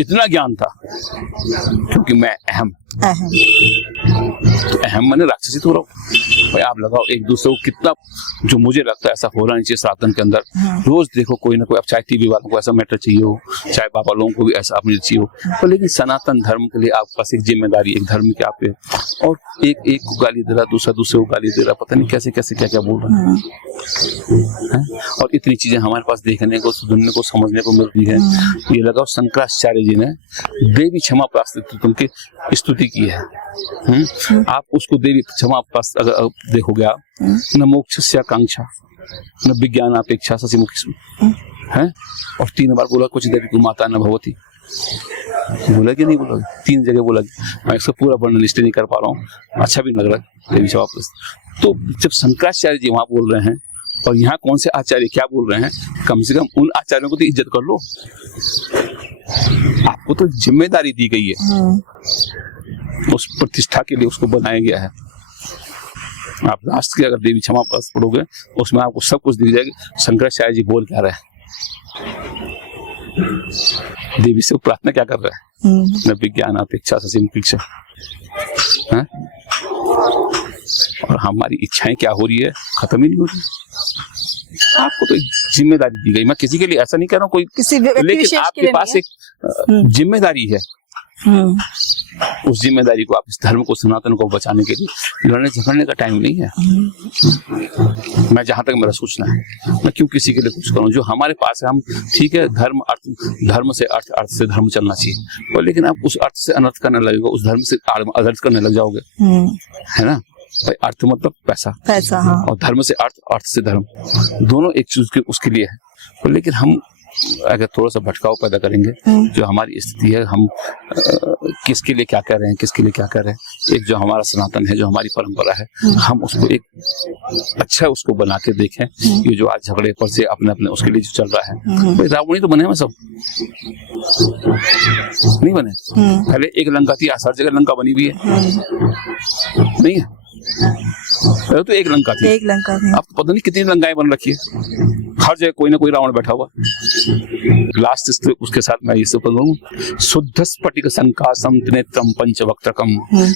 इतना ज्ञान था क्योंकि मैं अहम तो अहम मैंने राक्षसी तो रहा भाई। आप लगाओ एक दूसरे को कितना, जो मुझे लगता है ऐसा होना नहीं चाहिए सनातन के अंदर। रोज देखो कोई ना कोई, अब चाहे टीवी वालों को ऐसा मैटर चाहिए हो, चाहे बाबा लोगों को भी ऐसा अपनी चाहिए हो, तो लेकिन सनातन धर्म के लिए आपके पास एक जिम्मेदारी, एक धर्म के आपके और एक को गाली दे रहा, दूसरे को गाली दे रहा, पता नहीं कैसे कैसे क्या क्या बोल रहा है। और इतनी चीजें हमारे पास देखने को, सुनने को, समझने को मिलती है। ये लगाओ शंकराचार्य जी ने देवी क्षमा प्राश्चित्यम की स्तुति की है। आप उसको देवी क्षमा प्राश्चित्य अगर देखोगे आप, न मोक्षस्य आकांक्षा न विज्ञान अपेक्षा ससी मुख्य है। और 3 बार बोला कुछ देवी को माता न भवती, बोला कि नहीं बोला? 3 जगह बोला। मैं इसका पूरा वर्णन लिस्ट नहीं कर पा रहा हूँ, अच्छा भी लग रहा है देवी क्षमा प्राश्चित्य। तो जब शंकराचार्य जी वहां बोल रहे हैं और यहाँ कौन से आचार्य क्या बोल रहे हैं, कम से कम उन आचार्यों को तो इज्जत कर लो। आपको तो जिम्मेदारी दी गई है, उस प्रतिष्ठा के लिए उसको बनाया गया है। आप राष्ट्र की अगर देवी क्षमा प्राश्चित्य पढ़ोगे उसमें आपको सब कुछ दिख जाएगा। शंकराचार्य जी बोल क्या रहे हैं, देवी से प्रार्थना क्या कर रहा है, न विज्ञान अपेक्षा ससी मुख्य है। और हमारी इच्छाएं क्या हो रही है, खत्म ही नहीं हो रही। आपको तो जिम्मेदारी दी गई, मैं किसी के लिए ऐसा नहीं कह रहा हूँ कोई, लेकिन आपके पास एक जिम्मेदारी है। उस जिम्मेदारी को, आप इस धर्म को, सनातन को बचाने के लिए लड़ने झगड़ने का टाइम नहीं है। मैं जहां तक मेरा सोचना है, मैं क्यों किसी के लिए कुछ करूं? जो हमारे पास है हम, ठीक है, धर्म अर्थ, धर्म से अर्थ, अर्थ से धर्म चलना चाहिए। और लेकिन आप उस अर्थ से अनर्थ करने लगेगा, उस धर्म से अनर्थ करने लग जाओगे, है ना भाई? अर्थ मतलब पैसा, हाँ। और धर्म से अर्थ, अर्थ से धर्म, दोनों एक चीज के उसके लिए है। लेकिन हम अगर थोड़ा सा भटकाव पैदा करेंगे, जो हमारी स्थिति है, हम किसके लिए क्या कर रहे हैं, किसके लिए क्या कर रहे हैं, एक जो हमारा सनातन है, जो हमारी परंपरा है, हम उसको एक अच्छा उसको बना के देखें। ये जो आज झगड़े पर से अपने अपने उसके लिए जो चल रहा है, भाई रावण ही तो बने हैं सब, नहीं बने? पहले एक लंका थी, हर जगह लंका बनी हुई है, नहीं है? पहले तो एक लंका थी, अब तो पता नहीं कितनी लंकाएं बन रखी है, हर जगह कोई ना कोई रावण बैठा हुआ। लास्ट उसके साथ मैं इसे पढ़ूं, शुद्ध स्फटिक संकासम त्रिनेत्रम पंचवक्त्रकम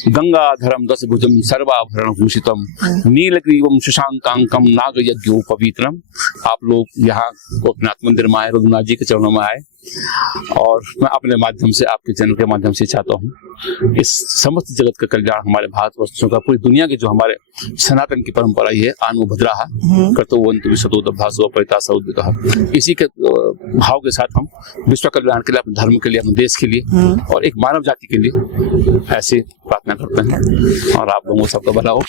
गंगाधरम 10 भुजम सर्वाभरण भूषितम नीलग्रीवम शशांकांकम नागयज्ञोपवीतरम। आप लोग यहाँ गोपीनाथ मंदिर में आए, रघुनाथ जी के चरणों में आए, और मैं अपने माध्यम से, आपके चैनल के माध्यम से चाहता हूँ इस समस्त जगत का कल्याण, हमारे भारतवर्षों का, पूरी दुनिया की जो हमारे सनातन की परंपरा ये आनु भद्राहा कर्तव्यवन्तु विशदोदभासो अपरितासो उद्विग्नः, इसी के भाव के साथ हम विश्व कल्याण के लिए, अपने धर्म के लिए, अपने देश के लिए और एक मानव जाति के लिए ऐसे प्रार्थना करते हैं। और आप लोगों को सबका भला हो।